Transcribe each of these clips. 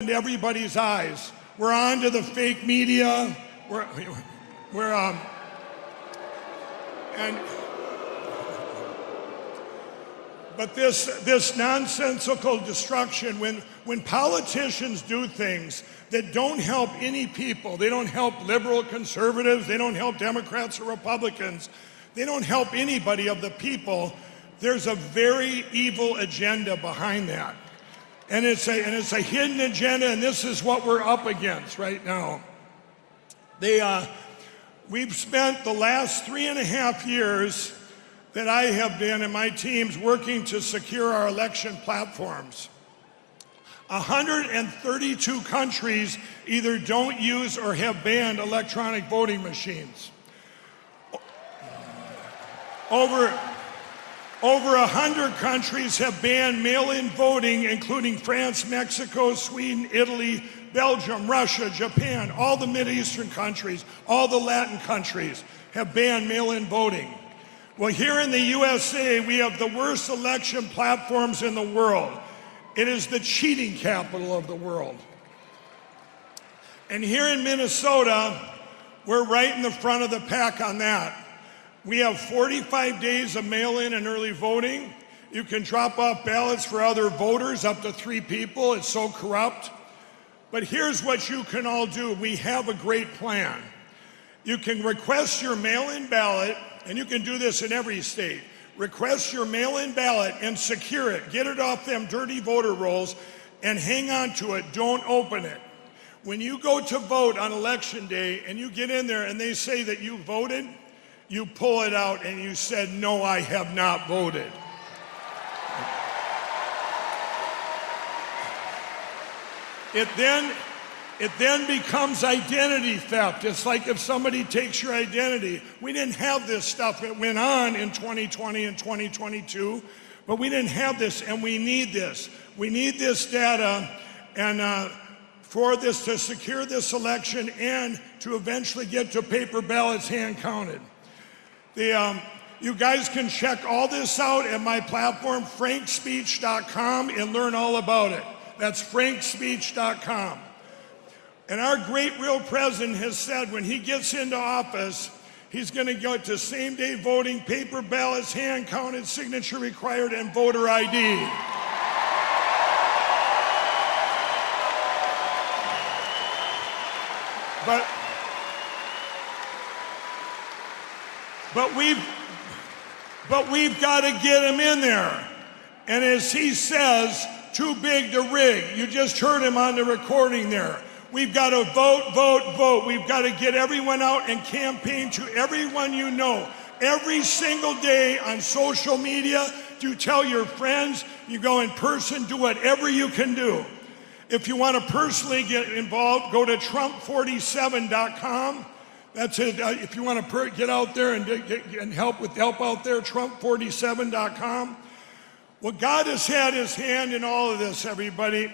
into everybody's eyes. We're on to the fake media. But this nonsensical destruction, when politicians do things that don't help any people, they don't help liberal conservatives, they don't help Democrats or Republicans, they don't help anybody of the people, there's a very evil agenda behind that. And it's a hidden agenda, and this is what we're up against right now. We've spent the last 3.5 years that I have been and my teams working to secure our election platforms. 132 countries either don't use or have banned electronic voting machines. Over 100 countries have banned mail-in voting, including France, Mexico, Sweden, Italy, Belgium, Russia, Japan, all the Mideastern countries, all the Latin countries have banned mail-in voting. Well, here in the USA, we have the worst election platforms in the world. It is the cheating capital of the world. And here in Minnesota, we're right in the front of the pack on that. We have 45 days of mail-in and early voting. You can drop off ballots for other voters, up to 3 people. It's so corrupt. But here's what you can all do. We have a great plan. You can request your mail-in ballot, and you can do this in every state. Request your mail-in ballot and secure it. Get it off them dirty voter rolls and hang on to it. Don't open it. When you go to vote on election day and you get in there and they say that you voted, you pull it out and you said, no, I have not voted. It then becomes identity theft. It's like if somebody takes your identity. We didn't have this stuff that went on in 2020 and 2022, but we didn't have this, and we need this. We need this data and for this to secure this election and to eventually get to paper ballots hand counted. You guys can check all this out at my platform, frankspeech.com, and learn all about it. That's frankspeech.com. And our great real president has said when he gets into office, he's going to go to same-day voting, paper ballots, hand-counted, signature required, and voter ID. But we've got to get him in there. And as he says, too big to rig. You just heard him on the recording there. We've got to vote, vote, vote. We've got to get everyone out and campaign to everyone you know. Every single day on social media, you tell your friends, you go in person, do whatever you can do. If you want to personally get involved, go to Trump47.com. That's it. If you want to get out there and help out there, Trump47.com. Well, God has had his hand in all of this, everybody,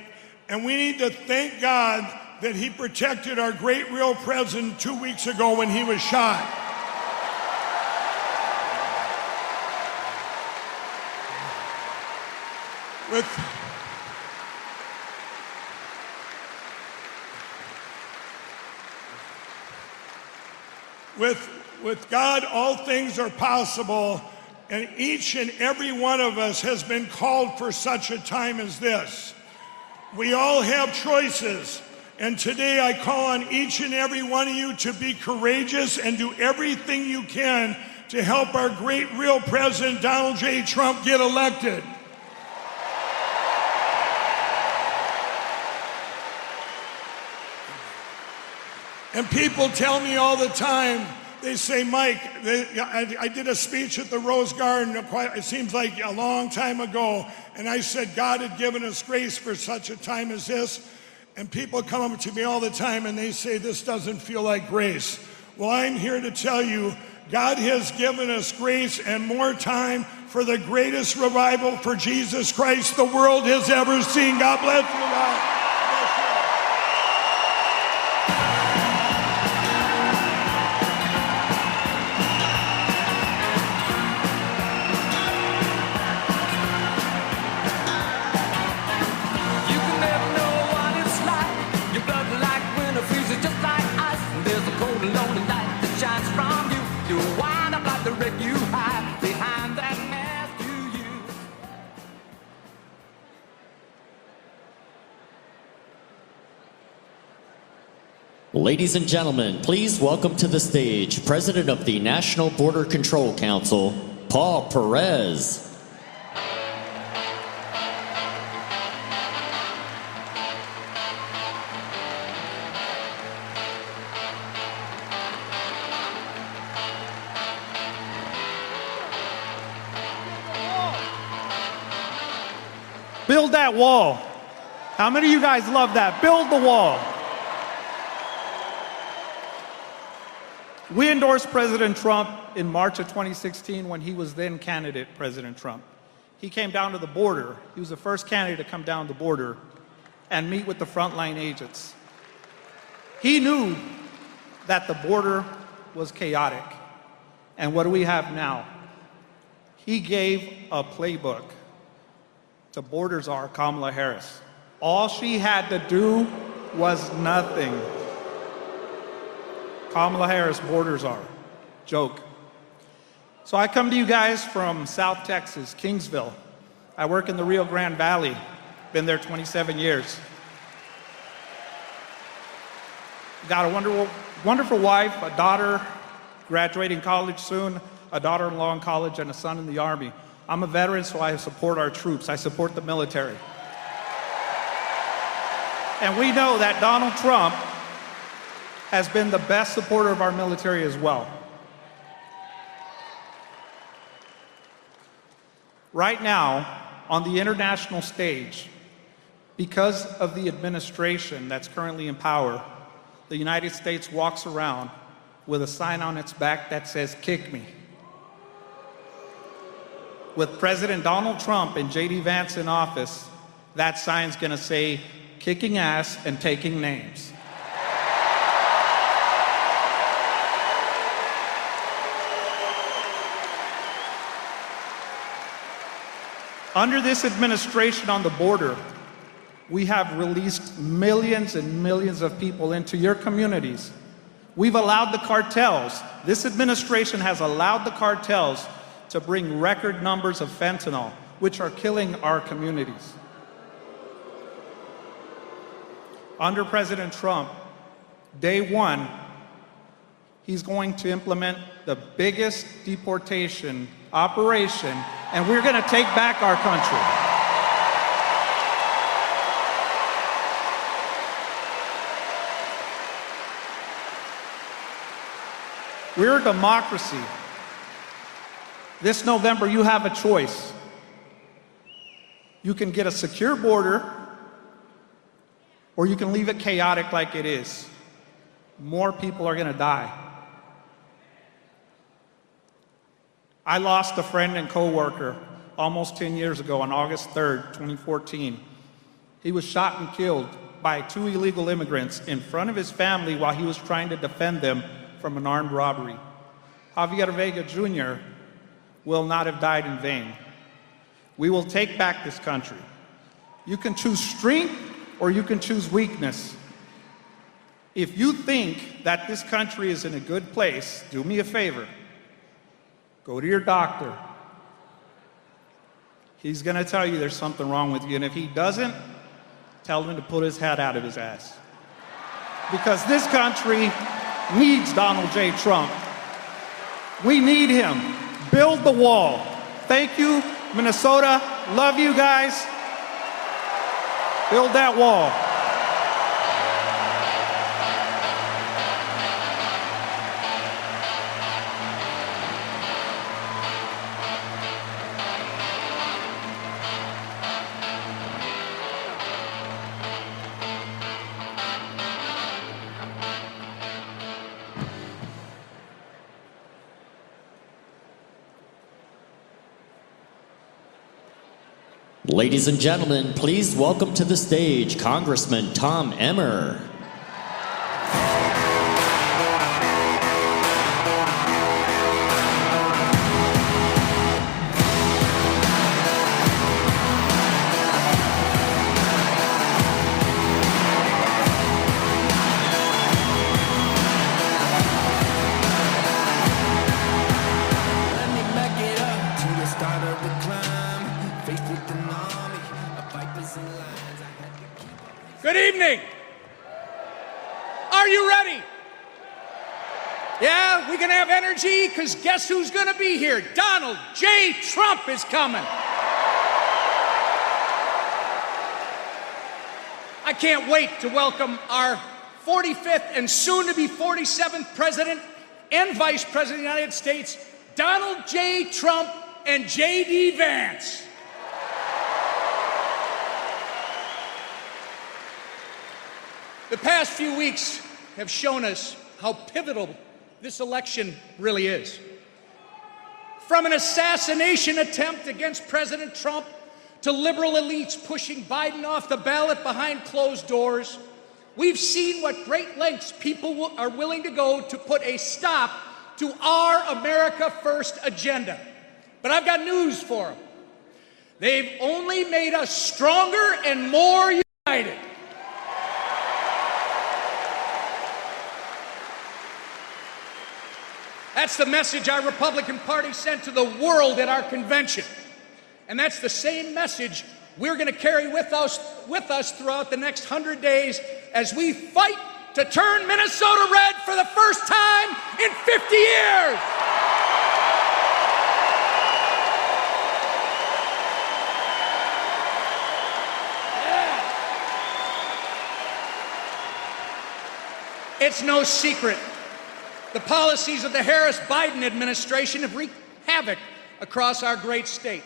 and we need to thank God that he protected our great real president 2 weeks ago when he was shot. With God, all things are possible, and each and every one of us has been called for such a time as this. We all have choices, and today I call on each and every one of you to be courageous and do everything you can to help our great real president, Donald J. Trump, get elected. And people tell me all the time, they say, Mike, I did a speech at the Rose Garden, it seems like a long time ago, and I said God had given us grace for such a time as this, and people come up to me all the time and they say, this doesn't feel like grace. Well, I'm here to tell you, God has given us grace and more time for the greatest revival for Jesus Christ the world has ever seen. God bless you, God. You can never know what it's like. Ladies and gentlemen, please welcome to the stage President of the National Border Control Council, Paul Perez. Build that wall. How many of you guys love that? Build the wall. We endorsed President Trump in March of 2016 when he was then candidate President Trump. He came down to the border. He was the first candidate to come down the border and meet with the frontline agents. He knew that the border was chaotic. And what do we have now? He gave a playbook to border czar Kamala Harris. All she had to do was nothing. Kamala Harris, border czar. Joke. So I come to you guys from South Texas, Kingsville. I work in the Rio Grande Valley. Been there 27 years. Got a wonderful wife, a daughter graduating college soon, a daughter-in-law in college, and a son in the Army. I'm a veteran, so I support our troops. I support the military. And we know that Donald Trump has been the best supporter of our military as well. Right now, on the international stage, because of the administration that's currently in power, the United States walks around with a sign on its back that says, "Kick me." With President Donald Trump and J.D. Vance in office, that sign's gonna say, "Kicking ass and taking names." Under this administration on the border, we have released millions and millions of people into your communities. We've allowed the cartels, this administration has allowed the cartels to bring record numbers of fentanyl, which are killing our communities. Under President Trump, day one, he's going to implement the biggest deportation operation, and we're going to take back our country. We're a democracy. This November, you have a choice. You can get a secure border, or you can leave it chaotic like it is. More people are going to die. I lost a friend and coworker almost 10 years ago on August 3rd, 2014. He was shot and killed by 2 illegal immigrants in front of his family while he was trying to defend them from an armed robbery. Javier Vega Jr. will not have died in vain. We will take back this country. You can choose strength or you can choose weakness. If you think that this country is in a good place, do me a favor. Go to your doctor. He's going to tell you there's something wrong with you, and if he doesn't, tell him to put his head out of his ass. Because this country needs Donald J. Trump. We need him. Build the wall. Thank you, Minnesota. Love you guys. Build that wall. Ladies and gentlemen, please welcome to the stage Congressman Tom Emmer. Good evening. Are you ready? Yeah, we can have energy, because guess who's going to be here? Donald J. Trump is coming. I can't wait to welcome our 45th and soon-to-be 47th President and Vice President of the United States, Donald J. Trump and J.D. Vance. The past few weeks have shown us how pivotal this election really is. From an assassination attempt against President Trump to liberal elites pushing Biden off the ballot behind closed doors, we've seen what great lengths people are willing to go to put a stop to our America First agenda. But I've got news for them. They've only made us stronger and more united. That's the message our Republican Party sent to the world at our convention. And that's the same message we're going to carry with us throughout the next 100 days as we fight to turn Minnesota red for the first time in 50 years. Yeah. It's no secret. The policies of the Harris-Biden administration have wreaked havoc across our great state.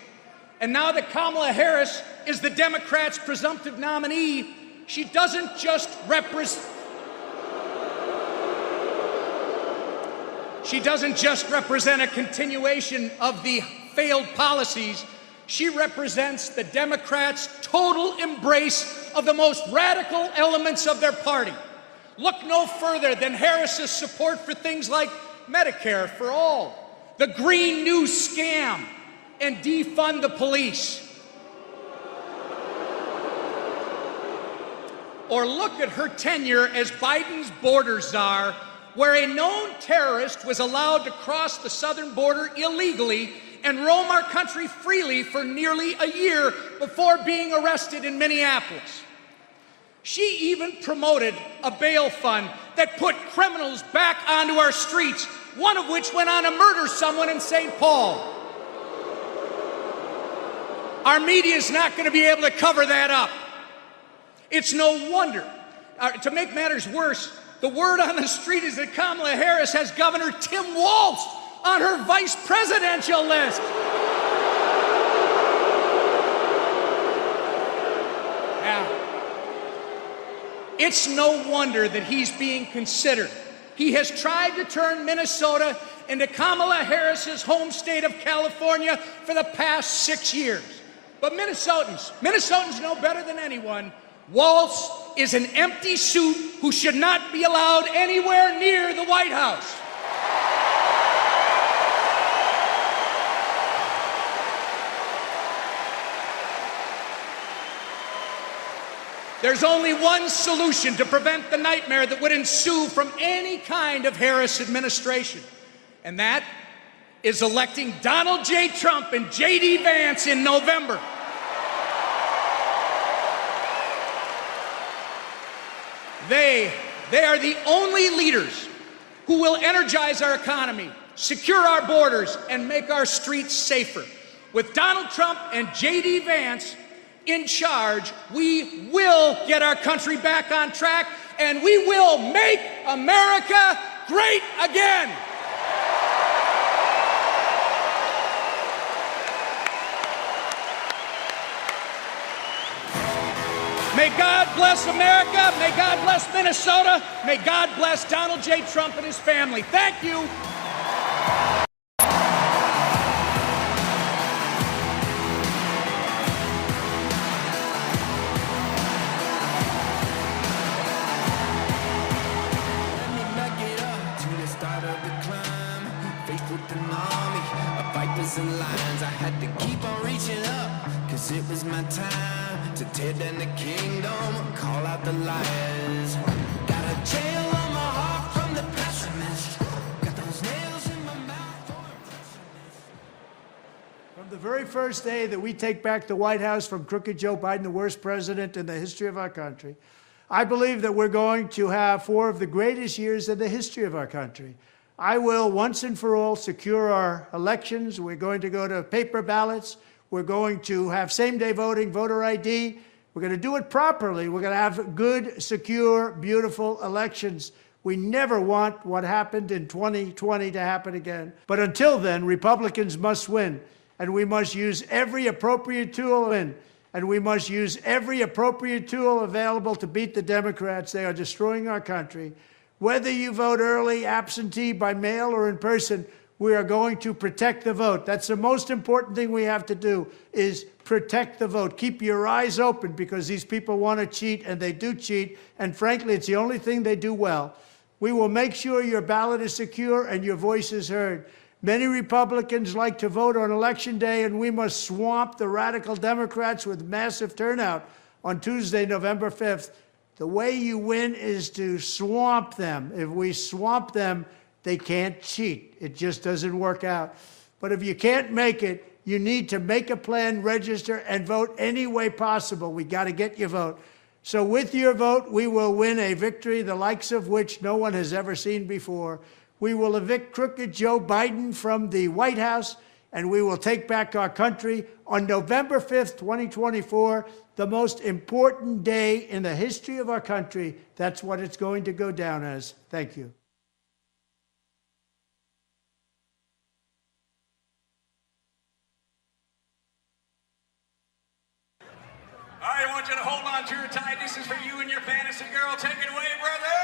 And now that Kamala Harris is the Democrats' presumptive nominee, she doesn't just represent a continuation of the failed policies. She represents the Democrats' total embrace of the most radical elements of their party. Look no further than Harris's support for things like Medicare for all, the Green New Scam, and defund the police. Or look at her tenure as Biden's border czar, where a known terrorist was allowed to cross the southern border illegally and roam our country freely for nearly a year before being arrested in Minneapolis. She even promoted a bail fund that put criminals back onto our streets, one of which went on to murder someone in St. Paul. Our media is not going to be able to cover that up. It's no wonder. To make matters worse, the word on the street is that Kamala Harris has Governor Tim Walz on her vice presidential list. Yeah. It's no wonder that he's being considered. He has tried to turn Minnesota into Kamala Harris's home state of California for the past 6 years. But Minnesotans know better than anyone. Walz is an empty suit who should not be allowed anywhere near the White House. There's only one solution to prevent the nightmare that would ensue from any kind of Harris administration, and that is electing Donald J. Trump and J.D. Vance in November. They are the only leaders who will energize our economy, secure our borders, and make our streets safer. With Donald Trump and J.D. Vance in charge, we will get our country back on track, and we will make America great again. May God bless America. May God bless Minnesota. May God bless Donald J. Trump and his family. Thank you. And lines, I had to keep on reaching up, cause it was my time to tear down the kingdom, call out the liars. Got a jail on my heart from the pessimist, got those nails in my mouth. From the very first day that we take back the White House from crooked Joe Biden, the worst president in the history of our country, I believe that we're going to have 4 of the greatest years in the history of our country. I will, once and for all, secure our elections. We're going to go to paper ballots. We're going to have same-day voting, voter ID. We're going to do it properly. We're going to have good, secure, beautiful elections. We never want what happened in 2020 to happen again. But until then, Republicans must win, and we must use every appropriate tool available to beat the Democrats. They are destroying our country. Whether you vote early, absentee, by mail, or in person, we are going to protect the vote. That's the most important thing we have to do, is protect the vote. Keep your eyes open, because these people want to cheat, and they do cheat, and frankly, it's the only thing they do well. We will make sure your ballot is secure and your voice is heard. Many Republicans like to vote on Election Day, and we must swamp the radical Democrats with massive turnout on Tuesday, November 5th. The way you win is to swamp them. If we swamp them, they can't cheat. It just doesn't work out. But if you can't make it, you need to make a plan, register, and vote any way possible. We got to get your vote. So with your vote, we will win a victory the likes of which no one has ever seen before. We will evict crooked Joe Biden from the White House, and we will take back our country on November 5th, 2024, the most important day in the history of our country. That's what it's going to go down as. Thank you. All right, I want you to hold on to your tight. This is for you and your fantasy girl. Take it away, brother.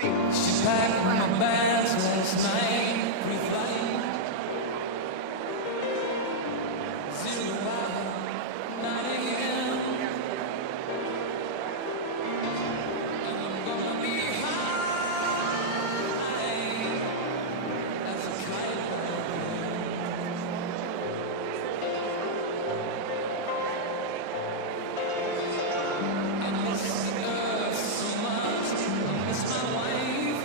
She packed my bags last night, pre-flight. 0 hour, 9 a.m. And I'm gonna be high as a kite. I miss her so much, I miss my wife.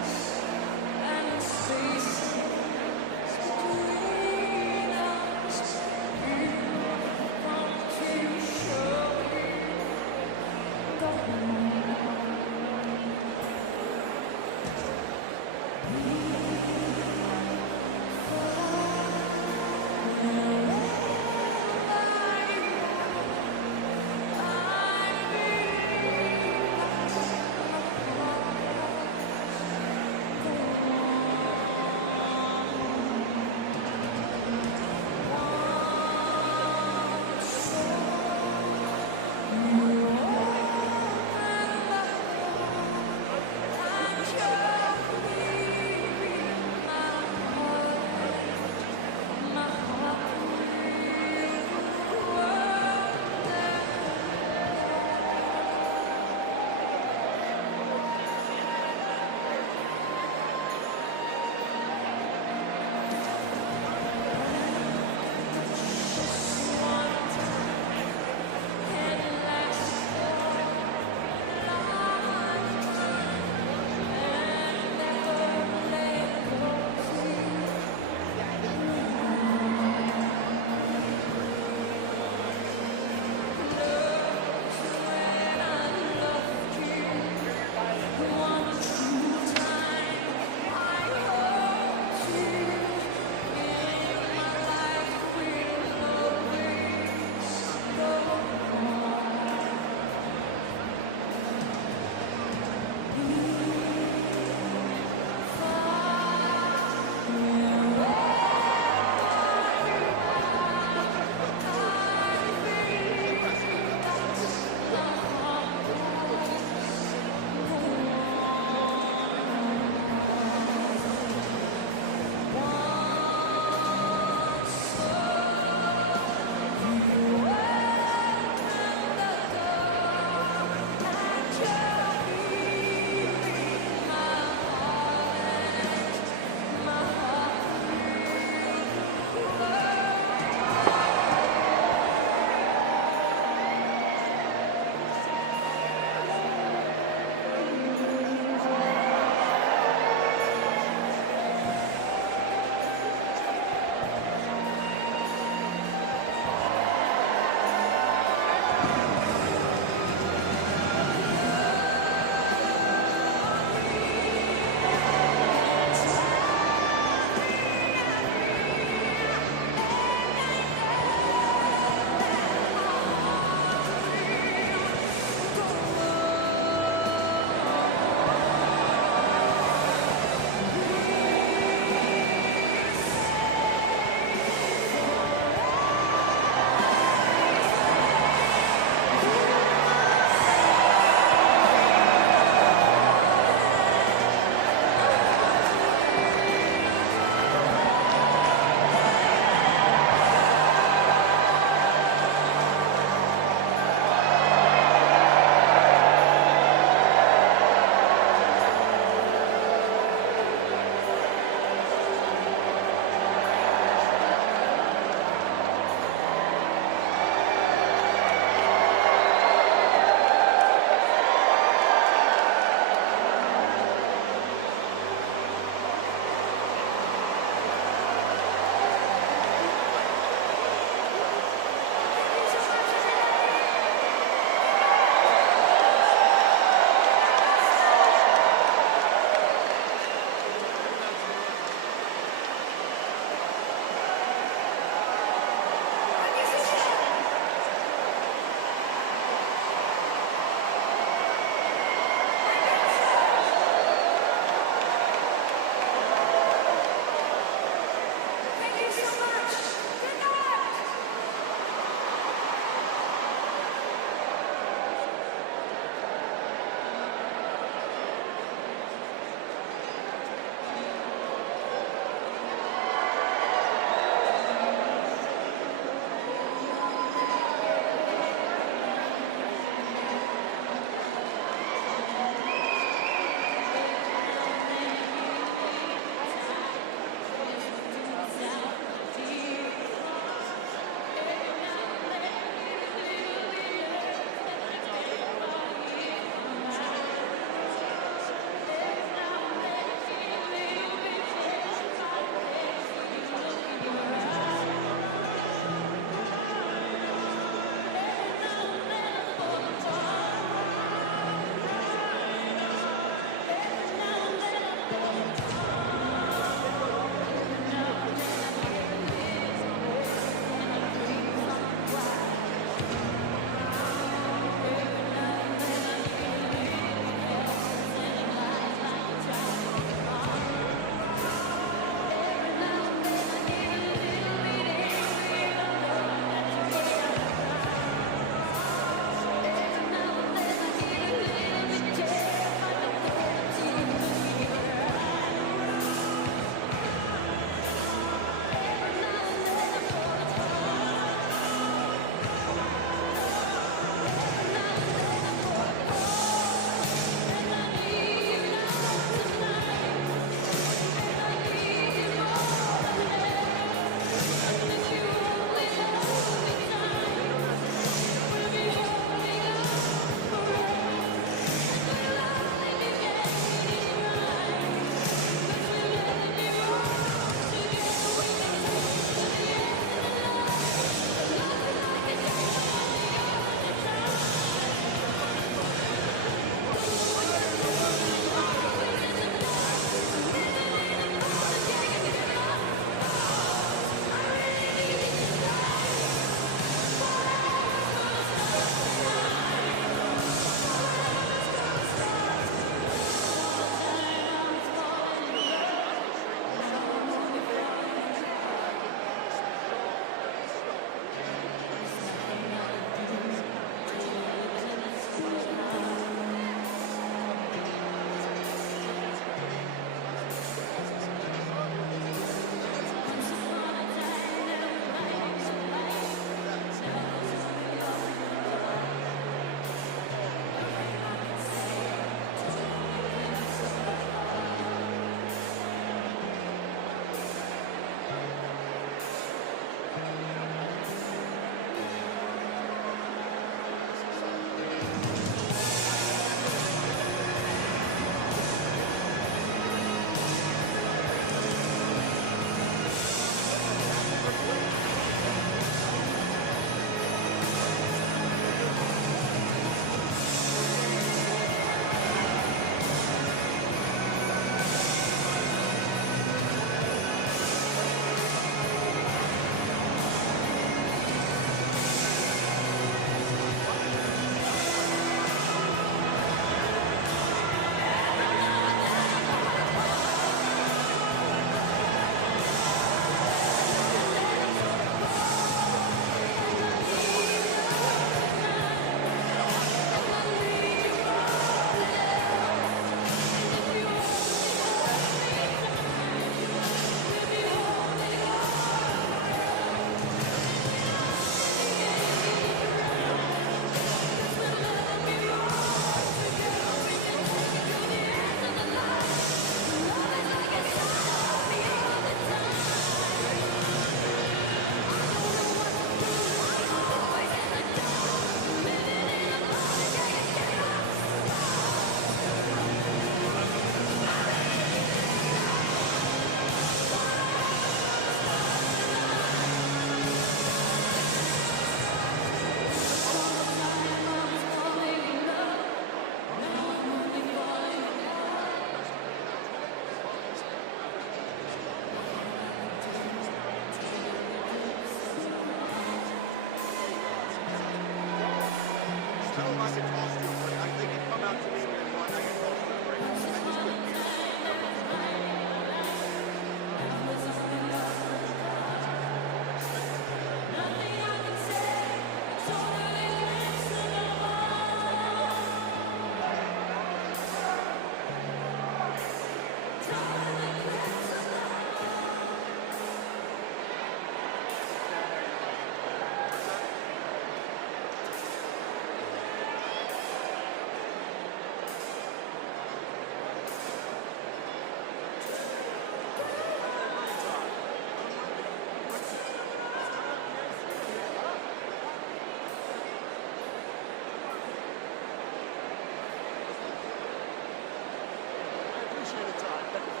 question at a time. But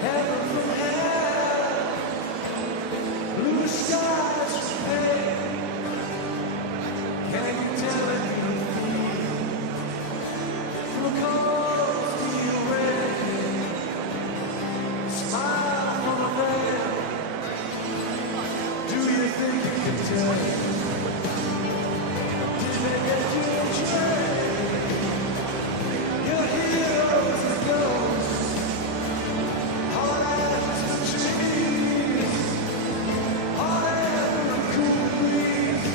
heaven from hell, blue skies from pain. Can you tell it you feel? From cold to your rain, smile on a veil. Do you think you can tell? Did they get you a train? Your heroes and ghosts, hot as the trees, hot air and cool breeze,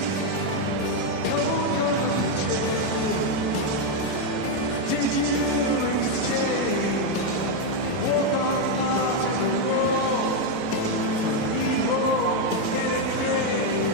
cold on the chain. Did you exchange? Walk on Mars and wall, evil getting rain.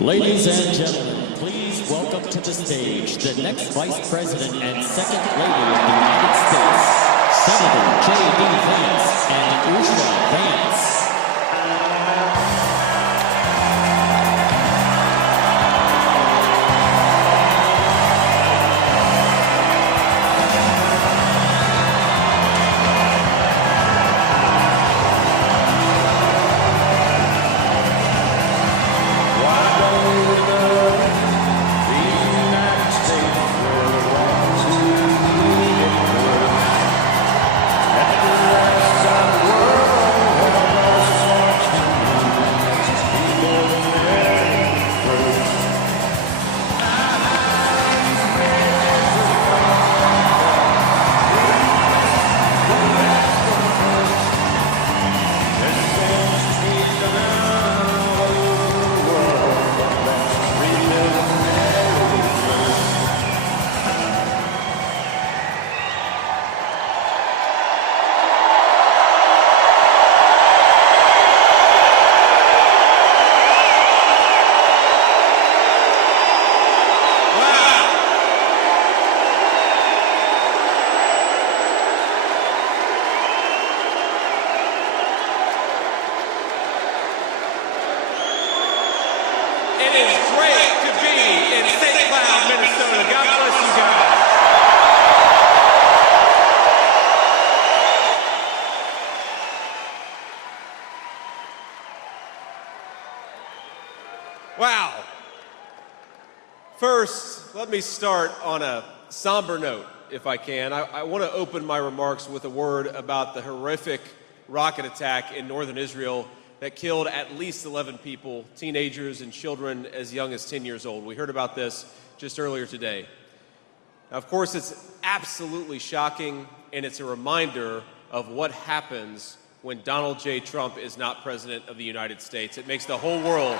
Ladies and gentlemen, please welcome to the stage the next Vice President and Second Lady of the United States, Senator J.D. Vance and Ursula Vance. It is great to Wow. First, let me start on a somber note, if I can. I want to open my remarks with a word about the horrific rocket attack in northern Israel that killed at least 11 people, teenagers and children as young as 10 years old. We heard about this just earlier today. Now, of course, it's absolutely shocking, and it's a reminder of what happens when Donald J. Trump is not president of the United States. It makes the whole world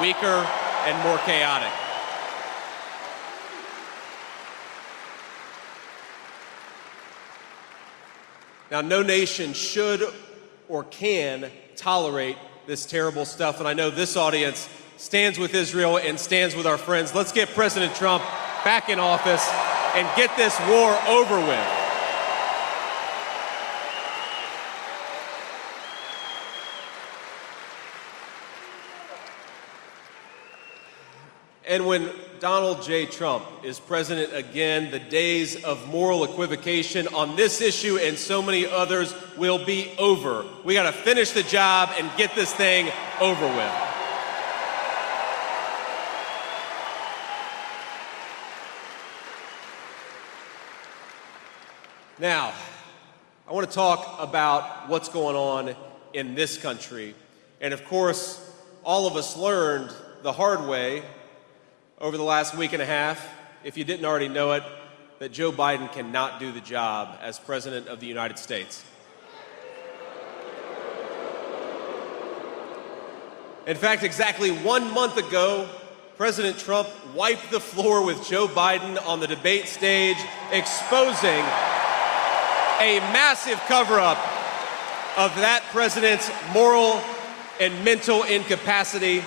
weaker and more chaotic. Now, no nation should or can tolerate this terrible stuff, and I know this audience stands with Israel and stands with our friends. Let's get President Trump back in office and get this war over with. And when Donald J. Trump is president again, the days of moral equivocation on this issue and so many others will be over. We got to finish the job and get this thing over with. Now, I want to talk about what's going on in this country. And of course, all of us learned the hard way over the last week and a half, if you didn't already know it, that Joe Biden cannot do the job as President of the United States. In fact, exactly 1 month ago, President Trump wiped the floor with Joe Biden on the debate stage, exposing a massive cover-up of that president's moral and mental incapacity.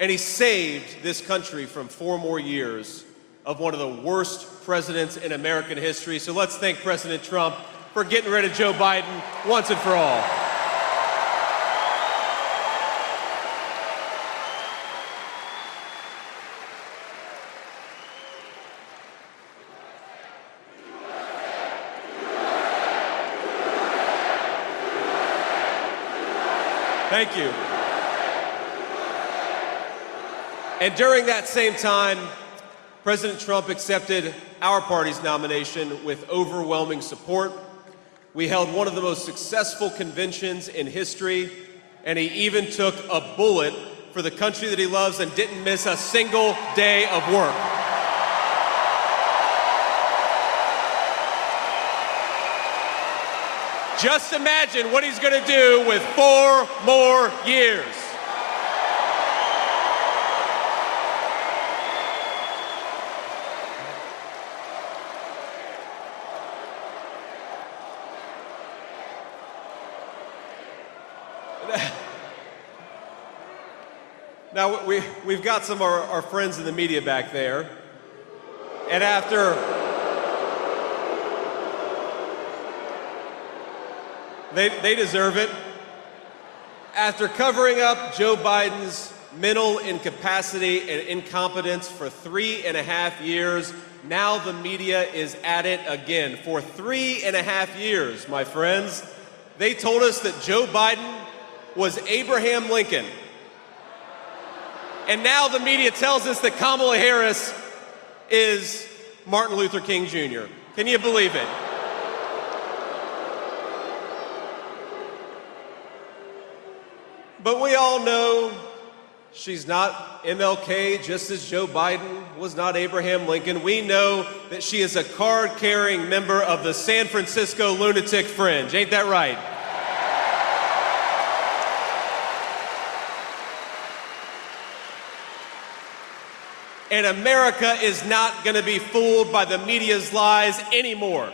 And he saved this country from 4 more years of one of the worst presidents in American history. So let's thank President Trump for getting rid of Joe Biden once and for all. Thank you. And during that same time, President Trump accepted our party's nomination with overwhelming support. We held one of the most successful conventions in history, and he even took a bullet for the country that he loves and didn't miss a single day of work. Just imagine what he's going to do with 4 more years. Now, we've got some of our friends in the media back there, and after they deserve it. After covering up Joe Biden's mental incapacity and incompetence for 3.5 years, now the media is at it again. For 3.5 years, my friends, they told us that Joe Biden was Abraham Lincoln. And now the media tells us that Kamala Harris is Martin Luther King Jr. Can you believe it? But we all know she's not MLK, just as Joe Biden was not Abraham Lincoln. We know that she is a card-carrying member of the San Francisco lunatic fringe. Ain't that right? And America is not going to be fooled by the media's lies anymore.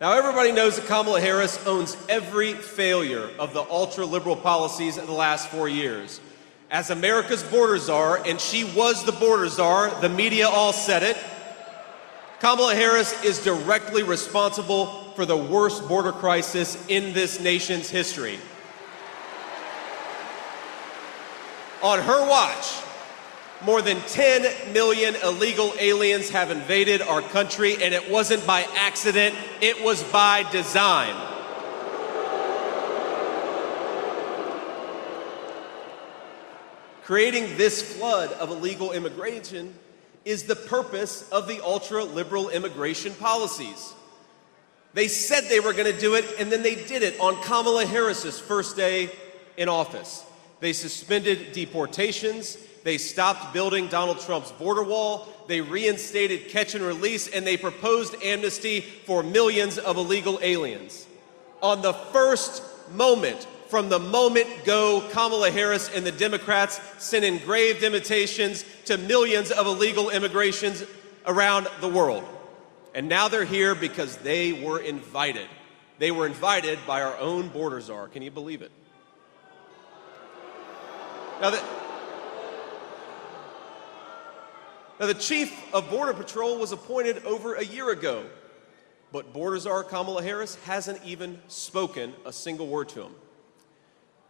Now, everybody knows that Kamala Harris owns every failure of the ultra-liberal policies of the last 4 years. As America's border czar, and she was the border czar, the media all said it, Kamala Harris is directly responsible for the worst border crisis in this nation's history. On her watch, More than 10 million illegal aliens have invaded our country, and it wasn't by accident, it was by design. Creating this flood of illegal immigration is the purpose of the ultra-liberal immigration policies. They said they were going to do it, and then they did it on Kamala Harris's first day in office. They suspended deportations, they stopped building Donald Trump's border wall, they reinstated catch and release, and they proposed amnesty for millions of illegal aliens. On the first moment, from the moment go, Kamala Harris and the Democrats sent engraved invitations to millions of illegal immigrations around the world. And now they're here because they were invited. They were invited by our own border czar. Can you believe it? Now the chief of Border Patrol was appointed over a year ago, but border czar Kamala Harris hasn't even spoken a single word to him.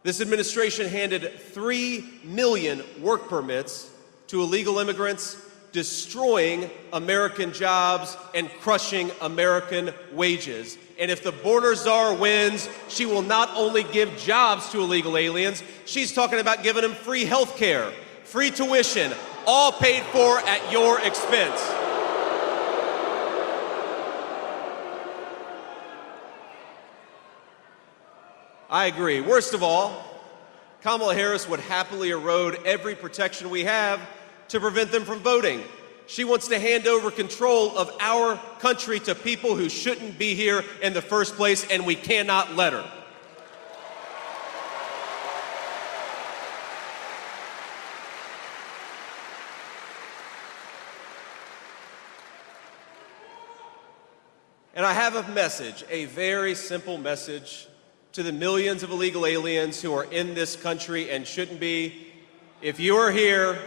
This administration handed 3 million work permits to illegal immigrants, destroying American jobs and crushing American wages. And if the border czar wins, she will not only give jobs to illegal aliens, she's talking about giving them free health care, free tuition, all paid for at your expense. I agree. Worst of all, Kamala Harris would happily erode every protection we have to prevent them from voting. She wants to hand over control of our country to people who shouldn't be here in the first place, and we cannot let her. And I have a message, a very simple message to the millions of illegal aliens who are in this country and shouldn't be. If you are here,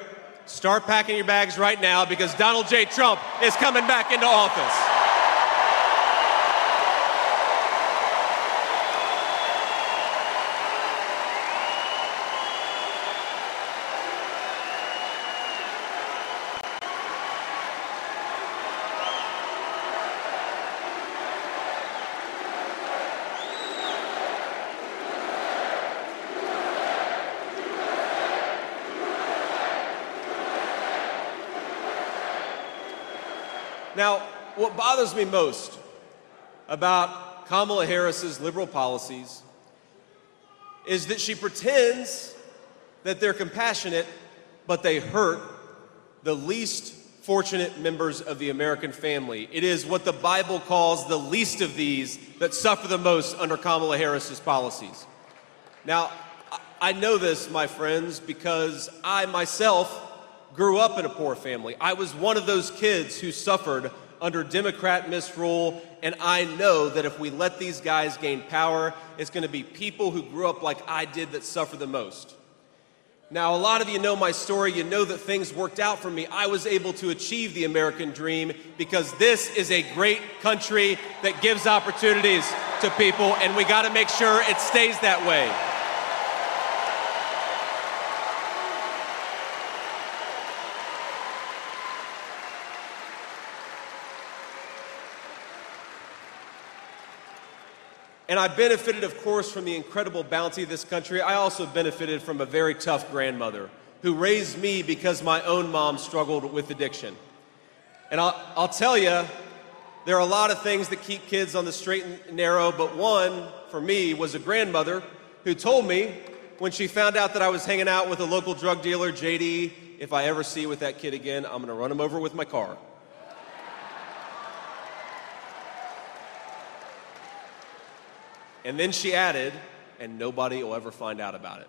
start packing your bags right now, because Donald J. Trump is coming back into office. Now, what bothers me most about Kamala Harris's liberal policies is that she pretends that they're compassionate, but they hurt the least fortunate members of the American family. It is what the Bible calls the least of these that suffer the most under Kamala Harris's policies. Now, I know this, my friends, because I myself grew up in a poor family. I was one of those kids who suffered under Democrat misrule, and I know that if we let these guys gain power, it's going to be people who grew up like I did that suffer the most. Now, a lot of you know my story. You know that things worked out for me. I was able to achieve the American dream because this is a great country that gives opportunities to people, and we got to make sure it stays that way. And I benefited, of course, from the incredible bounty of this country. I also benefited from a very tough grandmother who raised me because my own mom struggled with addiction. And I'll tell you, there are a lot of things that keep kids on the straight and narrow, but one, for me, was a grandmother who told me when she found out that I was hanging out with a local drug dealer, JD, if I ever see you with that kid again, I'm gonna run him over with my car. And then she added, and nobody will ever find out about it.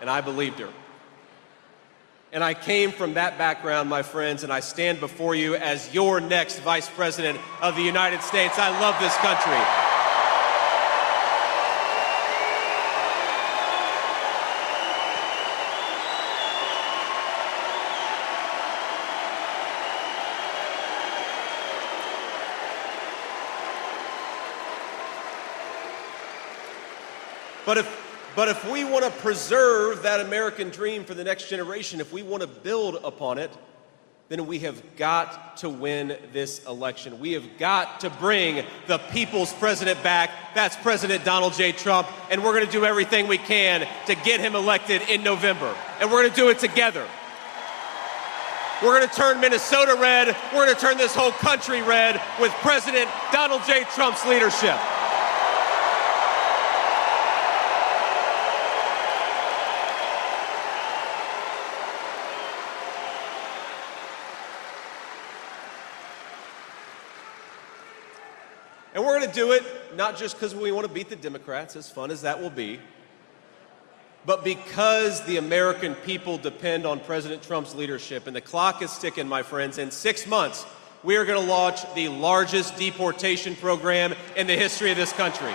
And I believed her. And I came from that background, my friends, and I stand before you as your next Vice President of the United States. I love this country. But if we want to preserve that American dream for the next generation, if we want to build upon it, then we have got to win this election. We have got to bring the people's president back. That's President Donald J. Trump, and we're going to do everything we can to get him elected in November. And we're going to do it together. We're going to turn Minnesota red. We're going to turn this whole country red with President Donald J. Trump's leadership. And we're going to do it not just because we want to beat the Democrats, as fun as that will be, but because the American people depend on President Trump's leadership. And the clock is ticking, my friends. In 6 months, we are going to launch the largest deportation program in the history of this country.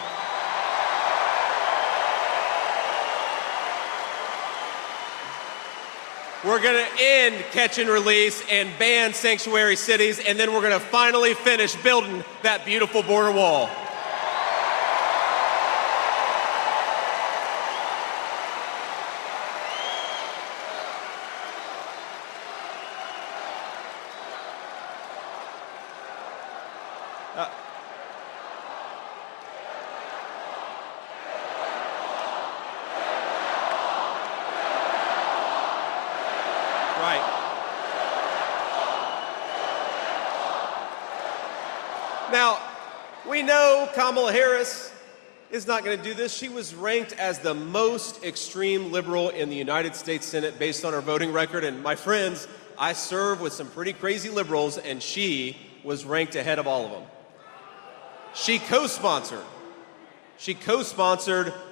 We're going to end catch and release and ban sanctuary cities, and then we're going to finally finish building that beautiful border wall. Right. Now, we know Kamala Harris is not going to do this. She was ranked as the most extreme liberal in the United States Senate based on her voting record. And my friends, I serve with some pretty crazy liberals, and she was ranked ahead of all of them. She co-sponsored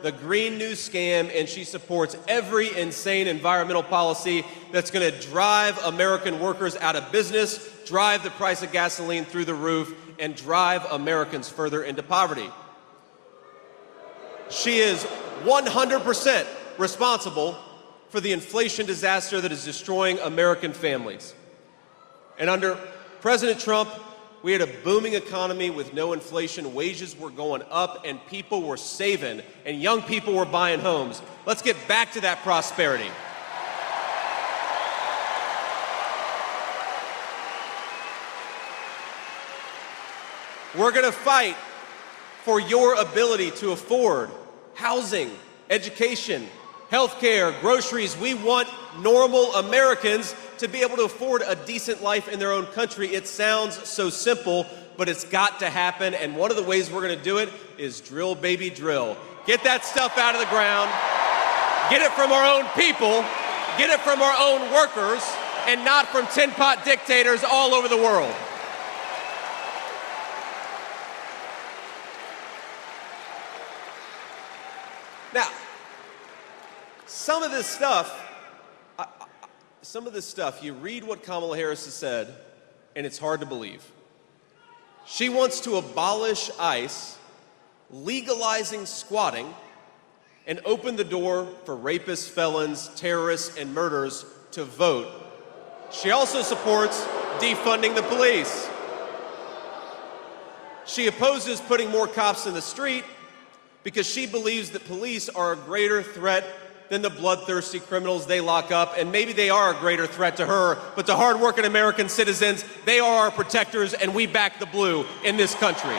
the Green New Scam, and she supports every insane environmental policy that's going to drive American workers out of business, drive the price of gasoline through the roof, and drive Americans further into poverty. She is 100% responsible for the inflation disaster that is destroying American families. And under President Trump, we had a booming economy with no inflation. Wages were going up, and people were saving, and young people were buying homes. Let's get back to that prosperity. We're going to fight for your ability to afford housing, education, health care, groceries. We want normal Americans to be able to afford a decent life in their own country. It sounds so simple, but it's got to happen. And one of the ways we're going to do it is drill, baby, drill. Get that stuff out of the ground. Get it from our own people. Get it from our own workers, and not from tin pot dictators all over the world. Now, some of this stuff, you read what Kamala Harris has said, and it's hard to believe. She wants to abolish ICE, legalizing squatting, and open the door for rapists, felons, terrorists, and murderers to vote. She also supports defunding the police. She opposes putting more cops in the street because she believes that police are a greater threat than the bloodthirsty criminals they lock up, and maybe they are a greater threat to her, but to hardworking American citizens, they are our protectors, and we back the blue in this country.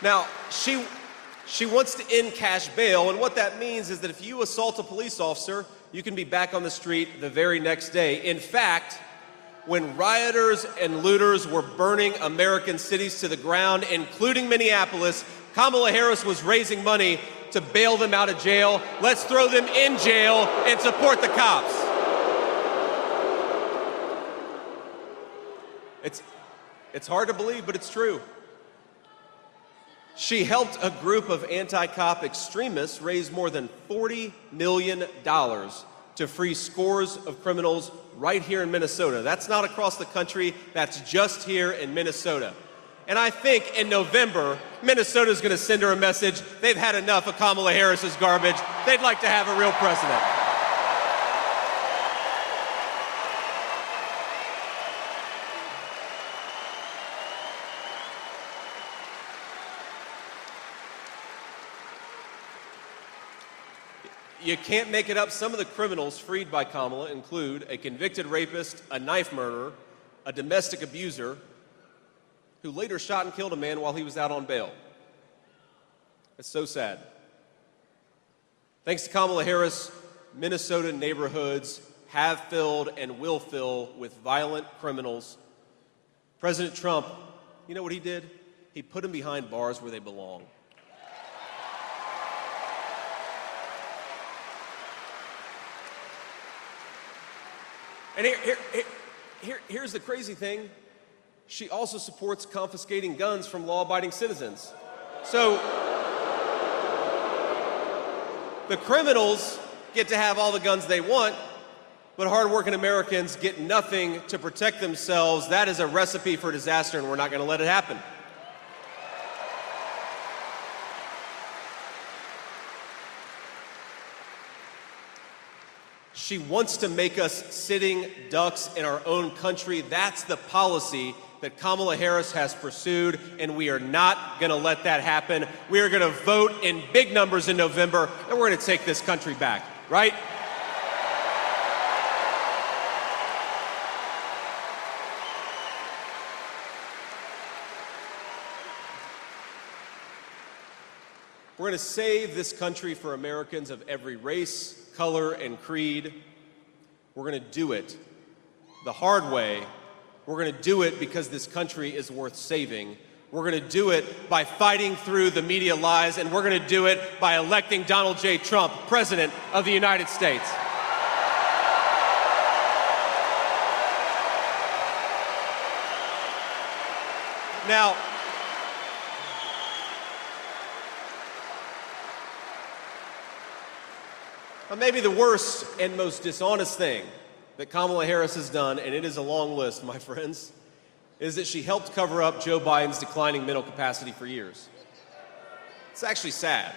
Now, she wants to end cash bail, and what that means is that if you assault a police officer, you can be back on the street the very next day. In fact, when rioters and looters were burning American cities to the ground, including Minneapolis, Kamala Harris was raising money to bail them out of jail. Let's throw them in jail and support the cops. It's hard to believe, but it's true. She helped a group of anti-cop extremists raise more than $40 million to free scores of criminals right here in Minnesota. That's not across the country, that's just here in Minnesota. And I think in November, Minnesota's going to send her a message. They've had enough of Kamala Harris's garbage. They'd like to have a real president. You can't make it up. Some of the criminals freed by Kamala include a convicted rapist, a knife murderer, a domestic abuser, who later shot and killed a man while he was out on bail. It's so sad. Thanks to Kamala Harris, Minnesota neighborhoods have filled and will fill with violent criminals. President Trump, you know what he did? He put them behind bars where they belong. And here's the crazy thing. She also supports confiscating guns from law-abiding citizens. So the criminals get to have all the guns they want, but hardworking Americans get nothing to protect themselves. That is a recipe for disaster, and we're not going to let it happen. She wants to make us sitting ducks in our own country. That's the policy that Kamala Harris has pursued, and we are not going to let that happen. We are going to vote in big numbers in November, and we're going to take this country back, right? We're going to save this country for Americans of every race, color, and creed. We're going to do it the hard way. We're going to do it because this country is worth saving. We're going to do it by fighting through the media lies, and we're going to do it by electing Donald J. Trump, President of the United States. Now, maybe the worst and most dishonest thing that Kamala Harris has done, and it is a long list, my friends, is that she helped cover up Joe Biden's declining mental capacity for years. It's actually sad.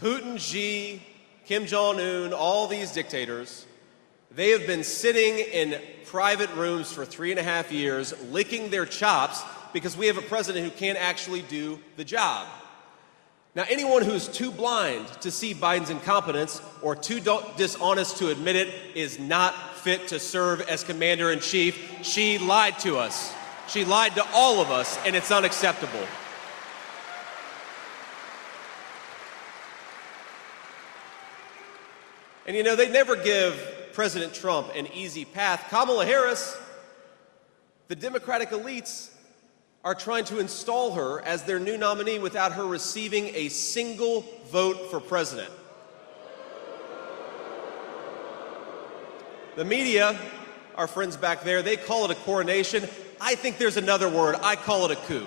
Putin, Xi, Kim Jong-un, all these dictators, they have been sitting in private rooms for 3.5 years, licking their chops because we have a president who can't actually do the job. Now, anyone who's too blind to see Biden's incompetence or too dishonest to admit it is not fit to serve as commander-in-chief. She lied to us. She lied to all of us, and it's unacceptable. And you know, they never give President Trump an easy path. Kamala Harris, the Democratic elites, are trying to install her as their new nominee without her receiving a single vote for president. The media, our friends back there, they call it a coronation. I think there's another word. I call it a coup.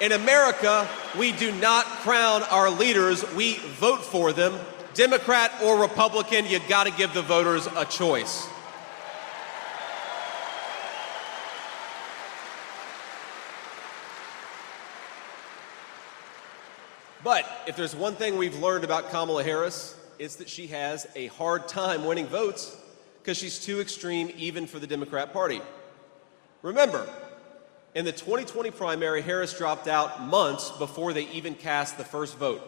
In America, we do not crown our leaders, we vote for them. Democrat or Republican, you gotta give the voters a choice. But if there's one thing we've learned about Kamala Harris, it's that she has a hard time winning votes because she's too extreme even for the Democrat Party. Remember, in the 2020 primary, Harris dropped out months before they even cast the first vote.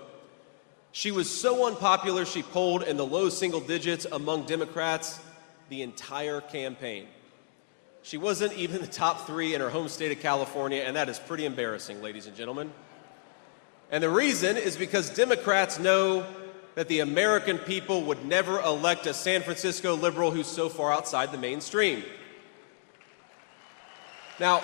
She was so unpopular, she polled in the low single digits among Democrats the entire campaign. She wasn't even the top 3 in her home state of California, and that is pretty embarrassing, ladies and gentlemen. And the reason is because Democrats know that the American people would never elect a San Francisco liberal who's so far outside the mainstream. Now,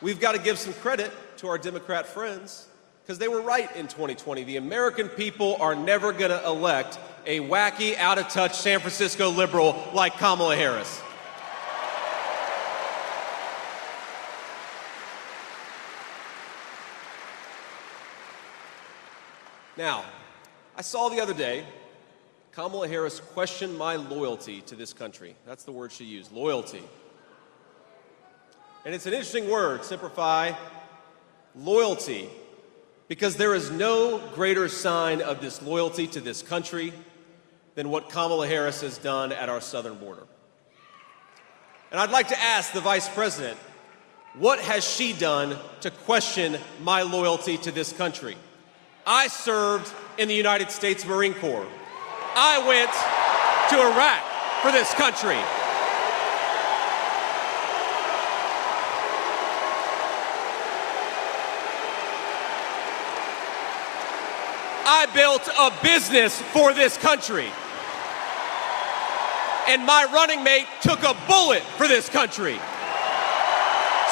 we've got to give some credit to our Democrat friends because they were right in 2020. The American people are never going to elect a wacky, out-of-touch San Francisco liberal like Kamala Harris. Now, I saw the other day, Kamala Harris questioned my loyalty to this country. That's the word she used, loyalty. And it's an interesting word, simplify, loyalty, because there is no greater sign of disloyalty to this country than what Kamala Harris has done at our southern border. And I'd like to ask the Vice President, What has she done to question my loyalty to this country? I served in the United States Marine Corps. I went to Iraq for this country. I built a business for this country. And my running mate took a bullet for this country.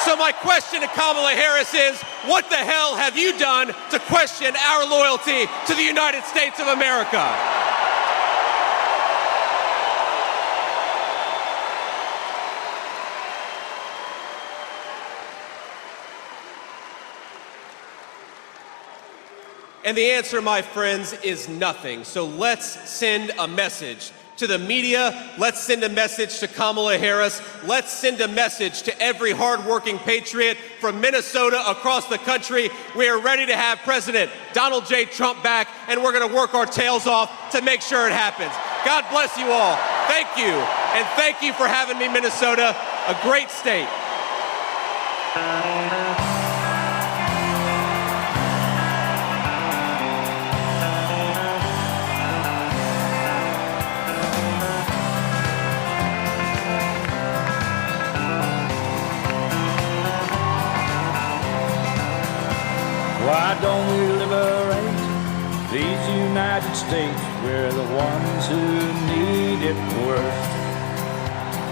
So my question to Kamala Harris is, what the hell have you done to question our loyalty to the United States of America? And the answer, my friends, is nothing. So let's send a message to the media. Let's send a message to Kamala Harris. Let's send a message to every hardworking patriot from Minnesota across the country. We are ready to have President Donald J. Trump back, and we're going to work our tails off to make sure it happens. God bless you all. Thank you. And thank you for having me, Minnesota, a great state. Why don't we liberate these United States? We're the ones who need it worst.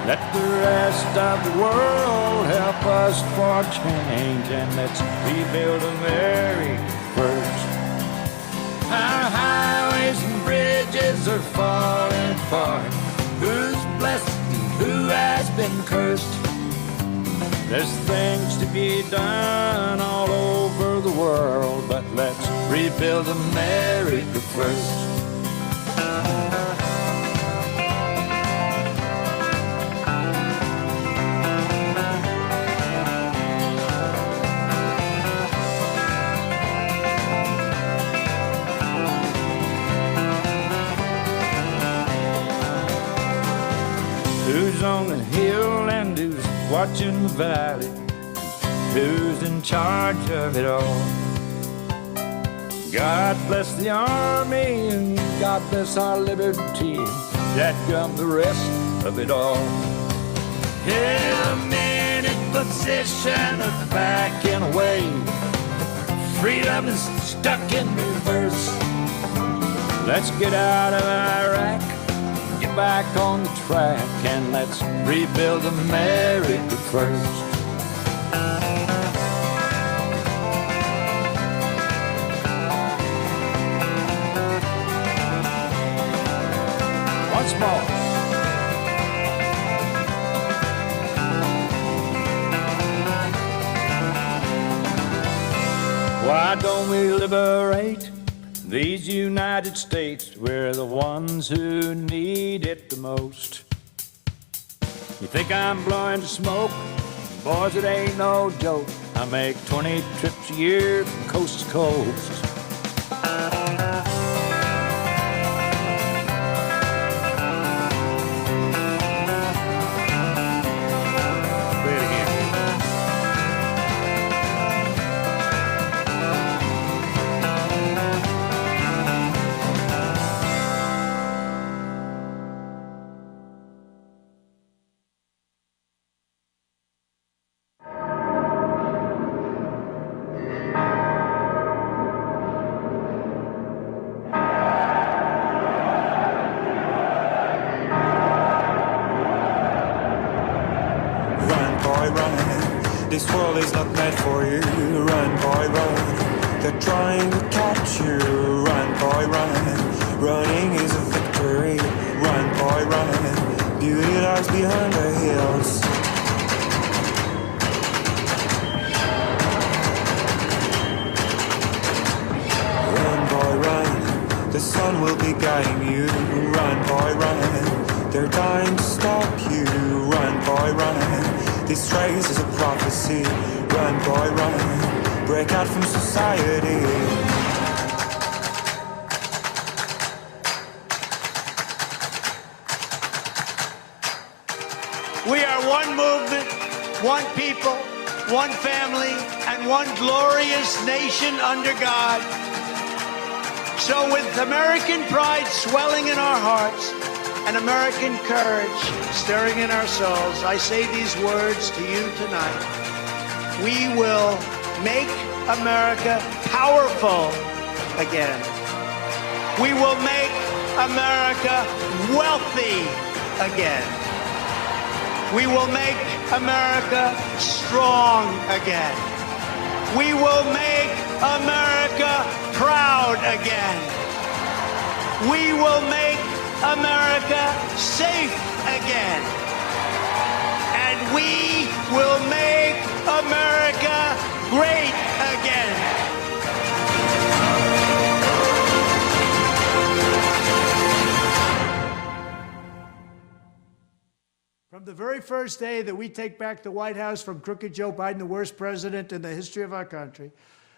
Let the rest of the world help us for change, and let's rebuild America first. Our highways and bridges are falling apart. Who's blessed and who has been cursed? There's things to be done all over the world, but let's rebuild America first. Who's on the hill and who's watching the valley? Who's in charge of it all? God bless the army and God bless our liberty. That come the rest of it all. Yeah, men in position are backing away. Freedom is stuck in reverse. Let's get out of Iraq, get back on the track, and let's rebuild America first. Once more. Why don't we liberate these United States? We're the ones who need it the most. You think I'm blowing smoke? Boys, it ain't no joke. I make 20 trips a year from coast to coast. This world is not meant for you. Run, boy, run. They're trying to catch you. Run, boy, run. Running is a victory. Run, boy, run. Beauty lies behind the hills. Run, boy, run. The sun will be guiding you. Run, boy, run. They're trying to stop you. Run, boy, run. This race is a prophecy. Run, boy, run. Break out from society. We are one movement, one people, one family, and one glorious nation under God. So with American pride swelling in our hearts and American courage stirring in our souls, I say these words to you tonight. We will make America powerful again. We will make America wealthy again. We will make America strong again. We will make America proud again. We will make America safe again. And we will make America great again. From the very first day that we take back the White House from crooked Joe Biden, the worst president in the history of our country,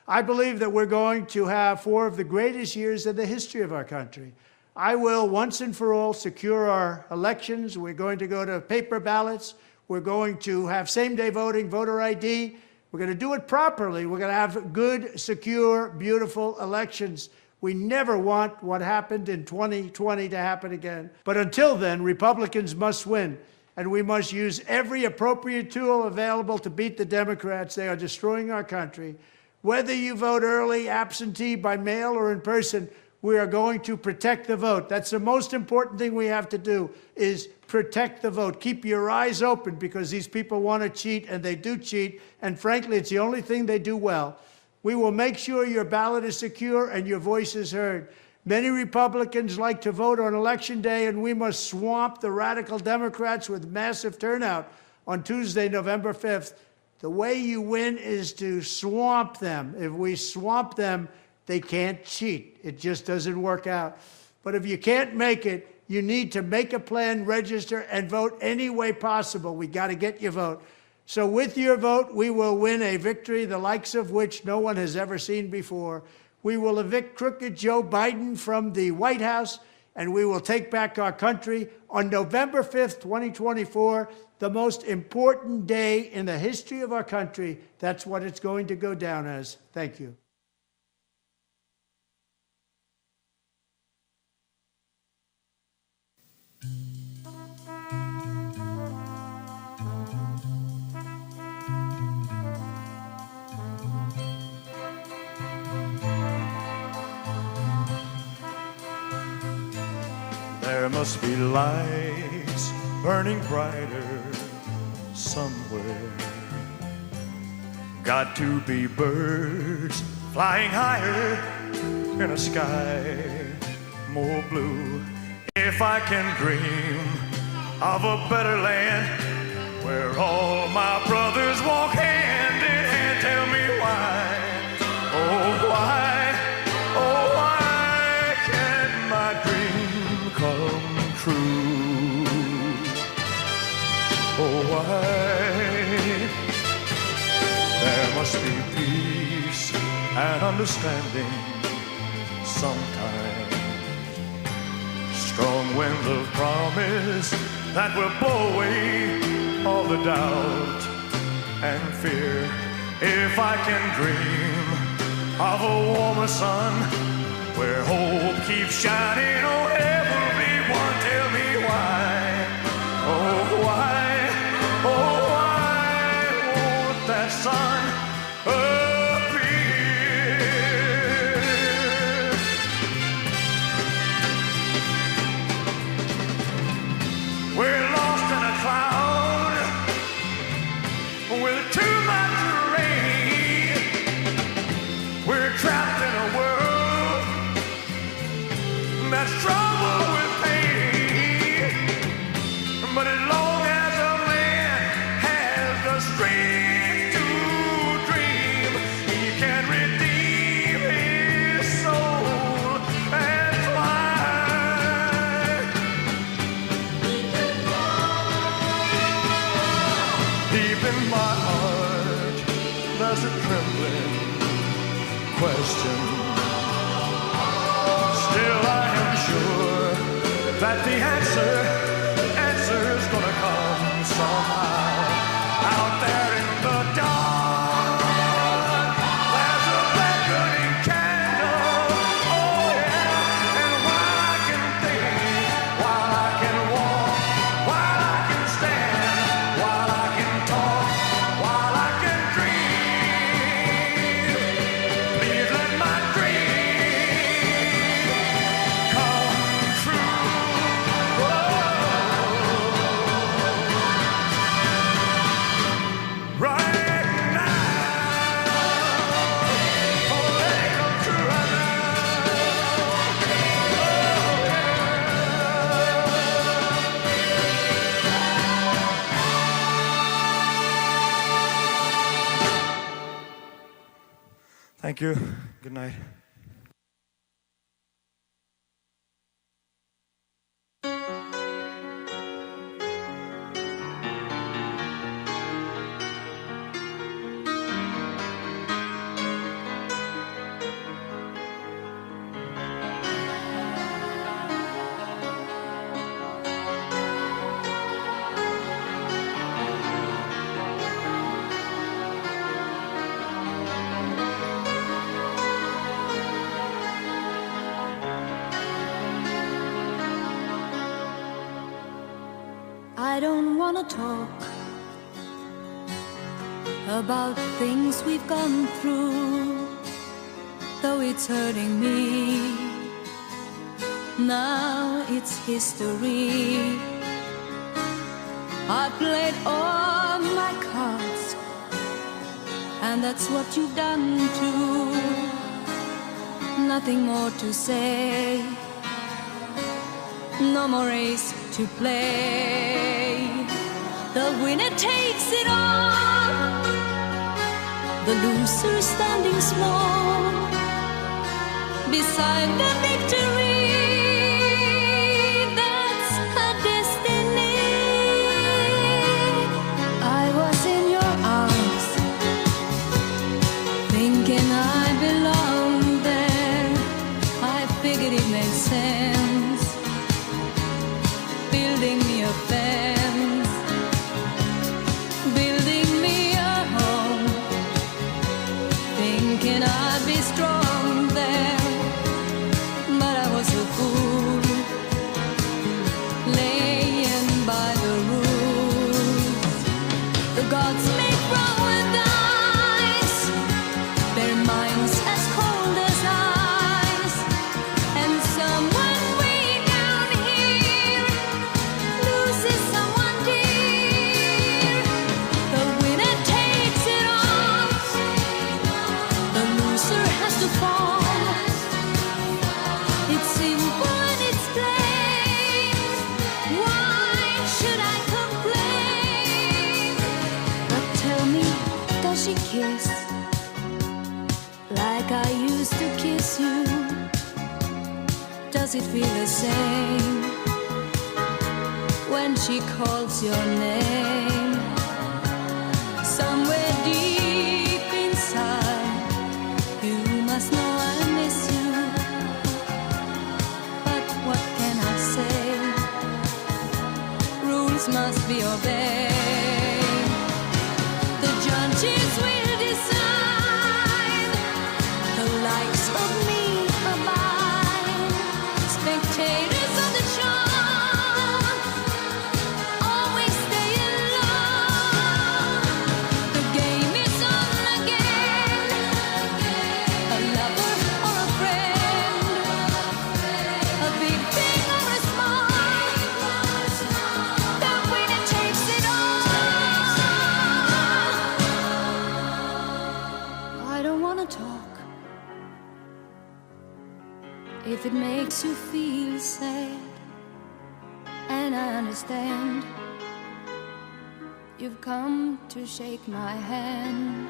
I believe that we're going to have 4 of the greatest years in the history of our country. I will, once and for all, secure our elections. We're going to go to paper ballots. We're going to have same-day voting, voter ID. We're going to do it properly. We're going to have good, secure, beautiful elections. We never want what happened in 2020 to happen again. But until then, Republicans must win. And we must use every appropriate tool available to beat the Democrats. They are destroying our country. Whether you vote early, absentee, by mail, or in person, we are going to protect the vote. That's the most important thing we have to do, is protect the vote. Keep your eyes open, because these people want to cheat, and they do cheat. And frankly, it's the only thing they do well. We will make sure your ballot is secure and your voice is heard. Many Republicans like to vote on Election Day, and we must swamp the radical Democrats with massive turnout on Tuesday, November 5th. The way you win is to swamp them. If we swamp them, they can't cheat. It just doesn't work out. But if you can't make it, you need to make a plan, register, and vote any way possible. We got to get your vote. So with your vote, we will win a victory the likes of which no one has ever seen before. We will evict crooked Joe Biden from the White House, and we will take back our country on November 5th, 2024, the most important day in the history of our country. That's what it's going to go down as. Thank you. There must be lights burning brighter somewhere. Got to be birds flying higher in a sky more blue. If I can dream of a better land where all my brothers walk hand in hand, tell me why, oh why, oh why can't my dream come true? Oh why? There must be peace and understanding sometimes. Strong winds of promise that will blow away all the doubt and fear. If I can dream of a warmer sun where hope keeps shining, oh everyone, tell me why, oh why, oh why won't that sun appear? We're lost in a cloud with too much rain. We're trapped in a world that's troubled with pain. But as long as a man has the strength to dream, he can redeem his soul and fly. Deep in my heart, there's a trembling question. Still I am sure that the answer's gonna come somehow. Out there in the dark, Thank you. Good night. I don't wanna talk about things we've gone through, though it's hurting me. Now it's history. I played all my cards, and that's what you've done too. Nothing more to say, no more race to play. The winner takes it all, the loser standing small beside the victory. That's her destiny. I was in your arms, thinking I belonged there. I figured it made sense, building me a fence, building me a home, thinking I'd be strong there. But I was a fool, laying by the rules. The gods make wrong with dice, their minds as cold as ice, and someone way down here loses someone dear. The winner takes it all, the loser has to fall. It's simple and it's plain. Why should I complain? But tell me, does she kiss like I used to kiss you? Does it feel the same when she calls your name? Somewhere deep inside, you must know I miss you. But what can I say? Rules must be obeyed. The judges will decide, the likes of me abide. Spectators of the show always stay alone. The game is on again, a lover or a friend, a big thing or a small, the winner takes it all. I don't wanna talk if it makes you feel sad, and I understand. You've come to shake my hand.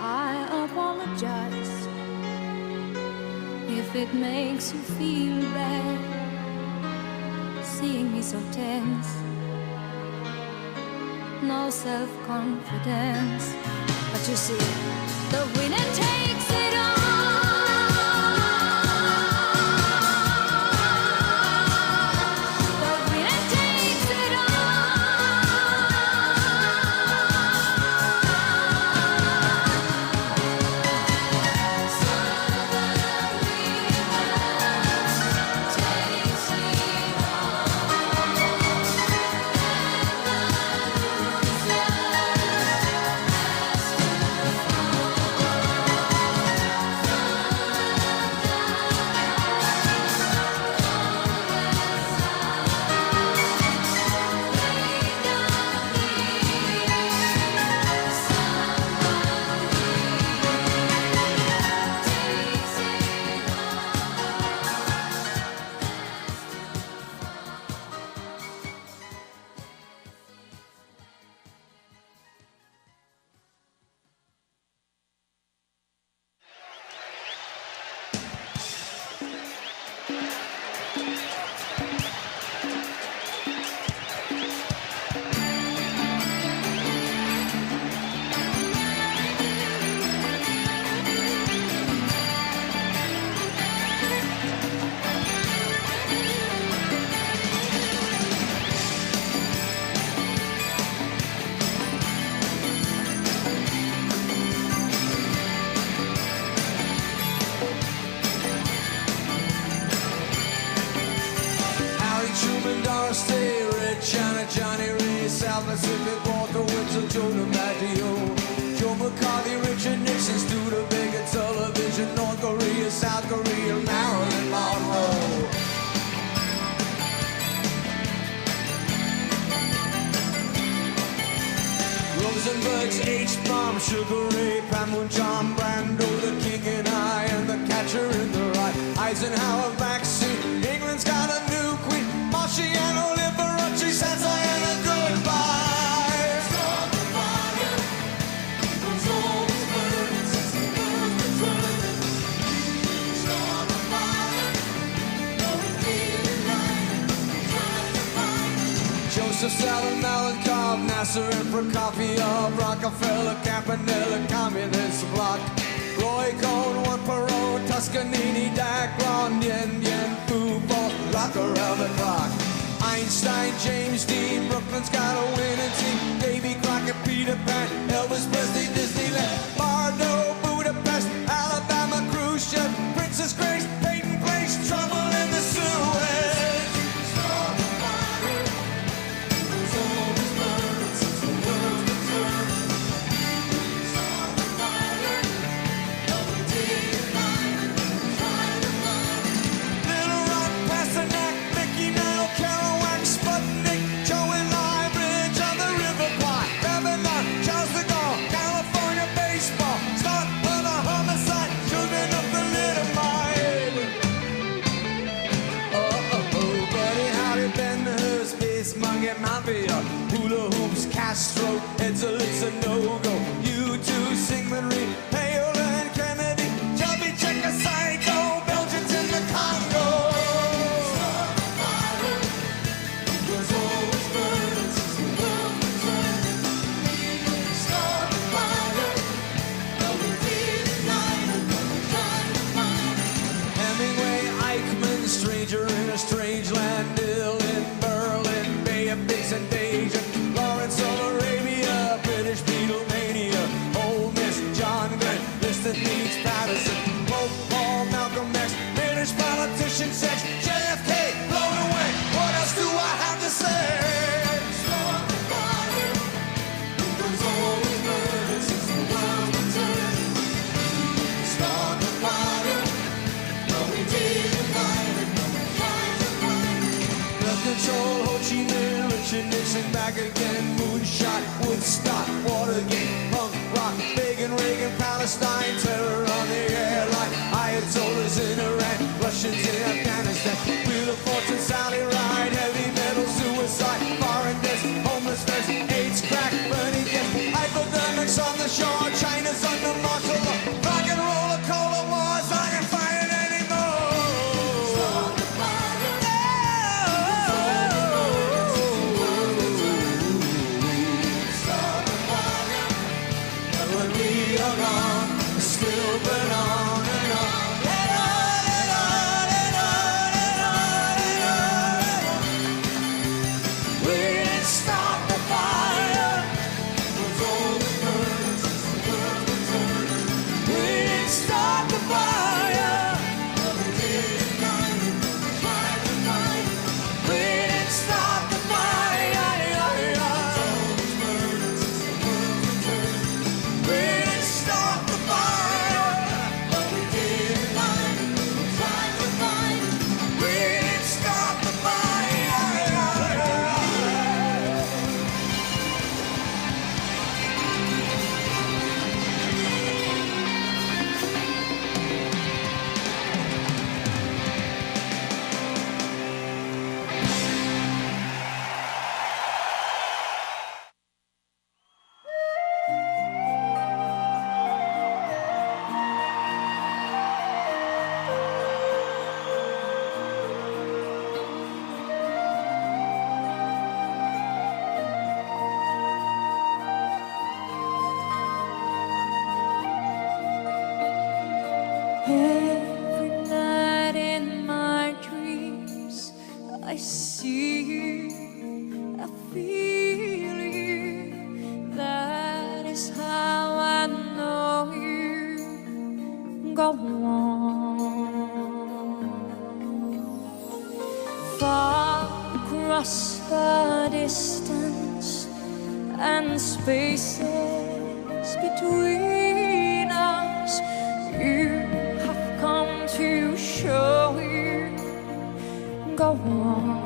I apologize if it makes you feel bad, seeing me so tense, no self-confidence. But you see, the winner takes it all. The winner takes it all. Pacific, Walter Winchell, Joe DiMaggio, Joe McCarthy, Richard Nixon, Studebaker, television, North Korea, South Korea, Marilyn Monroe. Rosenberg's H-bomb, Sugar Ray, Panwood, John Brando, the King and I, and the Catcher in the Rye. Eisenhower vaccine, England's got a new queen, Marciano, Liberace, Sansa, and a goodbye. Start the fire, was always burning since the world was burning. Start the fire, though it feels like trying to find. Joseph Stalin, Malankov, Nasser and Prokofiev, Rockefeller, Campanella, Communist Bloc, Roy Cohn, Juan Perot, Toscanini, Dacron, Yen Yen, Fu, Ball, rock around the clock. Einstein, James Dean, Brooklyn's got a winning team, Davy Crockett, Peter Pan, Elvis Presley, Disneyland, Bardo, Budapest, Alabama, Khrushchev, Princess Grace, Peyton Place, trouble in the Suez. Hula hoops, Castro, Edsel, it's a no-go. U2, Sigmund Reed, Paola and Kennedy, Chubby Checker, Psycho, Belgians in the Congo. Start the fire, it was always burning since the world was turning. Start the fire, though we didn't light it, but we tried to find it. Hemingway, Eichmann, stranger in a strange land, Dylan, Berlin, Bay of Pigs and Deja, Lawrence of Arabia, British Beatlemania, Ole Miss, John Glenn, Liston Meets Patterson, Pope Paul, Malcolm X, British politician sex, JFK, blown away. What else do I have to say? Start the fire, it was always burning since the world was turning. Start the fire, but we didn't light it, but we tried to find it. Control, Ho Chi Minh, Richard Nixon, back again, moonshot, Woodstock, Watergate, punk rock, Reagan, Palestine, terror on the airline, Ayatollahs in Iran, Russians in Afghanistan, Wheel of Fortune, Sally Ride, heavy metal, suicide, foreign deaths, homelessness, AIDS, crack, burning death, hypodermics on the shore, China's under martial law, rock and roll, cola wars, I can fight it anymore. Start the fire. and spaces between us. You have come to show you. Go on.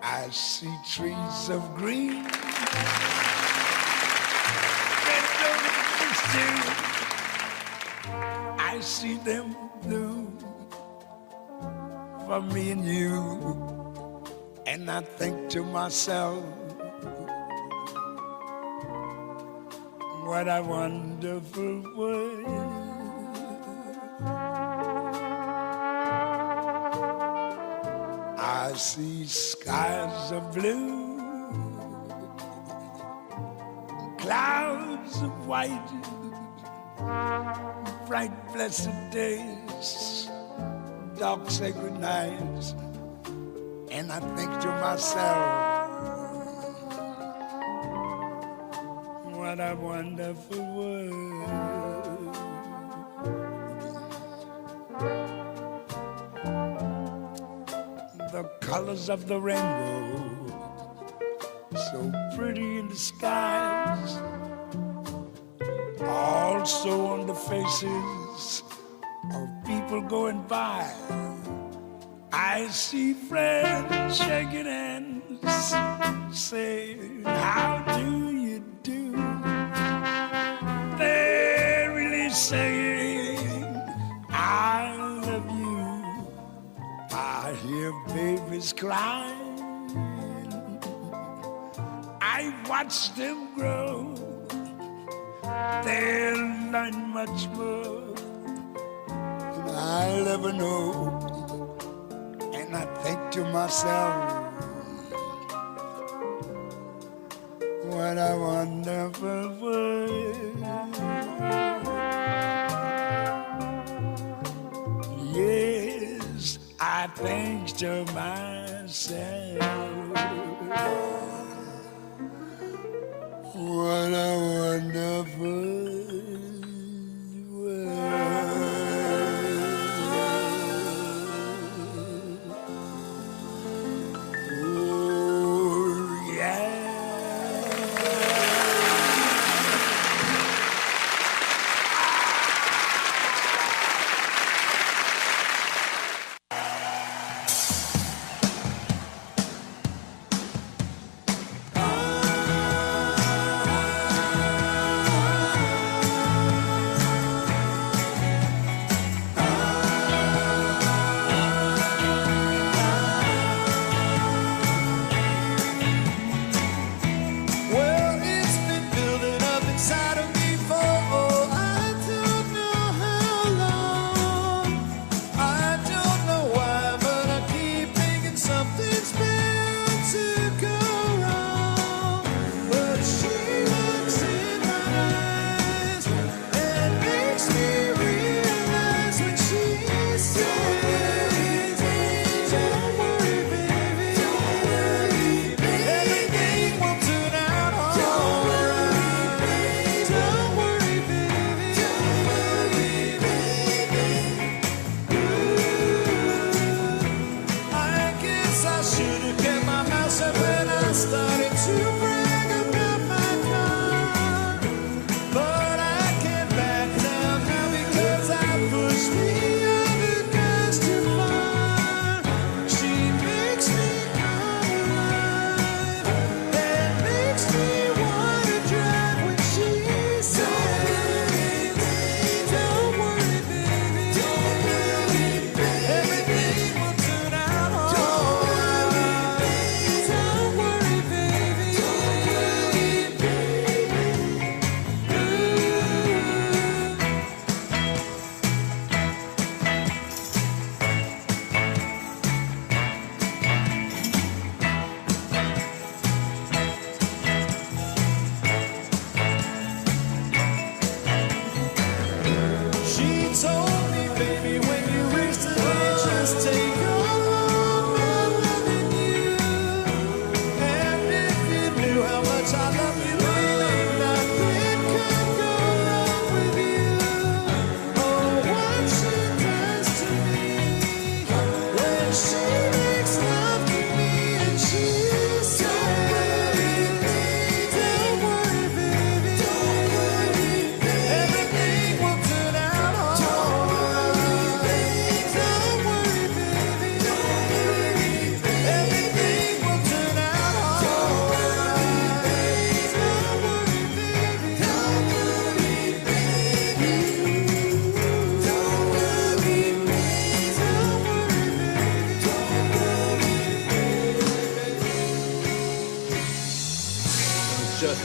I see trees of green, red roses too. I see them blue for me and you. And I think to myself, what a wonderful world. I see skies of blue, clouds of white, bright blessed days, dark sacred nights, and I think to myself, what a wonderful world. The colors of the rainbow, so pretty in the skies, all also on the faces of people going by. I see friends shaking hands, saying, how do you do? They're really saying, I love you. I hear babies crying. I watch them grow. They'll learn much more than I'll ever know. And I think to myself, what a wonderful world. Yes, I think to myself, what a wonderful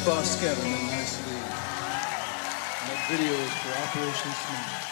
Boss Kevin in nicely. And that video is for Operation Smooth.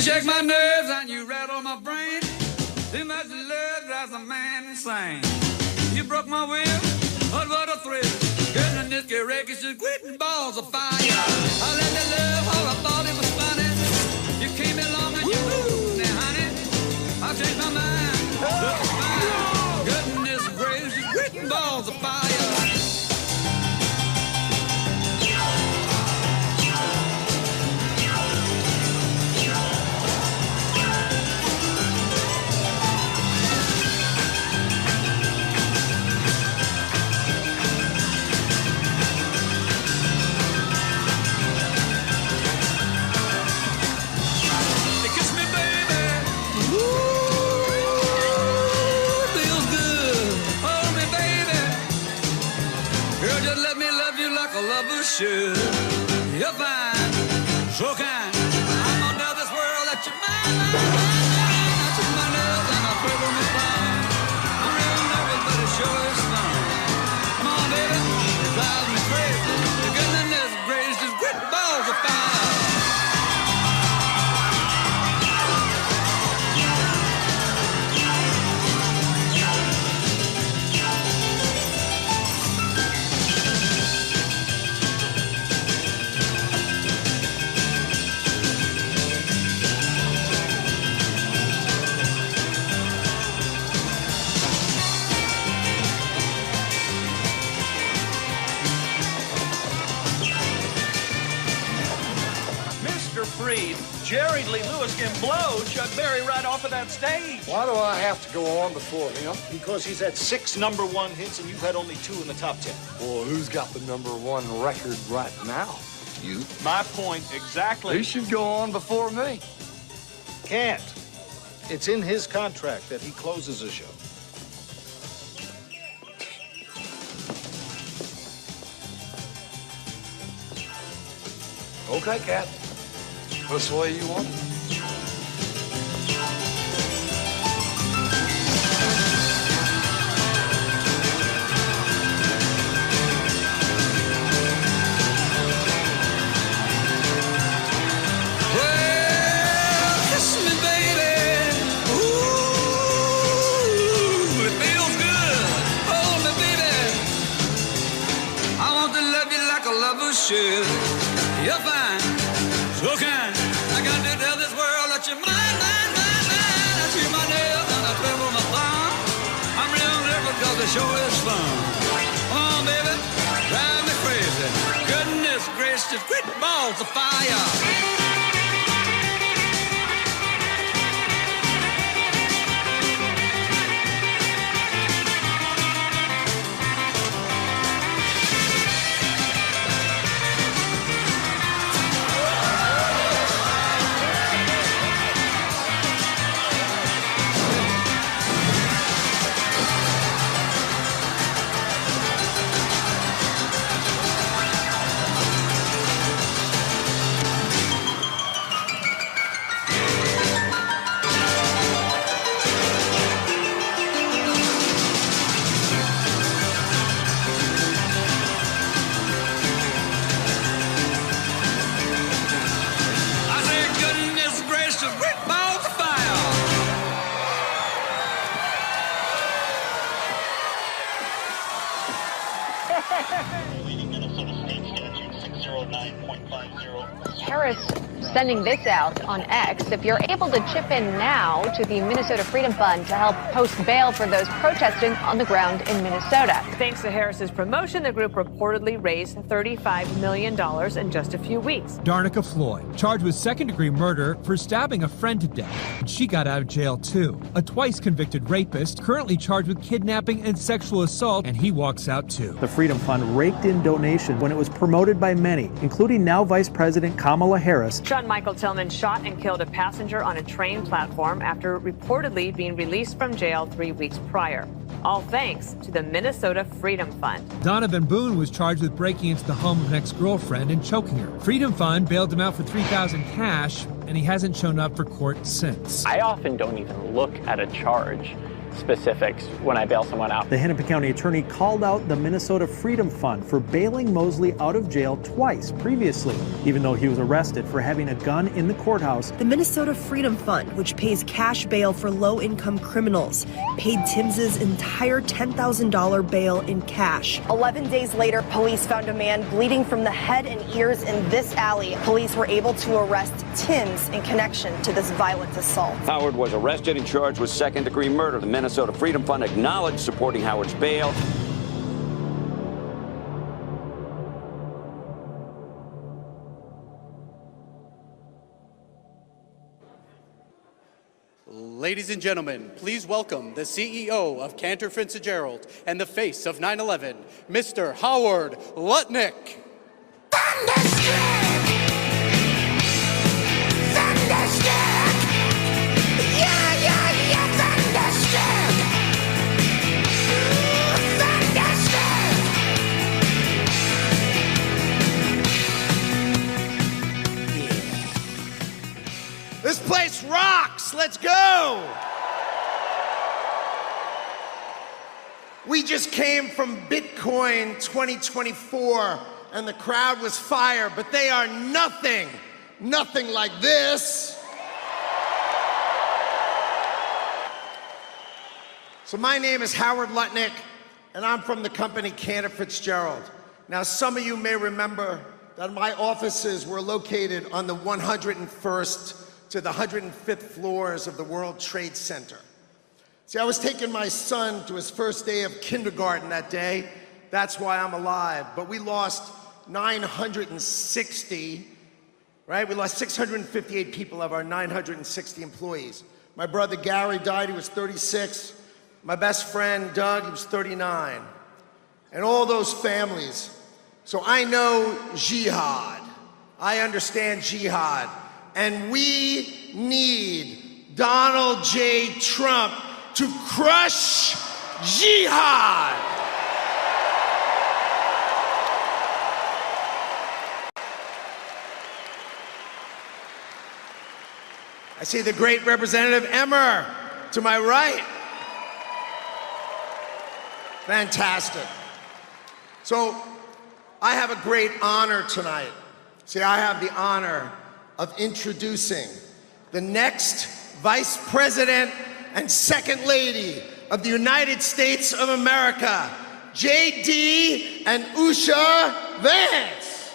You shake my nerves and you rattle my brain. Too much love drives a man insane. You broke my will, but what a thrill. Getting in this Quieres is quitting balls of fire. I let the love all I thought it was funny. You came along and you moved me, honey. I changed my mind, look fine. Goodness gracious, quitting balls of fire. Should. You're fine, so kind. I'm under this world that you're mine. I took my nails and I quiver me fine. I'm real nervous, but it sure is fun. Come on, baby, it drives me crazy. The goodness gracious, quit balls of fire. Jerry Lee Lewis can blow Chuck Berry right off of that stage. Why do I have to go on before him? Because he's had 6 #1 hits and you've had only 2 in the top 10. Well, who's got the #1 record right now? You. My point exactly. He should go on before me. Can't. It's in his contract that he closes a show. Okay, Cat. That's the way you want it. Well, kiss me, baby. Ooh, it feels good. Hold me, baby. I want to love you like a lover should. You're fine, so kind. I got to tell this world that you're mine. I chew my nails and I twiddle my thumb. I'm real nervous because the show is fun. Come on, baby, drive me crazy. Goodness gracious, quit balls of fire. Harris sending this out on X. If you're able to chip in now to the Minnesota Freedom Fund to help post bail for those protesting on the ground in Minnesota. Thanks to Harris's promotion, the group reportedly raised $35 million in just a few weeks. Darnica Floyd, charged with second-degree murder for stabbing a friend to death. She got out of jail, too. A twice-convicted rapist, currently charged with kidnapping and sexual assault, and he walks out, too. The Freedom Fund raked in donations when it was promoted by many, including now Vice President Kamala Harris. Sean Michael Tillman shot and killed a passenger on a train platform after reportedly being released from jail 3 weeks prior. All thanks to the Minnesota Freedom Fund. Donovan Boone was charged with breaking into the home of an ex-girlfriend and choking her. Freedom Fund bailed him out for $3,000 cash, and he hasn't shown up for court since. I often don't even look at a charge specifics when I bail someone out. The Hennepin County attorney called out the Minnesota Freedom Fund for bailing Mosley out of jail twice previously, even though he was arrested for having a gun in the courthouse. The Minnesota Freedom Fund, which pays cash bail for low-income criminals, paid Tims's entire $10,000 bail in cash. 11 days later, police found a man bleeding from the head and ears in this alley. Police were able to arrest Tims in connection to this violent assault. Howard was arrested and charged with second-degree murder. The Minnesota Freedom Fund acknowledged supporting Howard's bail. Ladies and gentlemen, please welcome the CEO of Cantor Fitzgerald and the face of 9/11, Mr. Howard Lutnick. This place rocks! Let's go! We just came from Bitcoin 2024 and the crowd was fire, but they are nothing like this. So my name is Howard Lutnick, and I'm from the company Cantor Fitzgerald. Now, some of you may remember that my offices were located on the 101st to the 105th floors of the World Trade Center. See, I was taking my son to his first day of kindergarten that day. That's why I'm alive. But we lost 960, right? We lost 658 people of our 960 employees. My brother Gary died, he was 36. My best friend Doug, he was 39. And all those families. So I know jihad. I understand jihad. And we need Donald J. Trump to crush jihad. I see the great Representative Emmer to my right. Fantastic. So I have a great honor tonight. See, I have the honor of introducing the next Vice President and Second Lady of the United States of America, J.D. and Usha Vance.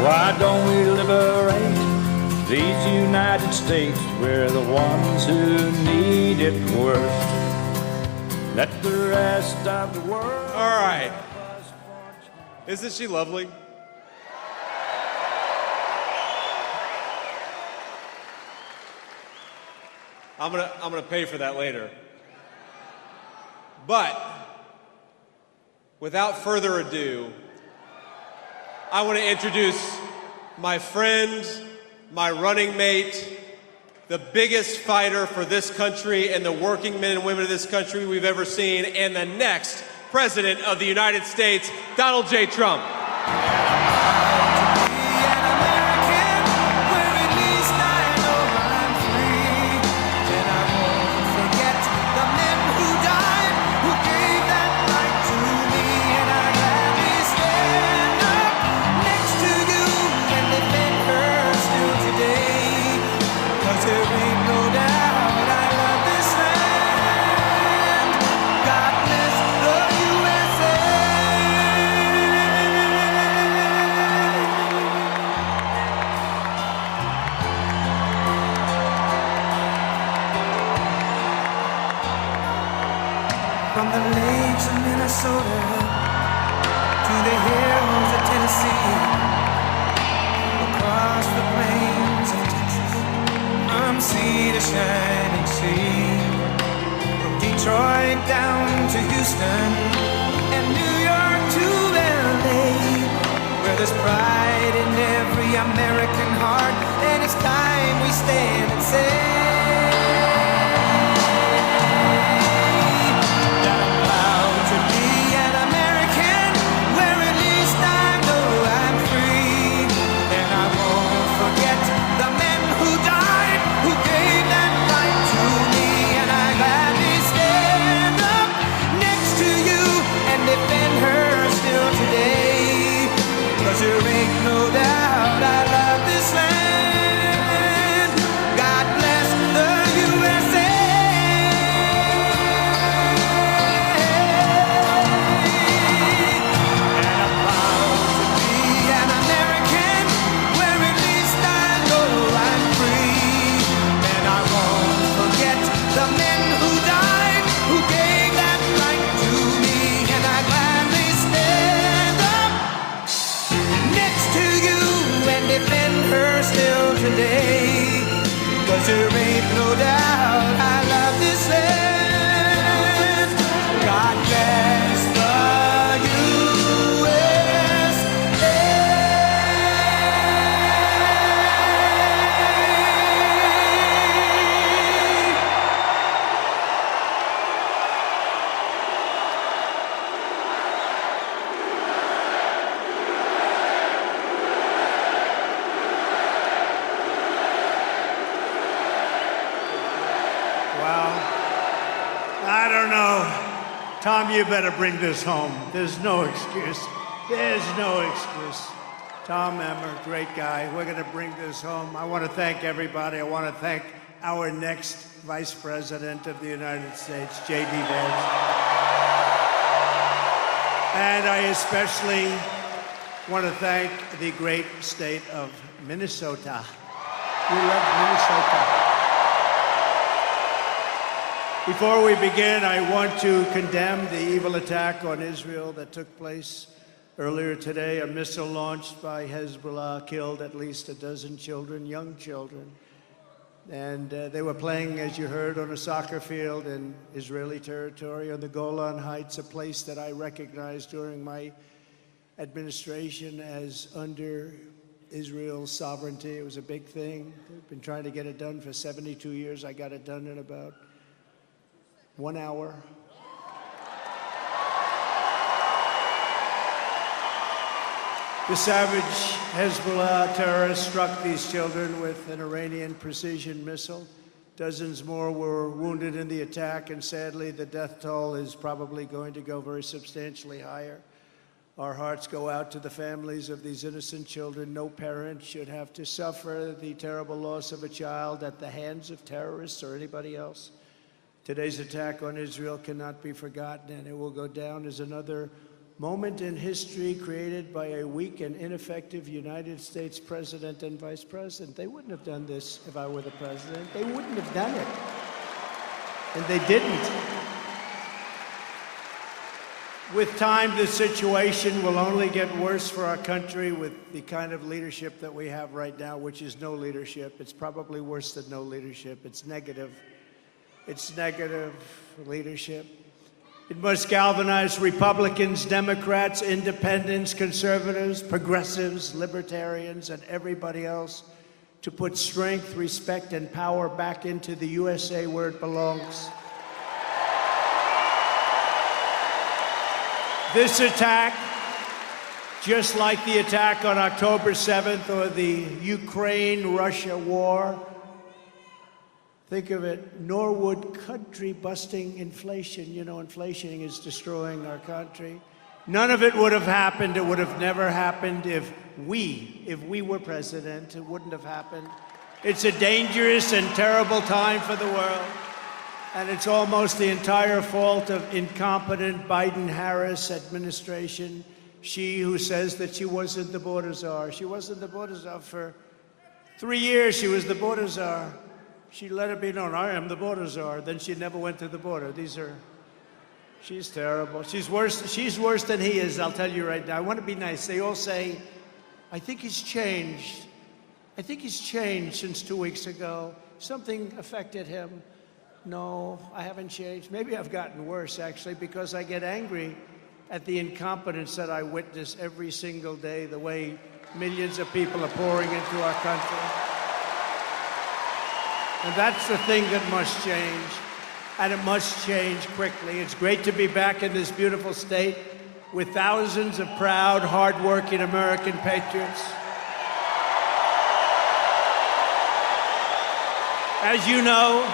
Why don't we liberate these United States? We're the ones who need it worst. Let the rest of the world... All right. Isn't she lovely? I'm gonna pay for that later. But without further ado, I want to introduce my friend, my running mate, the biggest fighter for this country and the working men and women of this country we've ever seen, and the next President of the United States, Donald J. Trump. From the lakes of Minnesota to the hills of Tennessee, across the plains of Texas, from sea to shining sea, from Detroit down to Houston and New York to LA, where there's pride in every American heart, and it's time we stand and say day. 'Cause there ain't no doubt I love this land. God bless the USA. Wow. I don't know. Tom, you better bring this home. There's no excuse. There's no excuse. Tom Emmer, great guy. We're going to bring this home. I want to thank everybody. I want to thank our next Vice President of the United States, J.D. Vance. And I especially want to thank the great state of Minnesota. We love Minnesota. Before we begin, I want to condemn the evil attack on Israel that took place earlier today. A missile launched by Hezbollah killed at least a dozen children, young children. And they were playing, as you heard, on a soccer field in Israeli territory on the Golan Heights, a place that I recognized during my administration as under Israel's sovereignty. It was a big thing. I've been trying to get it done for 72 years. I got it done in about 1 hour. The savage Hezbollah terrorists struck these children with an Iranian precision missile. Dozens more were wounded in the attack, and sadly, the death toll is probably going to go very substantially higher. Our hearts go out to the families of these innocent children. No parent should have to suffer the terrible loss of a child at the hands of terrorists or anybody else. Today's attack on Israel cannot be forgotten, and it will go down as another moment in history created by a weak and ineffective United States president and vice president. They wouldn't have done this if I were the president. They wouldn't have done it. And they didn't. With time, the situation will only get worse for our country with the kind of leadership that we have right now, which is no leadership. It's probably worse than no leadership. It's negative. It's negative leadership. It must galvanize Republicans, Democrats, independents, conservatives, progressives, libertarians, and everybody else to put strength, respect, and power back into the USA where it belongs. This attack, just like the attack on October 7th or the Ukraine-Russia war, think of it, nor would country-busting inflation. You know, inflation is destroying our country. None of it would have happened. It would have never happened if we were president. It wouldn't have happened. It's a dangerous and terrible time for the world. And it's almost the entire fault of incompetent Biden-Harris administration. She who says that she wasn't the border czar. She wasn't the border czar for 3 years. She was the border czar. She let it be known, I am the border czar. Then she never went to the border. She's terrible. She's worse than he is, I'll tell you right now. I want to be nice. They all say, I think he's changed. I think he's changed since 2 weeks ago. Something affected him. No, I haven't changed. Maybe I've gotten worse, actually, because I get angry at the incompetence that I witness every single day, the way millions of people are pouring into our country. And that's the thing that must change, and it must change quickly. It's great to be back in this beautiful state with thousands of proud, hardworking American patriots. As you know,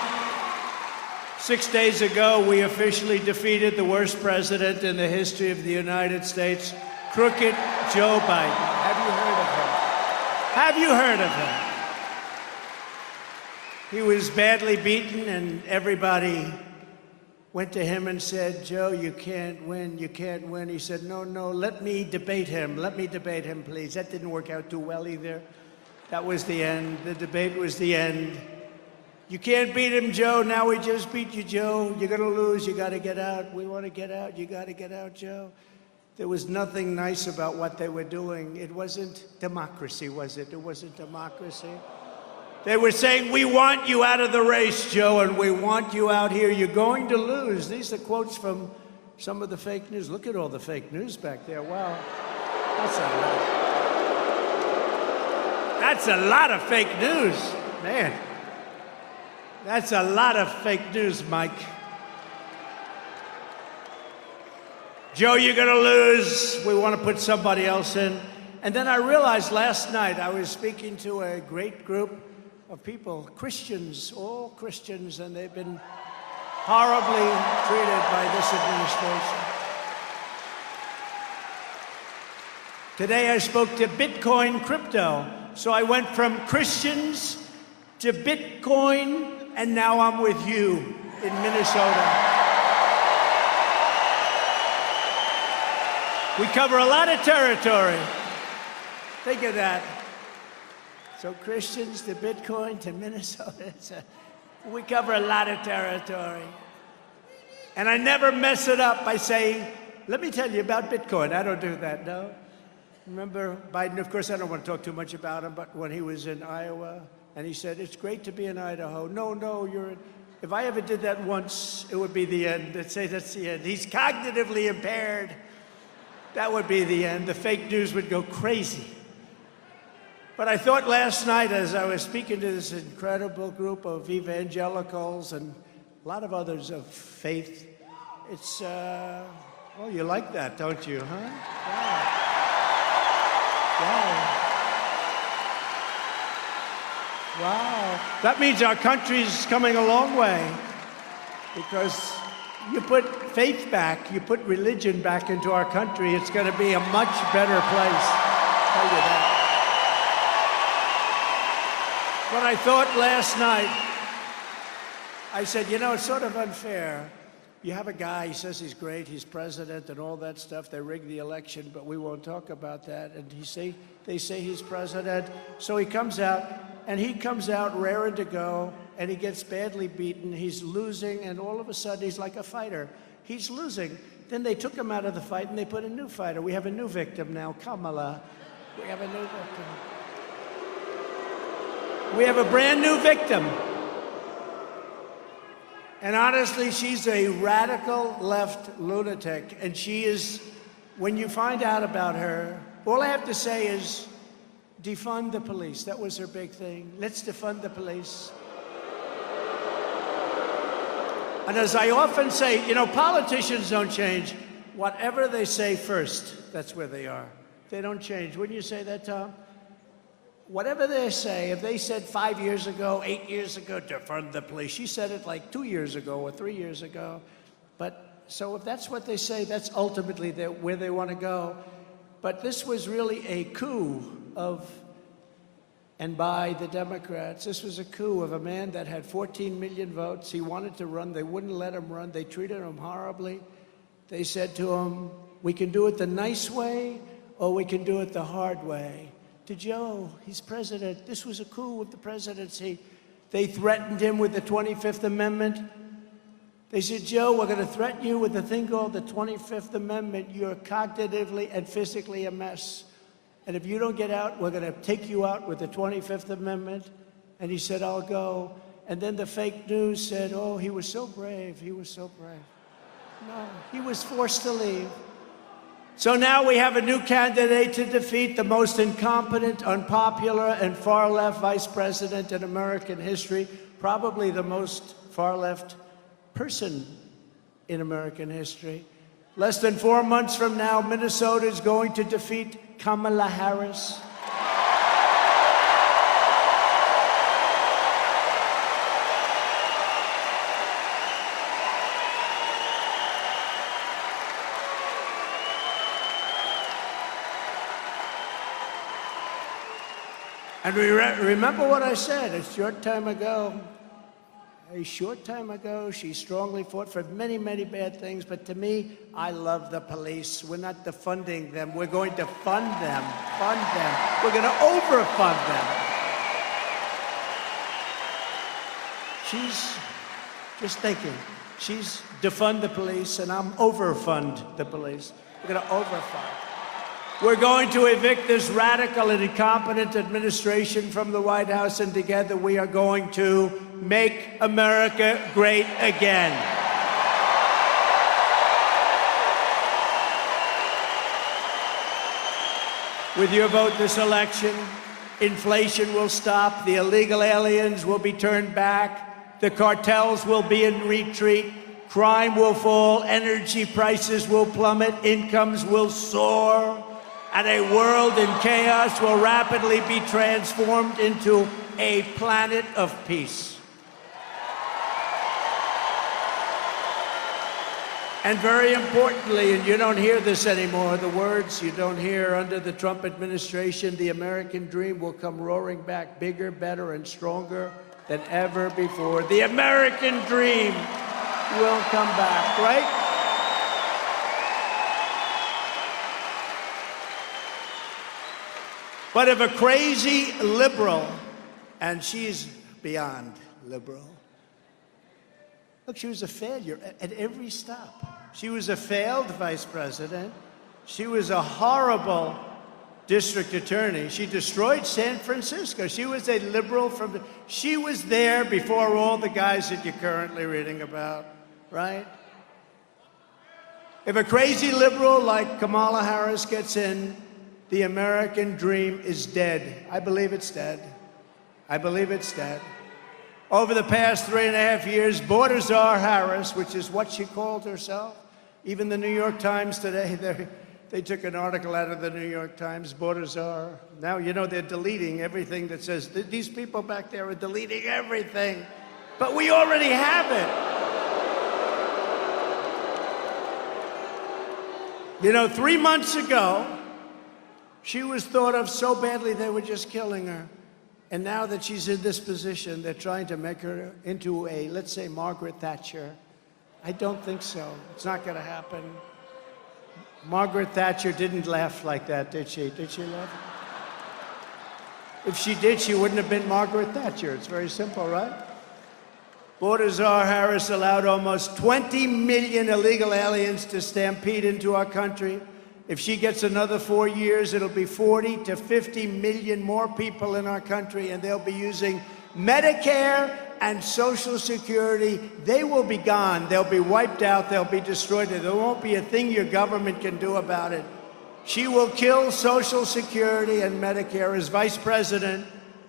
6 days ago, we officially defeated the worst president in the history of the United States, crooked Joe Biden. Have you heard of him? Have you heard of him? He was badly beaten, and everybody went to him and said, Joe, you can't win, you can't win. He said, no, let me debate him. Let me debate him, please. That didn't work out too well either. That was the end. The debate was the end. You can't beat him, Joe. Now we just beat you, Joe. You're going to lose. You got to get out. We want to get out. You got to get out, Joe. There was nothing nice about what they were doing. It wasn't democracy, was it? It wasn't democracy. They were saying, we want you out of the race, Joe, and we want you out here. You're going to lose. These are quotes from some of the fake news. Look at all the fake news back there. Wow. That's a lot. That's a lot of fake news. Man. That's a lot of fake news, Mike. Joe, you're going to lose. We want to put somebody else in. And then I realized last night I was speaking to a great group of people, Christians, all Christians, and they've been horribly treated by this administration. Today I spoke to Bitcoin crypto. So I went from Christians to Bitcoin, and now I'm with you in Minnesota. We cover a lot of territory. Think of that. So Christians to Bitcoin to Minnesota. We cover a lot of territory. And I never mess it up by saying, let me tell you about Bitcoin. I don't do that, no. Remember Biden, of course, I don't want to talk too much about him, but when he was in Iowa, and he said, it's great to be in Idaho. No, if I ever did that once, it would be the end. They'd say that's the end. He's cognitively impaired. That would be the end. The fake news would go crazy. But I thought last night, as I was speaking to this incredible group of evangelicals and a lot of others of faith, it's, well, you like that, don't you, huh? Wow. Wow. That means our country's coming a long way, because you put faith back, you put religion back into our country, it's going to be a much better place. I'll tell you that. But I thought last night, I said, you know, it's sort of unfair. You have a guy, he says he's great, he's president and all that stuff. They rigged the election, but we won't talk about that. And they say he's president. So he comes out, and he comes out raring to go, and he gets badly beaten. He's losing, and all of a sudden, he's like a fighter. He's losing. Then they took him out of the fight, and they put a new fighter. We have a new victim now, Kamala. We have a new victim. We have a brand new victim. And honestly, she's a radical left lunatic. And she is, when you find out about her, all I have to say is defund the police. That was her big thing. Let's defund the police. And as I often say, you know, politicians don't change. Whatever they say first, that's where they are. They don't change. Wouldn't you say that, Tom? Whatever they say, if they said 5 years ago, 8 years ago, defund the police, she said it like 2 years ago or 3 years ago. But so if that's what they say, that's ultimately where they want to go. But this was really a coup of, and by the Democrats, this was a coup of a man that had 14 million votes. He wanted to run. They wouldn't let him run. They treated him horribly. They said to him, we can do it the nice way, or we can do it the hard way. To Joe, he's president. This was a coup of the presidency. They threatened him with the 25th Amendment. They said, Joe, we're going to threaten you with a thing called the 25th Amendment. You're cognitively and physically a mess. And if you don't get out, we're going to take you out with the 25th Amendment. And he said, I'll go. And then the fake news said, oh, he was so brave. He was so brave. No, he was forced to leave. So now we have a new candidate to defeat the most incompetent, unpopular, and far-left vice president in American history, probably the most far-left person in American history. Less than 4 months from now, Minnesota is going to defeat Kamala Harris. And remember what I said a short time ago, she strongly fought for many, many bad things. But to me, I love the police. We're not defunding them. We're going to fund them. We're going to overfund them. She's just thinking. She's defund the police, and I'm overfund the police. We're going to overfund. We're going to evict this radical and incompetent administration from the White House, and together we are going to make America great again. With your vote this election, inflation will stop, the illegal aliens will be turned back, the cartels will be in retreat, crime will fall, energy prices will plummet, incomes will soar, and a world in chaos will rapidly be transformed into a planet of peace. And very importantly, and you don't hear this anymore, the words you don't hear under the Trump administration, the American dream will come roaring back bigger, better, and stronger than ever before. The American dream will come back, right? But if a crazy liberal, and she's beyond liberal, look, she was a failure at every stop. She was a failed vice president. She was a horrible district attorney. She destroyed San Francisco. She was a liberal she was there before all the guys that you're currently reading about, right? If a crazy liberal like Kamala Harris gets in, the American dream is dead. I believe it's dead. I believe it's dead. Over the past 3.5 years, Border Czar Harris, which is what she called herself, even the New York Times today, they took an article out of the New York Times, Border Czar. Now, you know, they're deleting everything that says, these people back there are deleting everything. But we already have it. You know, 3 months ago, she was thought of so badly they were just killing her. And now that she's in this position, they're trying to make her into a, let's say, Margaret Thatcher. I don't think so. It's not going to happen. Margaret Thatcher didn't laugh like that, did she? Did she laugh? If she did, she wouldn't have been Margaret Thatcher. It's very simple, right? Border Czar Harris allowed almost 20 million illegal aliens to stampede into our country. If she gets another 4 years, it'll be 40 to 50 million more people in our country, and they'll be using Medicare and Social Security. They will be gone. They'll be wiped out. They'll be destroyed. There won't be a thing your government can do about it. She will kill Social Security and Medicare. As Vice President,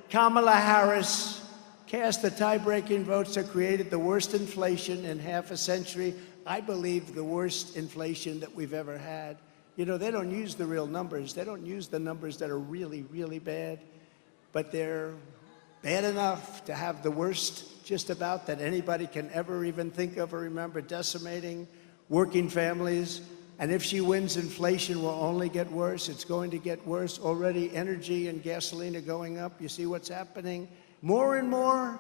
Kamala Harris cast the tie-breaking votes that created the worst inflation in half a century. I believe the worst inflation that we've ever had. You know, they don't use the real numbers. They don't use the numbers that are really, really bad. But they're bad enough to have the worst just about that anybody can ever even think of or remember, decimating working families. And if she wins, inflation will only get worse. It's going to get worse. Already energy and gasoline are going up. You see what's happening? More and more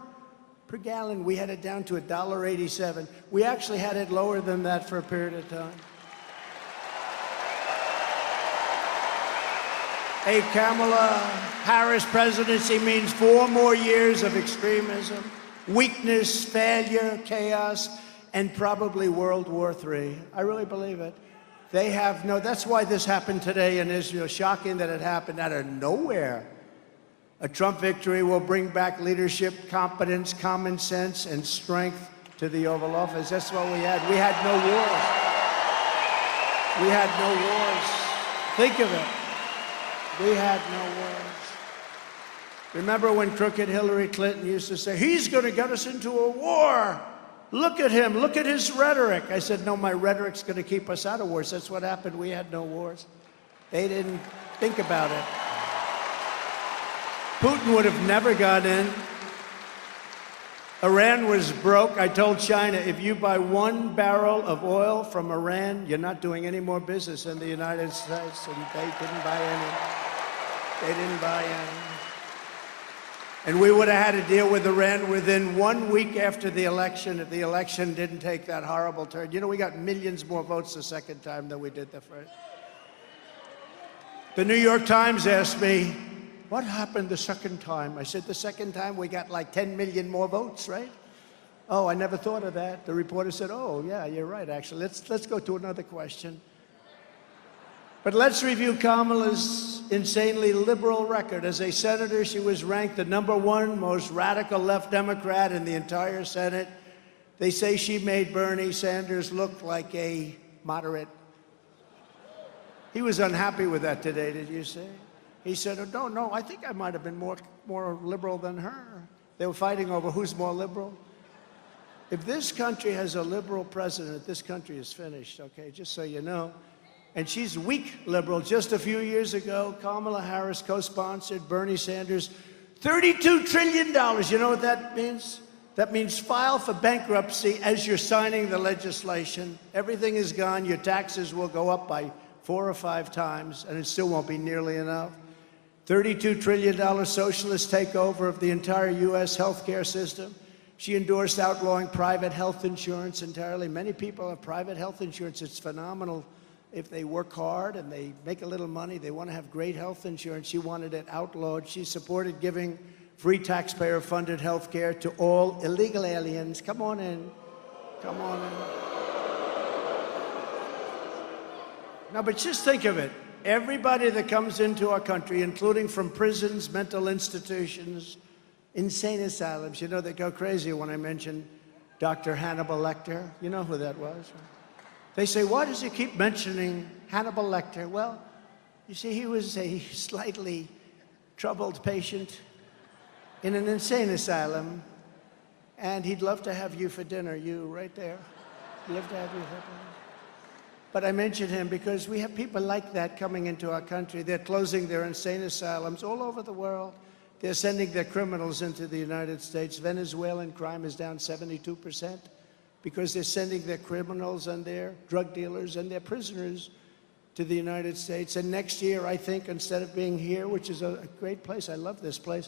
per gallon. We had it down to $1.87. We actually had it lower than that for a period of time. A Kamala Harris presidency means 4 more years of extremism, weakness, failure, chaos, and probably World War III. I really believe it. They have no, that's why this happened today in Israel. Shocking that it happened out of nowhere. A Trump victory will bring back leadership, competence, common sense, and strength to the Oval Office. That's what we had. We had no wars. We had no wars. Think of it. We had no wars. Remember when crooked Hillary Clinton used to say, he's going to get us into a war. Look at him. Look at his rhetoric. I said, no, my rhetoric's going to keep us out of wars. That's what happened. We had no wars. They didn't think about it. Putin would have never got in. Iran was broke. I told China, if you buy 1 barrel of oil from Iran, you're not doing any more business in the United States. And they didn't buy any. They didn't buy any. And we would have had to deal with Iran within 1 week after the election if the election didn't take that horrible turn. You know, we got millions more votes the second time than we did the first. The New York Times asked me, what happened the second time? I said, the second time we got like 10 million more votes, right? Oh, I never thought of that. The reporter said, oh, yeah, you're right, actually. Let's go to another question. But let's review Kamala's insanely liberal record. As a senator, she was ranked the #1 most radical left Democrat in the entire Senate. They say she made Bernie Sanders look like a moderate. He was unhappy with that today, did you see? He said, oh, no, I think I might have been more liberal than her. They were fighting over who's more liberal. If this country has a liberal president, this country is finished, okay, just so you know. And she's weak liberal. Just a few years ago, Kamala Harris co-sponsored Bernie Sanders' $32 trillion. You know what that means? That means file for bankruptcy as you're signing the legislation. Everything is gone. Your taxes will go up by 4 or 5 times, and it still won't be nearly enough. $32 trillion socialist takeover of the entire U.S. healthcare system. She endorsed outlawing private health insurance entirely. Many people have private health insurance. It's phenomenal. If they work hard and they make a little money, they want to have great health insurance. She wanted it outlawed. She supported giving free taxpayer-funded health care to all illegal aliens. Come on in. Come on in. Now, but just think of it. Everybody that comes into our country, including from prisons, mental institutions, insane asylums, you know, they go crazy when I mention Dr. Hannibal Lecter. You know who that was, right? They say, why does he keep mentioning Hannibal Lecter? Well, you see, he was a slightly troubled patient in an insane asylum, and he'd love to have you for dinner, you right there. He'd love to have you for dinner. But I mentioned him because we have people like that coming into our country. They're closing their insane asylums all over the world. They're sending their criminals into the United States. Venezuelan crime is down 72%. Because they're sending their criminals and their drug dealers and their prisoners to the United States. And next year, I think, instead of being here, which is a great place, I love this place,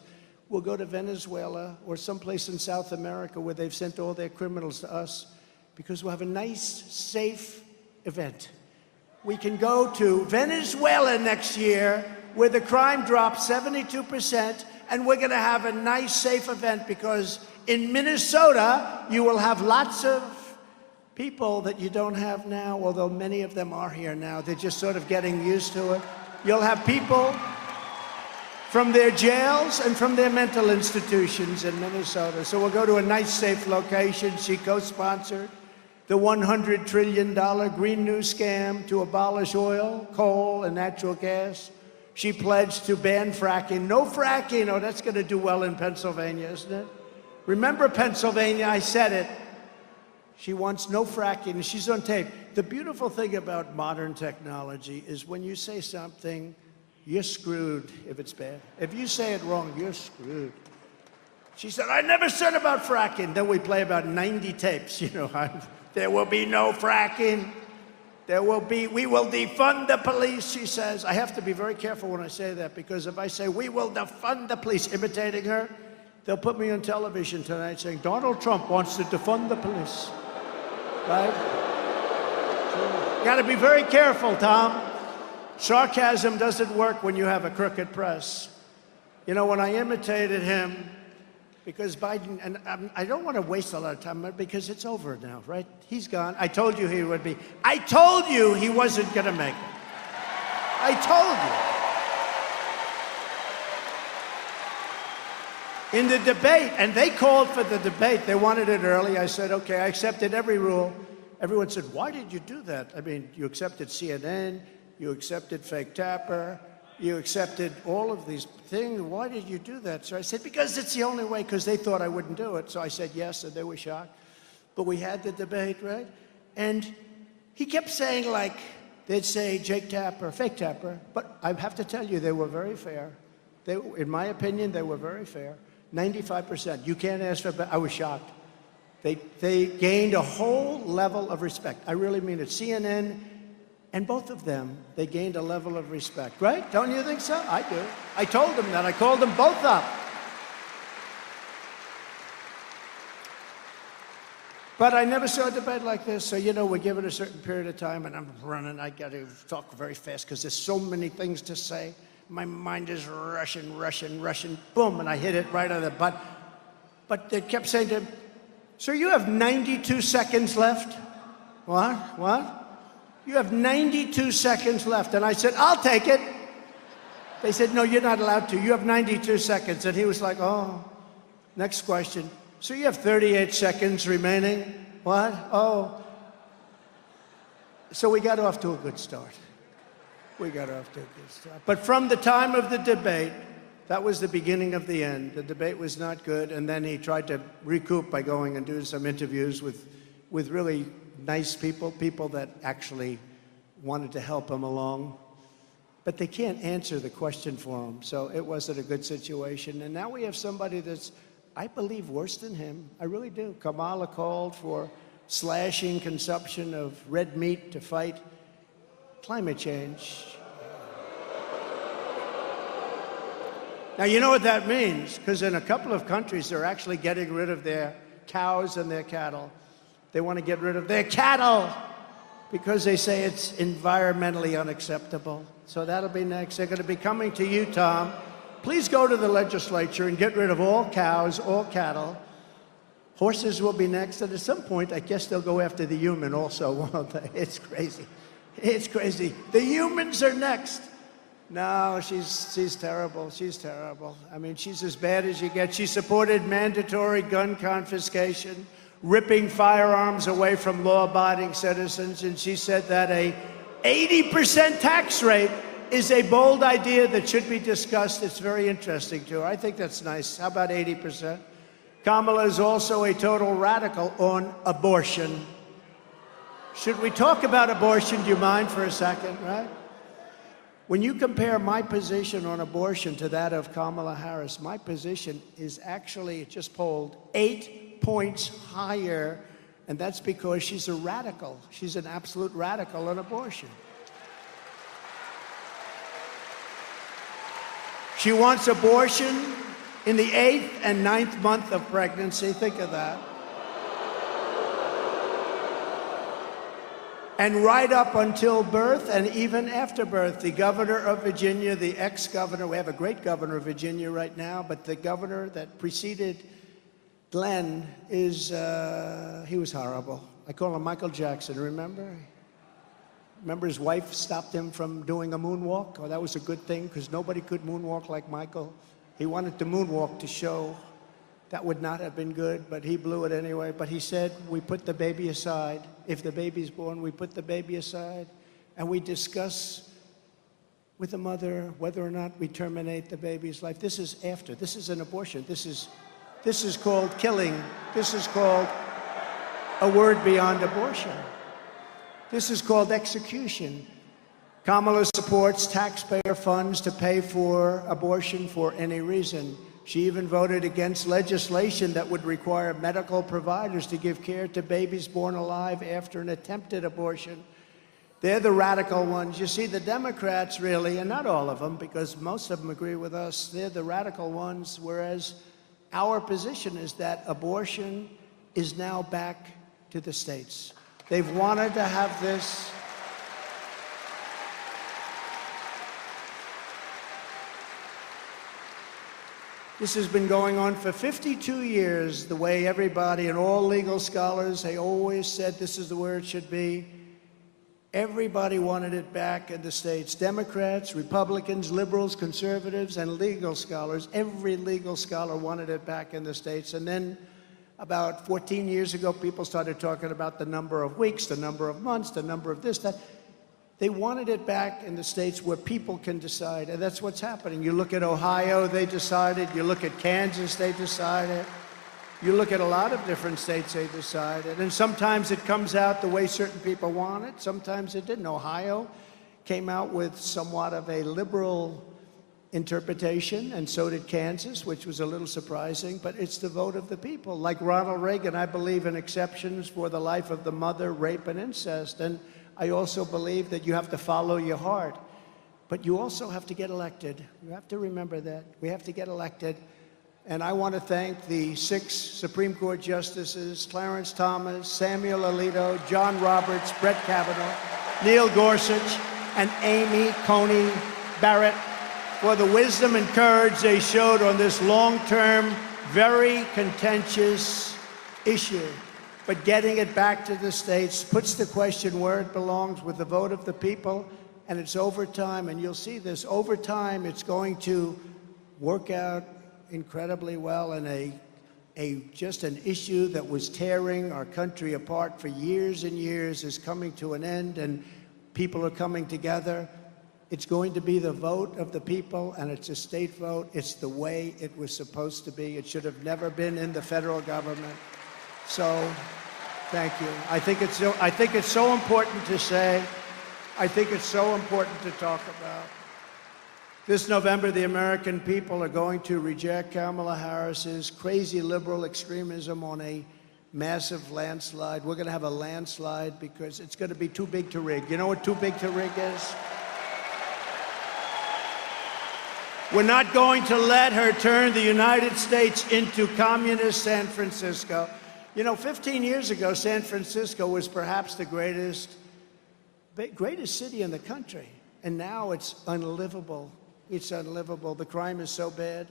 we'll go to Venezuela or someplace in South America where they've sent all their criminals to us, because we'll have a nice, safe event. We can go to Venezuela next year where the crime drops 72%, and we're going to have a nice, safe event because in Minnesota, you will have lots of people that you don't have now, although many of them are here now. They're just sort of getting used to it. You'll have people from their jails and from their mental institutions in Minnesota. So we'll go to a nice, safe location. She co-sponsored the $100 trillion Green New scam to abolish oil, coal, and natural gas. She pledged to ban fracking. No fracking. Oh, that's going to do well in Pennsylvania, isn't it? Remember Pennsylvania, I said it. She wants no fracking. She's on tape. The beautiful thing about modern technology is when you say something, you're screwed if it's bad. If you say it wrong, you're screwed. She said, I never said about fracking. Then we play about 90 tapes. You know, there will be no fracking. We will defund the police, she says. I have to be very careful when I say that, because if I say, we will defund the police, imitating her, they'll put me on television tonight saying, Donald Trump wants to defund the police, right? So, got to be very careful, Tom. Sarcasm doesn't work when you have a crooked press. You know, when I imitated him, because Biden, and I don't want to waste a lot of time, because it's over now, right? He's gone. I told you he would be. I told you he wasn't going to make it. I told you. In the debate, and they called for the debate. They wanted it early. I said, okay, I accepted every rule. Everyone said, why did you do that? I mean, you accepted CNN, you accepted fake Tapper, you accepted all of these things. Why did you do that? So I said, because it's the only way, because they thought I wouldn't do it. So I said yes, and they were shocked. But we had the debate, right? And he kept saying, like, they'd say Jake Tapper, fake Tapper. But I have to tell you, they were very fair. In my opinion, they were very fair. 95%. You can't ask for, I was shocked. They gained a whole level of respect. I really mean it. CNN and both of them, they gained a level of respect, right? Don't you think so? I do. I told them that. I called them both up. But I never saw a debate like this, so, you know, we're given a certain period of time, and I'm running. I got to talk very fast because there's so many things to say. My mind is rushing, boom, and I hit it right on the butt. But they kept saying to him, sir, you have 92 seconds left. What? You have 92 seconds left. And I said, I'll take it. They said, no, you're not allowed to. You have 92 seconds. And he was like, oh, next question. So you have 38 seconds remaining. What? Oh. So we got off to a good start. We got off to a good start. But from the time of the debate, that was the beginning of the end. The debate was not good, and then he tried to recoup by going and doing some interviews with really nice people, people that actually wanted to help him along. But they can't answer the question for him, so it wasn't a good situation. And now we have somebody that's, I believe, worse than him. I really do. Kamala called for slashing consumption of red meat to fight climate change. Now, you know what that means, because in a couple of countries, they're actually getting rid of their cows and their cattle. They want to get rid of their cattle because they say it's environmentally unacceptable. So that'll be next. They're going to be coming to you, Tom. Please go to the legislature and get rid of all cows, all cattle. Horses will be next, and at some point, I guess they'll go after the human also, won't they? It's crazy. It's crazy. The humans are next. No, she's terrible. She's terrible. I mean, she's as bad as you get. She supported mandatory gun confiscation, ripping firearms away from law-abiding citizens, and she said that a 80% tax rate is a bold idea that should be discussed. It's very interesting to her. I think that's nice. How about 80%? Kamala is also a total radical on abortion. Should we talk about abortion? Do you mind for a second, right? When you compare my position on abortion to that of Kamala Harris, my position is actually, it just polled, 8 points higher, and that's because she's a radical. She's an absolute radical on abortion. She wants abortion in the 8th and 9th month of pregnancy. Think of that. And right up until birth and even after birth. The governor of Virginia, the ex-governor, we have a great governor of Virginia right now, but the governor that preceded Glenn is, he was horrible. I call him Michael Jackson, remember? Remember his wife stopped him from doing a moonwalk? Oh, that was a good thing, because nobody could moonwalk like Michael. He wanted to moonwalk to show that would not have been good, but he blew it anyway. But he said, we put the baby aside. If the baby's born, we put the baby aside, and we discuss with the mother whether or not we terminate the baby's life. This is after. This is an abortion. This is called killing. This is called a word beyond abortion. This is called execution. Kamala supports taxpayer funds to pay for abortion for any reason. She even voted against legislation that would require medical providers to give care to babies born alive after an attempted abortion. They're the radical ones. You see, the Democrats really, and not all of them, because most of them agree with us, they're the radical ones, whereas our position is that abortion is now back to the states. They've wanted to have this. This has been going on for 52 years, the way everybody and all legal scholars, they always said this is the way it should be. Everybody wanted it back in the states. Democrats, Republicans, liberals, conservatives, and legal scholars. Every legal scholar wanted it back in the states. And then about 14 years ago, people started talking about the number of weeks, the number of months, the number of this, that. They wanted it back in the states where people can decide, and that's what's happening. You look at Ohio, they decided. You look at Kansas, they decided. You look at a lot of different states, they decided. And sometimes it comes out the way certain people want it. Sometimes it didn't. Ohio came out with somewhat of a liberal interpretation, and so did Kansas, which was a little surprising, but it's the vote of the people. Like Ronald Reagan, I believe in exceptions for the life of the mother, rape, and incest. And I also believe that you have to follow your heart, but you also have to get elected. You have to remember that. We have to get elected. And I want to thank the 6 Supreme Court justices, Clarence Thomas, Samuel Alito, John Roberts, Brett Kavanaugh, Neil Gorsuch, and Amy Coney Barrett for the wisdom and courage they showed on this long-term, very contentious issue. But getting it back to the states puts the question where it belongs, with the vote of the people, and it's over time. And you'll see this over time. It's going to work out incredibly well, and just an issue that was tearing our country apart for years and years is coming to an end, and people are coming together. It's going to be the vote of the people, and it's a state vote. It's the way it was supposed to be. It should have never been in the federal government. So, thank you. I think it's so important to say. I think it's so important to talk about. This November, the American people are going to reject Kamala Harris's crazy liberal extremism on a massive landslide. We're going to have a landslide because it's going to be too big to rig. You know what too big to rig is? We're not going to let her turn the United States into communist San Francisco. You know, 15 years ago, San Francisco was perhaps the greatest city in the country. And now it's unlivable. It's unlivable. The crime is so bad.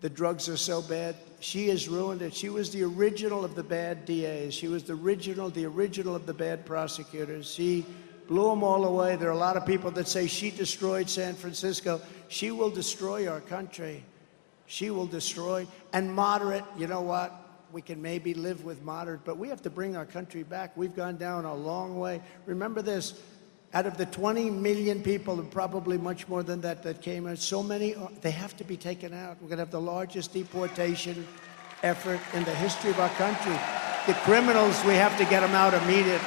The drugs are so bad. She has ruined it. She was the original of the bad DAs. She was the original of the bad prosecutors. She blew them all away. There are a lot of people that say she destroyed San Francisco. She will destroy our country. She will destroy. And moderate, you know what? We can maybe live with moderate, but we have to bring our country back. We've gone down a long way. Remember this. Out of the 20 million people, and probably much more than that, that came in, so many, they have to be taken out. We're going to have the largest deportation effort in the history of our country. The criminals, we have to get them out immediately.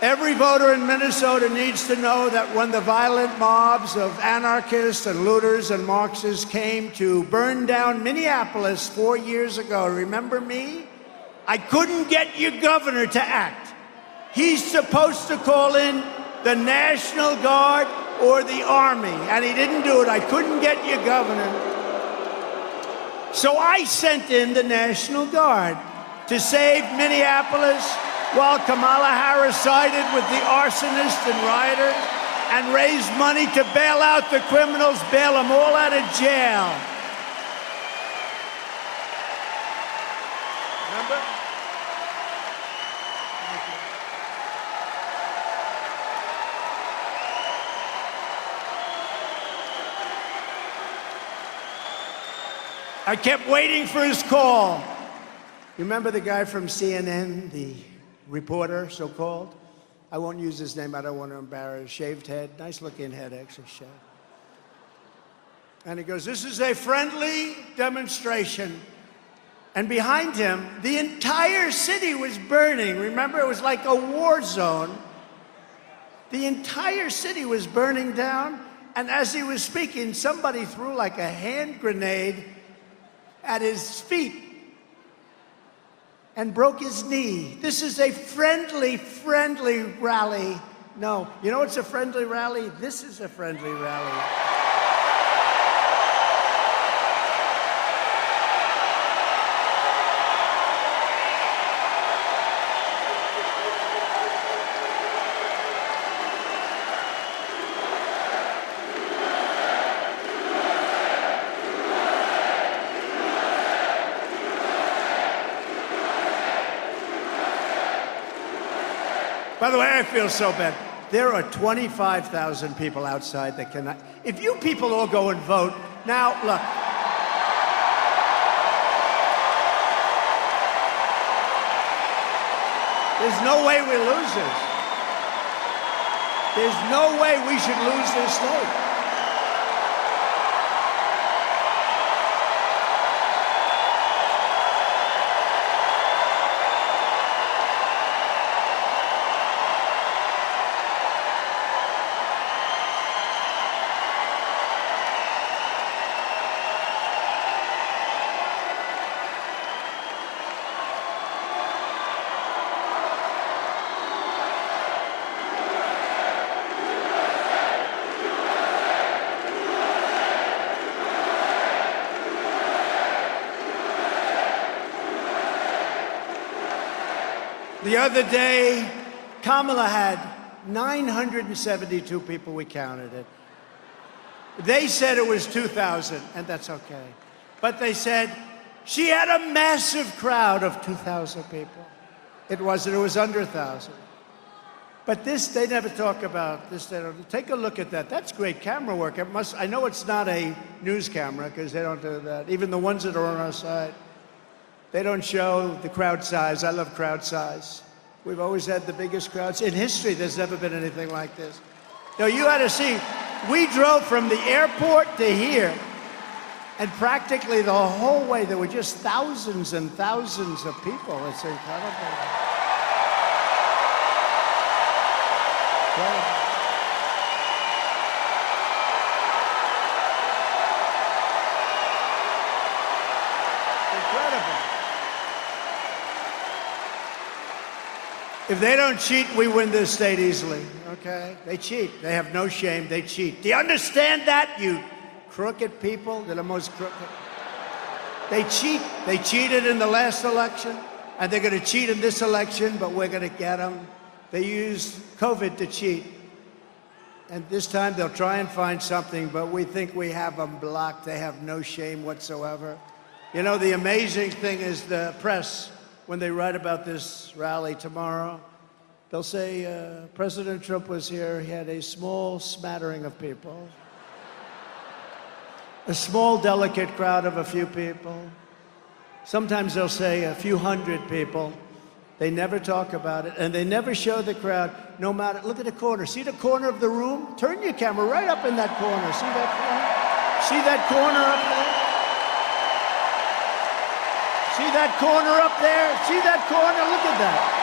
Every voter in Minnesota needs to know that when the violent mobs of anarchists and looters and Marxists came to burn down Minneapolis 4 years ago, remember me? I couldn't get your governor to act. He's supposed to call in the National Guard or the Army, and he didn't do it. I couldn't get your governor. So I sent in the National Guard to save Minneapolis while Kamala Harris sided with the arsonist and rioter and raised money to bail out the criminals, bail them all out of jail. Remember? I kept waiting for his call. You remember the guy from CNN, the reporter, so-called? I won't use his name. I don't want to embarrass. Shaved head, nice-looking head, actually shaved. And he goes, "This is a friendly demonstration." And behind him, the entire city was burning. Remember, it was like a war zone. The entire city was burning down. And as he was speaking, somebody threw like a hand grenade at his feet and broke his knee. This is a friendly rally. No, you know what's a friendly rally? This is a friendly rally. By the way, I feel so bad. There are 25,000 people outside that cannot. If you people all go and vote, now, look. There's no way we lose this. There's no way we should lose this state. The other day, Kamala had 972 people, we counted it. They said it was 2,000, and that's okay. But they said She had a massive crowd of 2,000 people. It was under 1,000. But this, they never talk about this. They don't. Take a look at that. That's great camera work. I know it's not a news camera because they don't do that. Even the ones that are on our side, they don't show the crowd size. I love crowd size. We've always had the biggest crowds. In history, there's never been anything like this. No, you had to see, we drove from the airport to here, and practically the whole way, there were just thousands and thousands of people. It's incredible. Incredible. If they don't cheat, we win this state easily, okay? They cheat. They have no shame. They cheat. Do you understand that, you crooked people? They're the most crooked. They cheat. They cheated in the last election, and they're going to cheat in this election, but we're going to get them. They used COVID to cheat. And this time they'll try and find something, but we think we have them blocked. They have no shame whatsoever. You know, the amazing thing is the press, when they write about this rally tomorrow, they'll say, President Trump was here. He had a small smattering of people. A small, delicate crowd of a few people. Sometimes they'll say a few hundred people. They never talk about it, and they never show the crowd, no matter, look at the corner. See the corner of the room? Turn your camera right up in that corner. See that corner? See that corner up there? See that corner up there? See that corner? Look at that.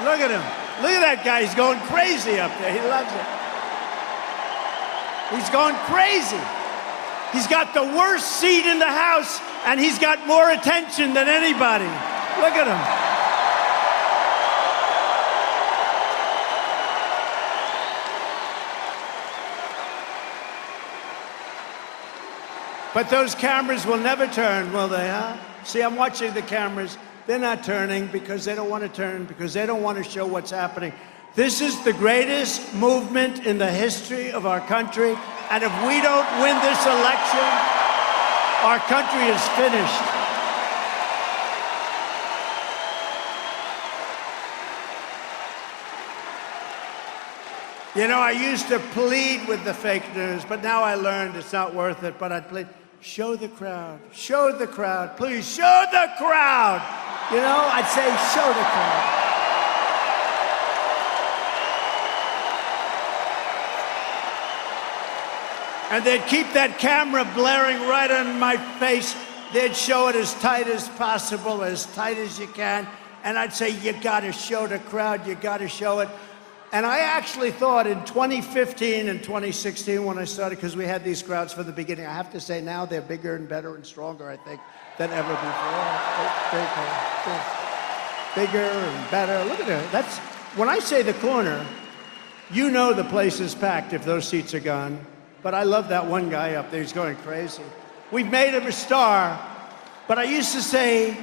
Look at him. Look at that guy. He's going crazy up there. He loves it. He's going crazy. He's got the worst seat in the House, and he's got more attention than anybody. Look at him. But those cameras will never turn, will they, huh? See, I'm watching the cameras. They're not turning because they don't want to turn, because they don't want to show what's happening. This is the greatest movement in the history of our country, and if we don't win this election, our country is finished. You know, I used to plead with the fake news, but now I learned it's not worth it, but I'd plead, show the crowd, please show the crowd. You know, I'd say, show the crowd. And they'd keep that camera blaring right on my face. They'd show it as tight as possible, as tight as you can. And I'd say, you gotta show the crowd, you gotta show it. And I actually thought in 2015 and 2016 when I started, because we had these crowds from the beginning, I have to say now they're bigger and better and stronger, I think, than ever before. Bigger and better. Look at it. That's, when I say the corner, you know the place is packed if those seats are gone. But I love that one guy up there. He's going crazy. We've made him a star. But I used to say,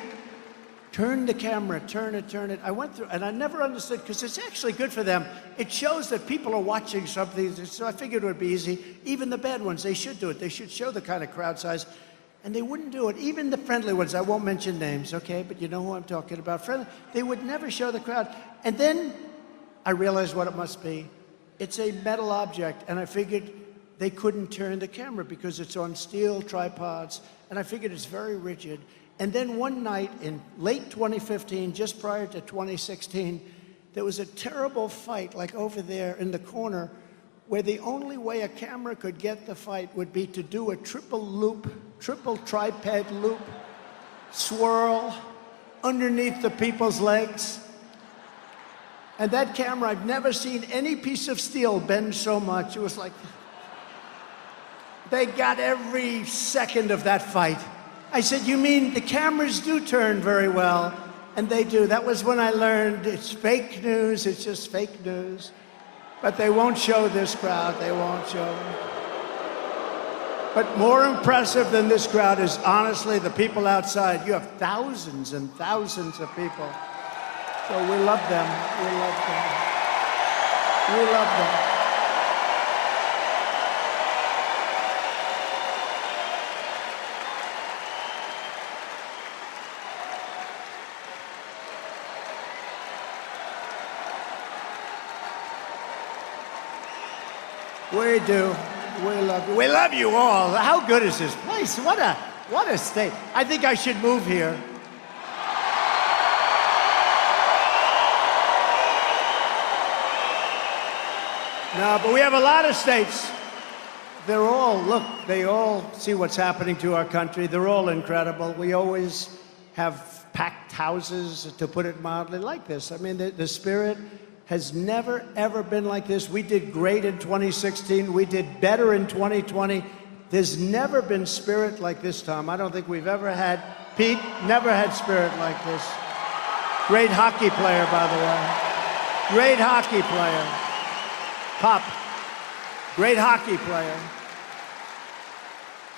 turn the camera, turn it. I went through, and I never understood, because it's actually good for them. It shows that people are watching something, so I figured it would be easy. Even the bad ones, they should do it. They should show the kind of crowd size, and they wouldn't do it. Even the friendly ones, I won't mention names, okay? But you know who I'm talking about. Friendly, they would never show the crowd. And then I realized what it must be. It's a metal object, and I figured they couldn't turn the camera because it's on steel tripods, and I figured it's very rigid. And then one night in late 2015, just prior to 2016, there was a terrible fight, like over there in the corner, where the only way a camera could get the fight would be to do a triple tripod loop, swirl underneath the people's legs. And that camera, I've never seen any piece of steel bend so much. It was like, they got every second of that fight. I said, you mean the cameras do turn very well? And they do. That was when I learned it's fake news, it's just fake news. But they won't show this crowd, they won't show them. But more impressive than this crowd is honestly the people outside. You have thousands and thousands of people. So we love them. We love them. We love them. We do. We love you. We love you all. How good is this place? What a state. I think I should move here. No, but we have a lot of states. They're all, look, they all see what's happening to our country. They're all incredible. We always have packed houses, to put it mildly, like this. I mean, the spirit has never, ever been like this. We did great in 2016. We did better in 2020. There's never been spirit like this, Tom. I don't think we've ever had, Pete, never had spirit like this. Great hockey player, by the way. Great hockey player. Pop, great hockey player.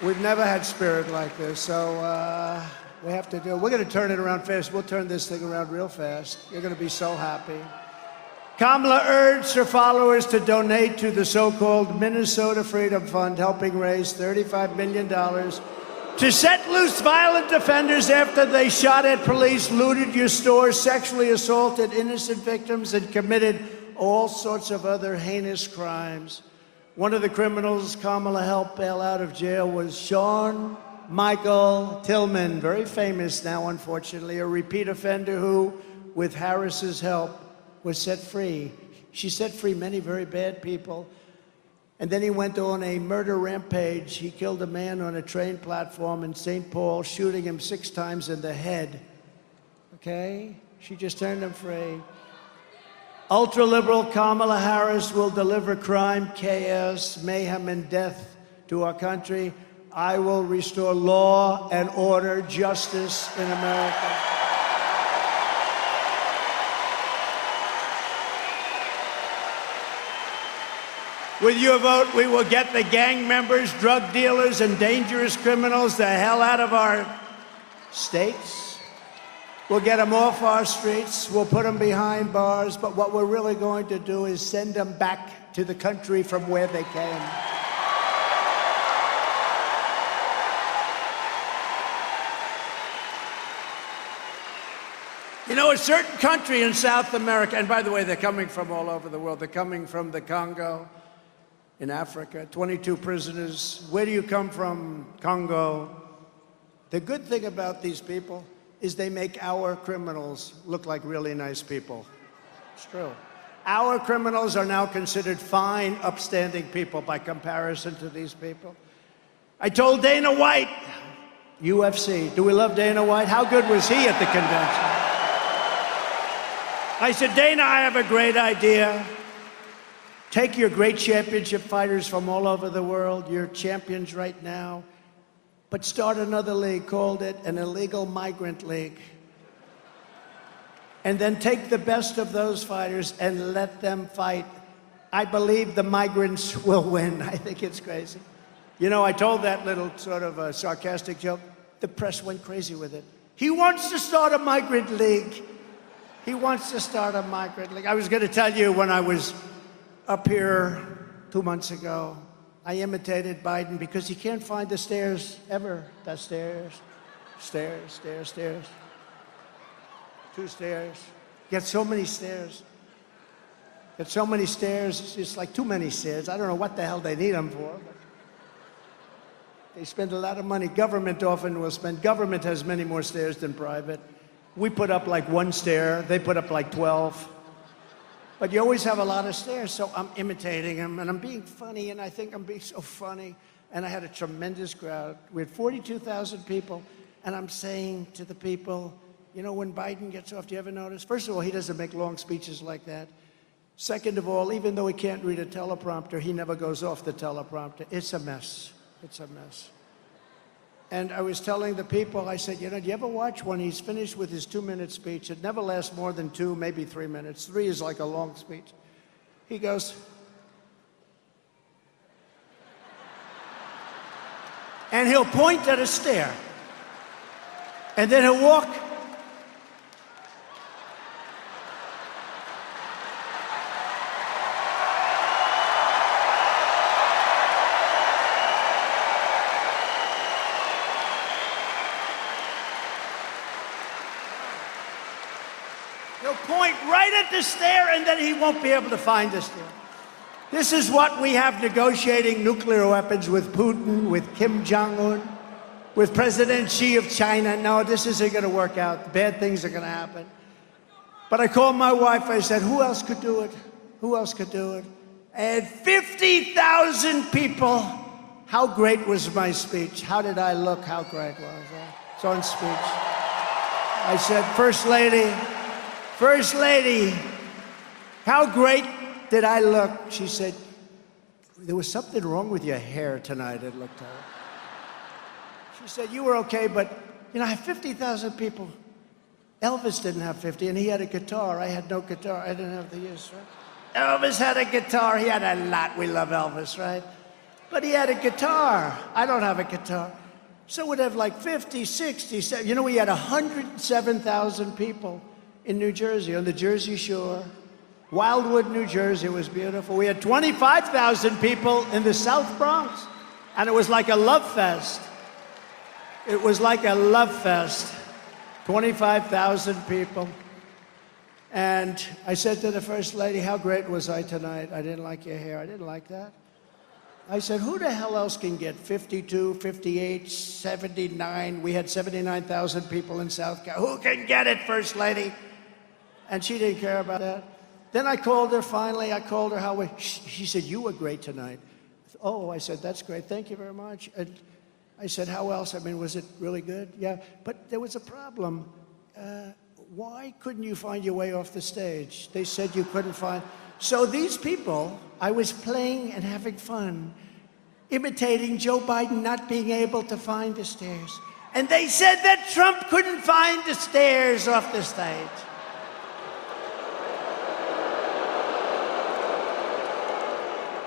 We've never had spirit like this, so we have to do it. We're going to turn it around fast. We'll turn this thing around real fast. You're going to be so happy. Kamala urged her followers to donate to the so-called Minnesota Freedom Fund, helping raise $35 million to set loose violent offenders after they shot at police, looted your stores, sexually assaulted innocent victims, and committed all sorts of other heinous crimes. One of the criminals Kamala helped bail out of jail was Sean Michael Tillman, very famous now, unfortunately, a repeat offender who, with Harris's help, was set free. She set free many very bad people. And then he went on a murder rampage. He killed a man on a train platform in St. Paul, shooting him 6 times in the head. Okay? She just turned him free. Ultra-liberal Kamala Harris will deliver crime, chaos, mayhem, and death to our country. I will restore law and order, justice in America. With your vote, we will get the gang members, drug dealers, and dangerous criminals the hell out of our states. We'll get them off our streets. We'll put them behind bars. But what we're really going to do is send them back to the country from where they came. You know, a certain country in South America, and by the way, they're coming from all over the world. They're coming from the Congo in Africa, 22 prisoners. Where do you come from, Congo? The good thing about these people is they make our criminals look like really nice people. It's true. Our criminals are now considered fine, upstanding people by comparison to these people. I told Dana White, UFC, do we love Dana White? How good was he at the convention? I said, Dana, I have a great idea. Take your great championship fighters from all over the world, you're champions right now, but start another league, called it an illegal migrant league. And then take the best of those fighters and let them fight. I believe the migrants will win. I think it's crazy. You know, I told that little sort of a sarcastic joke. The press went crazy with it. He wants to start a migrant league. He wants to start a migrant league. I was going to tell you when I was up here 2 months ago, I imitated Biden because he can't find the stairs ever. The stairs, stairs, stairs, stairs. 2 stairs. Get so many stairs. Get so many stairs, it's like too many stairs. I don't know what the hell they need them for. But they spend a lot of money. Government often will spend. Government has many more stairs than private. We put up like 1 stair. They put up like 12. But you always have a lot of stairs, so I'm imitating him, and I'm being funny, and I think I'm being so funny. And I had a tremendous crowd. We had 42,000 people, and I'm saying to the people, you know, when Biden gets off, do you ever notice? First of all, he doesn't make long speeches like that. Second of all, even though he can't read a teleprompter, he never goes off the teleprompter. It's a mess. It's a mess. And I was telling the people, I said, you know, do you ever watch when he's finished with his 2-minute speech? It never lasts more than 2, maybe 3 minutes. 3 is like a long speech. He goes, and he'll point at a stair. And then he'll walk. He'll point right at the stair, and then he won't be able to find the stair. This is what we have negotiating nuclear weapons with Putin, with Kim Jong-un, with President Xi of China. No, this isn't going to work out. Bad things are going to happen. But I called my wife. I said, who else could do it? Who else could do it? I had 50,000 people. How great was my speech? How did I look? How great was I? It's on speech. I said, First Lady, how great did I look? She said, there was something wrong with your hair tonight, it looked like. She said, you were okay, but, you know, I have 50,000 people. Elvis didn't have 50, and he had a guitar. I had no guitar. I didn't have the use, right? Elvis had a guitar. He had a lot. We love Elvis, right? But he had a guitar. I don't have a guitar. So we'd have like 50, 60, 70. You know, we had 107,000 people in New Jersey, on the Jersey Shore. Wildwood, New Jersey was beautiful. We had 25,000 people in the South Bronx, and it was like a love fest. It was like a love fest. 25,000 people. And I said to the First Lady, how great was I tonight? I didn't like your hair. I didn't like that. I said, who the hell else can get 52, 58, 79? We had 79,000 people in South Carolina. Who can get it, First Lady? And she didn't care about that. Then I called her, finally. I called her, she said, you were great tonight. Oh, I said, that's great. Thank you very much. And I said, how else? I mean, was it really good? Yeah, but there was a problem. Why couldn't you find your way off the stage? They said you couldn't find. So these people, I was playing and having fun, imitating Joe Biden not being able to find the stairs. And they said that Trump couldn't find the stairs off the stage.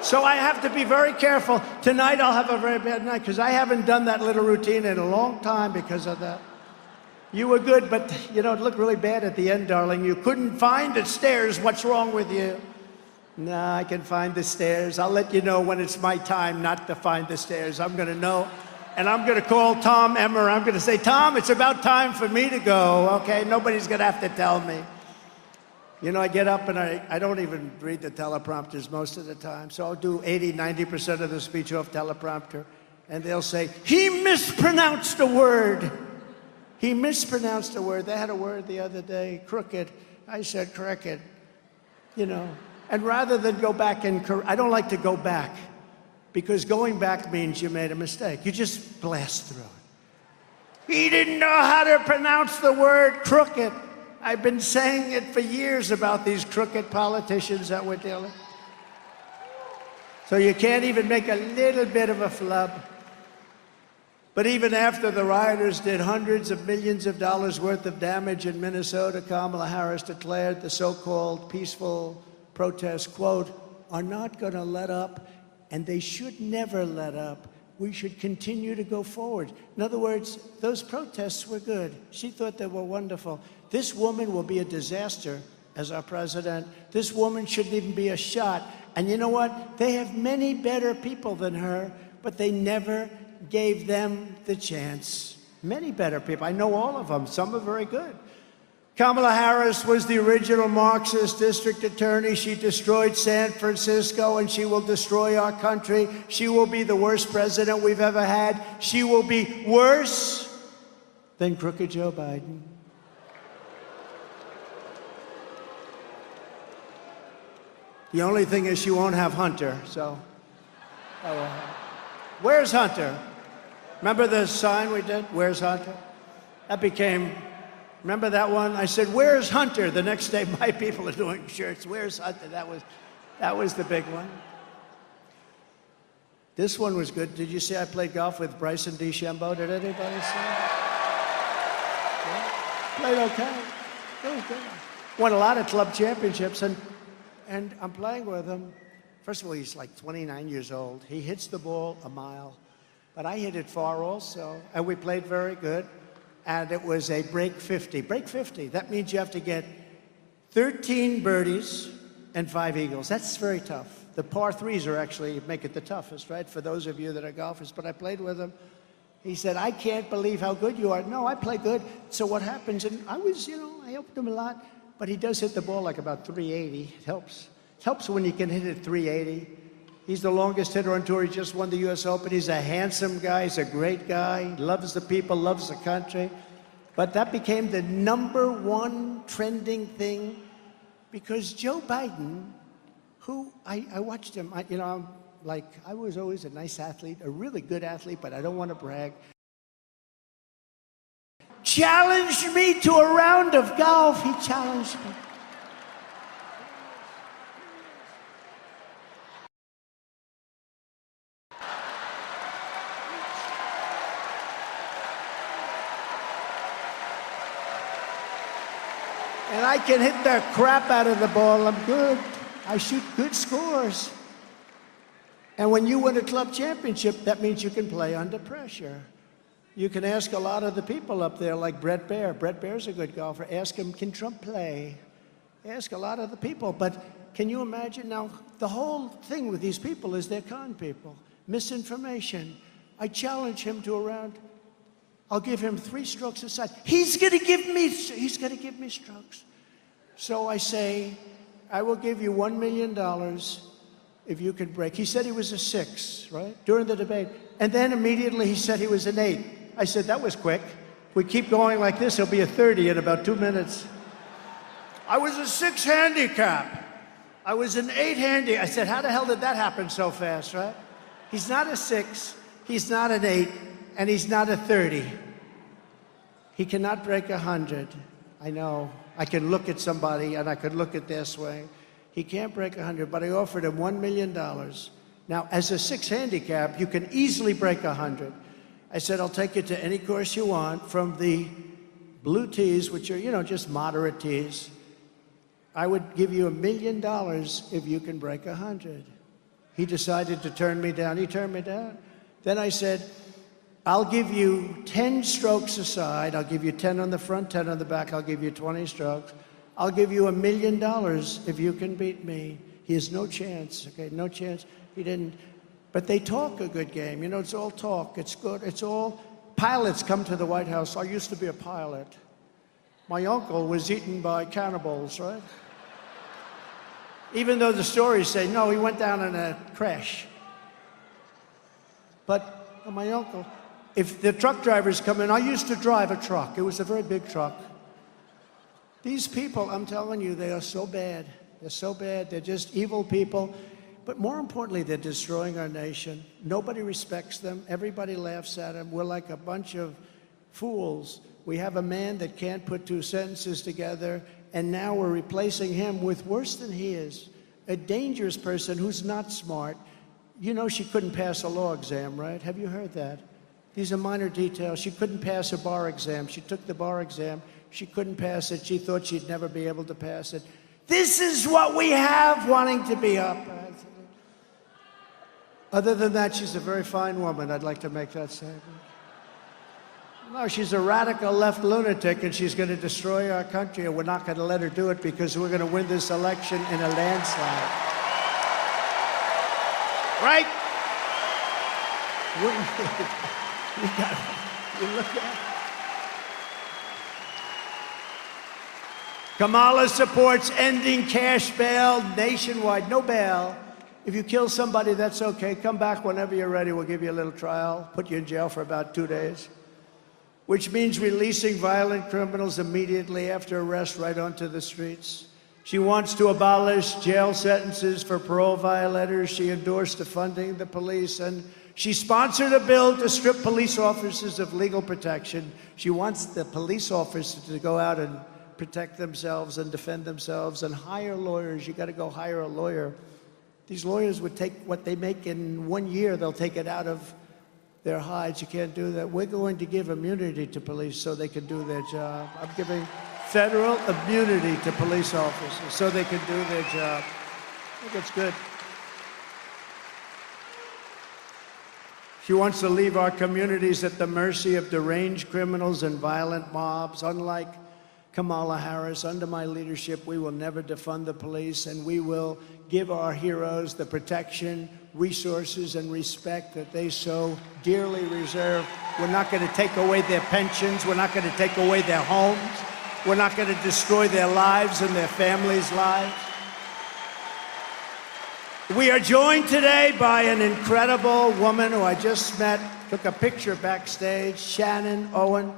So I have to be very careful. Tonight I'll have a very bad night because I haven't done that little routine in a long time because of that. You were good, but you know, it looked really bad at the end, darling. You couldn't find the stairs. What's wrong with you? No, I can find the stairs. I'll let you know when it's my time not to find the stairs. I'm going to know. And I'm going to call Tom Emmer. I'm going to say, Tom, it's about time for me to go, okay? Nobody's going to have to tell me. You know, I get up and I don't even read the teleprompters most of the time. So I'll do 80, 90% of the speech off teleprompter. And they'll say, he mispronounced a word. He mispronounced a word. They had a word the other day, crooked. I said cricket, you know. And rather than go back and, I don't like to go back because going back means you made a mistake. You just blast through it. He didn't know how to pronounce the word crooked. I've been saying it for years about these crooked politicians that we're dealing with. So you can't even make a little bit of a flub. But even after the rioters did hundreds of millions of dollars worth of damage in Minnesota, Kamala Harris declared the so-called peaceful protests, quote, are not going to let up, and they should never let up. We should continue to go forward. In other words, those protests were good. She thought they were wonderful. This woman will be a disaster as our president. This woman shouldn't even be a shot. And you know what? They have many better people than her, but they never gave them the chance. Many better people. I know all of them. Some are very good. Kamala Harris was the original Marxist district attorney. She destroyed San Francisco, and she will destroy our country. She will be the worst president we've ever had. She will be worse than crooked Joe Biden. The only thing is she won't have Hunter, so that will happen. Where's Hunter? Remember the sign we did? Where's Hunter? That became, remember that one? I said, where's Hunter? The next day, my people are doing shirts. Where's Hunter? That was the big one. This one was good. Did you see I played golf with Bryson DeChambeau? Did anybody see it? Yeah. Played okay. It was good. Won a lot of club championships, and I'm playing with him. First of all, he's like 29 years old. He hits the ball a mile. but I hit it far also, and we played very good, and it was a break 50. Break 50, that means you have to get 13 birdies and 5 eagles. That's very tough. The par threes are actually make it the toughest, right, for those of you that are golfers, but I played with him. He said, I can't believe how good you are. No, I play good. So what happens, and I was, I helped him a lot, but he does hit the ball like about 380. It helps. It helps when you can hit it 380. He's the longest hitter on tour. He just won the U.S. Open. He's a handsome guy. He's a great guy. He loves the people, loves the country. But that became the #1 trending thing because Joe Biden, who I watched him, I was always a nice athlete, a really good athlete, but I don't want to brag. Challenged me to a round of golf. He challenged me. And I can hit the crap out of the ball. I'm good. I shoot good scores. And when you win a club championship, that means you can play under pressure. You can ask a lot of the people up there, like Brett Baer. Brett Baer's a good golfer. Ask him, can Trump play? Ask a lot of the people. But can you imagine now, the whole thing with these people is they're con people. Misinformation. I challenge him to a round. I'll give him 3 strokes aside. He's gonna give me strokes. So I say, I will give you $1 million if you can break. He said he was a 6, right? During the debate. And then immediately he said he was an 8. I said, that was quick. If we keep going like this, he'll be a 30 in about 2 minutes. I was a 6 handicap. I was an 8 handicap. I said, how the hell did that happen so fast, right? He's not a 6, he's not an 8, and he's not a 30. He cannot break 100. I know. I can look at somebody and I could look at their swing. He can't break 100, but I offered him $1 million. Now, as a 6 handicap, you can easily break 100. I said, I'll take you to any course you want, from the blue tees, which are, just moderate tees. I would give you $1 million if you can break 100. He decided to turn me down. He turned me down. Then I said, I'll give you 10 strokes aside. I'll give you 10 on the front, 10 on the back. I'll give you 20 strokes. I'll give you $1 million if you can beat me. He has no chance, okay, no chance. He didn't. But they talk a good game. It's all talk. It's good. It's all, pilots come to the White House. I used to be a pilot. My uncle was eaten by cannibals, right? Even though the stories say, no, he went down in a crash. But my uncle, if the truck drivers come in, I used to drive a truck. It was a very big truck. These people, I'm telling you, they are so bad. They're so bad. They're just evil people. But more importantly, they're destroying our nation. Nobody respects them. Everybody laughs at them. We're like a bunch of fools. We have a man that can't put 2 sentences together, and now we're replacing him with worse than he is, a dangerous person who's not smart. She couldn't pass a law exam, right? Have you heard that? These are minor details. She couldn't pass a bar exam. She took the bar exam. She couldn't pass it. She thought she'd never be able to pass it. This is what we have wanting to be up. Other than that, she's a very fine woman. I'd like to make that statement. No, she's a radical left lunatic, and she's going to destroy our country, and we're not going to let her do it because we're going to win this election in a landslide. Right? You look at it. Kamala supports ending cash bail nationwide. No bail. If you kill somebody, that's okay. Come back whenever you're ready. We'll give you a little trial, put you in jail for about 2 days. Which means releasing violent criminals immediately after arrest right onto the streets. She wants to abolish jail sentences for parole violators. She endorsed defunding the police, and she sponsored a bill to strip police officers of legal protection. She wants the police officers to go out and protect themselves and defend themselves and hire lawyers. You got to go hire a lawyer. These lawyers would take what they make in 1 year, they'll take it out of their hides. You can't do that. We're going to give immunity to police so they can do their job. I'm giving federal immunity to police officers so they can do their job. I think it's good. She wants to leave our communities at the mercy of deranged criminals and violent mobs. Unlike Kamala Harris, under my leadership, we will never defund the police, and we will give our heroes the protection, resources, and respect that they so dearly reserve. We're not going to take away their pensions. We're not going to take away their homes. We're not going to destroy their lives and their families' lives. We are joined today by an incredible woman who I just met, took a picture backstage, Shannon Owen,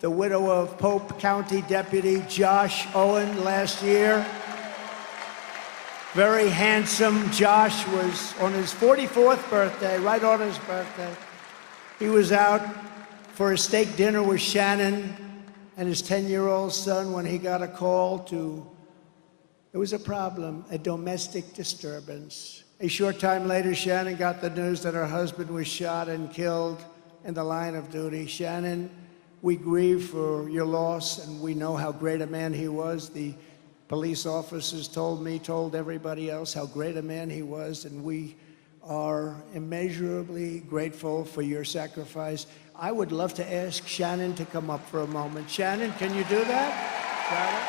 the widow of Pope County Deputy Josh Owen last year. Very handsome. Josh was on his 44th birthday, right on his birthday. He was out for a steak dinner with Shannon and his 10-year-old son when he got a call to, there was a problem, a domestic disturbance. A short time later, Shannon got the news that her husband was shot and killed in the line of duty. Shannon, we grieve for your loss, and we know how great a man he was. The police officers told me, told everybody else how great a man he was, and we are immeasurably grateful for your sacrifice. I would love to ask Shannon to come up for a moment. Shannon, can you do that? Shannon?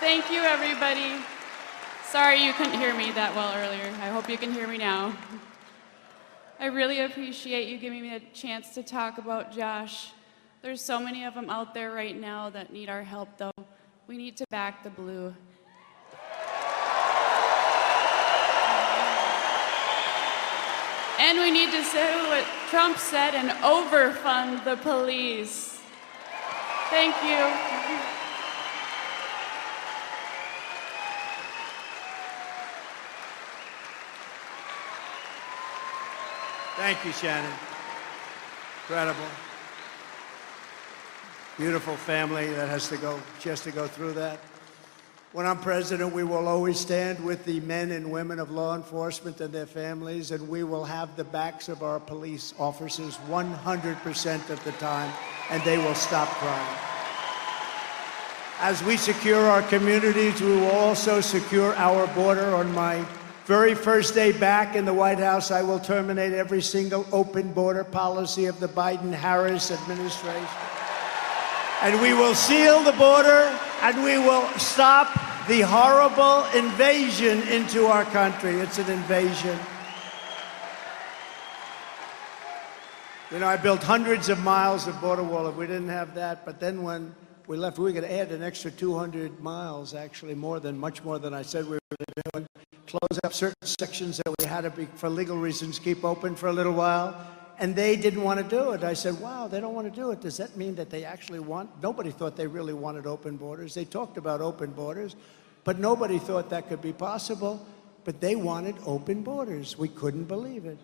Thank you, everybody. Sorry you couldn't hear me that well earlier. I hope you can hear me now. I really appreciate you giving me a chance to talk about Josh. There's so many of them out there right now that need our help, though. We need to back the blue. And we need to say what Trump said and overfund the police. Thank you. Thank you, Shannon. Incredible. Beautiful family that has to go through that. When I'm president, we will always stand with the men and women of law enforcement and their families, and we will have the backs of our police officers 100% of the time, and they will stop crying. As we secure our communities, we will also secure our border. On my very first day back in the White House, I will terminate every single open border policy of the Biden-Harris administration. And we will seal the border, and we will stop the horrible invasion into our country. It's an invasion. You know, I built hundreds of miles of border wall. If we didn't have that, but then when we left, we were going to add an extra 200 miles, actually, much more than I said we were going to do. Close up certain sections that we had to be, for legal reasons, keep open for a little while. And they didn't want to do it. I said, wow, they don't want to do it. Does that mean that they actually want? Nobody thought they really wanted open borders. They talked about open borders, but nobody thought that could be possible. But they wanted open borders. We couldn't believe it.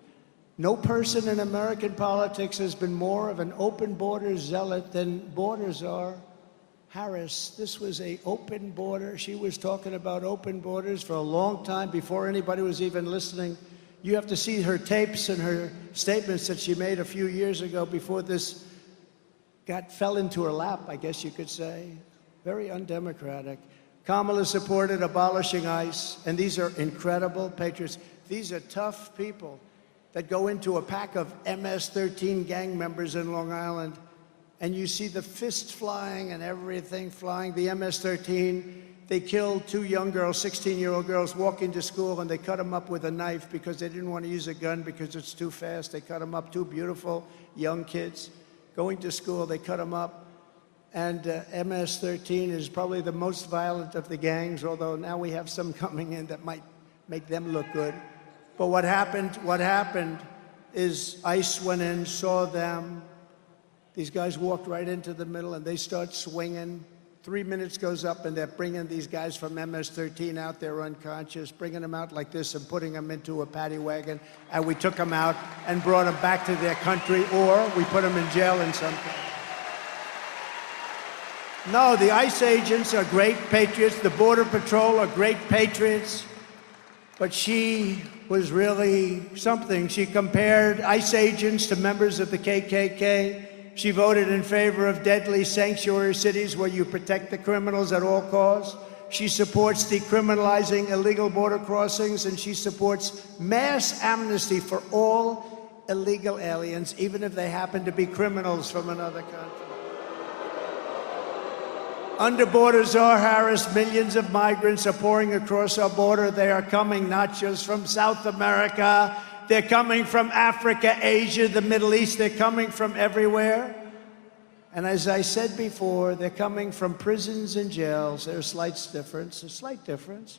No person in American politics has been more of an open border zealot than borders are. Harris, this was an open border. She was talking about open borders for a long time before anybody was even listening. You have to see her tapes and her statements that she made a few years ago before this fell into her lap, I guess you could say. Very undemocratic. Kamala supported abolishing ICE, and these are incredible patriots. These are tough people that go into a pack of MS-13 gang members in Long Island, and you see the fists flying and everything flying. The MS-13, they killed two young girls, 16-year-old girls, walking to school, and they cut them up with a knife because they didn't want to use a gun because it's too fast. They cut them up, two beautiful young kids going to school. They cut them up. And MS-13 is probably the most violent of the gangs, although now we have some coming in that might make them look good. But what happened is ICE went in, saw them. These guys walked right into the middle, and they start swinging. 3 minutes goes up, and they're bringing these guys from MS-13 out. They're unconscious, bringing them out like this and putting them into a paddy wagon. And we took them out and brought them back to their country, or we put them in jail in some case. No, the ICE agents are great patriots. The Border Patrol are great patriots. But she was really something. She compared ICE agents to members of the KKK. She voted in favor of deadly sanctuary cities where you protect the criminals at all costs. She supports decriminalizing illegal border crossings, and she supports mass amnesty for all illegal aliens, even if they happen to be criminals from another country. Under borders are harassed. Millions of migrants are pouring across our border. They are coming not just from South America. They're coming from Africa, Asia, the Middle East. They're coming from everywhere. And as I said before, they're coming from prisons and jails. There's a slight difference.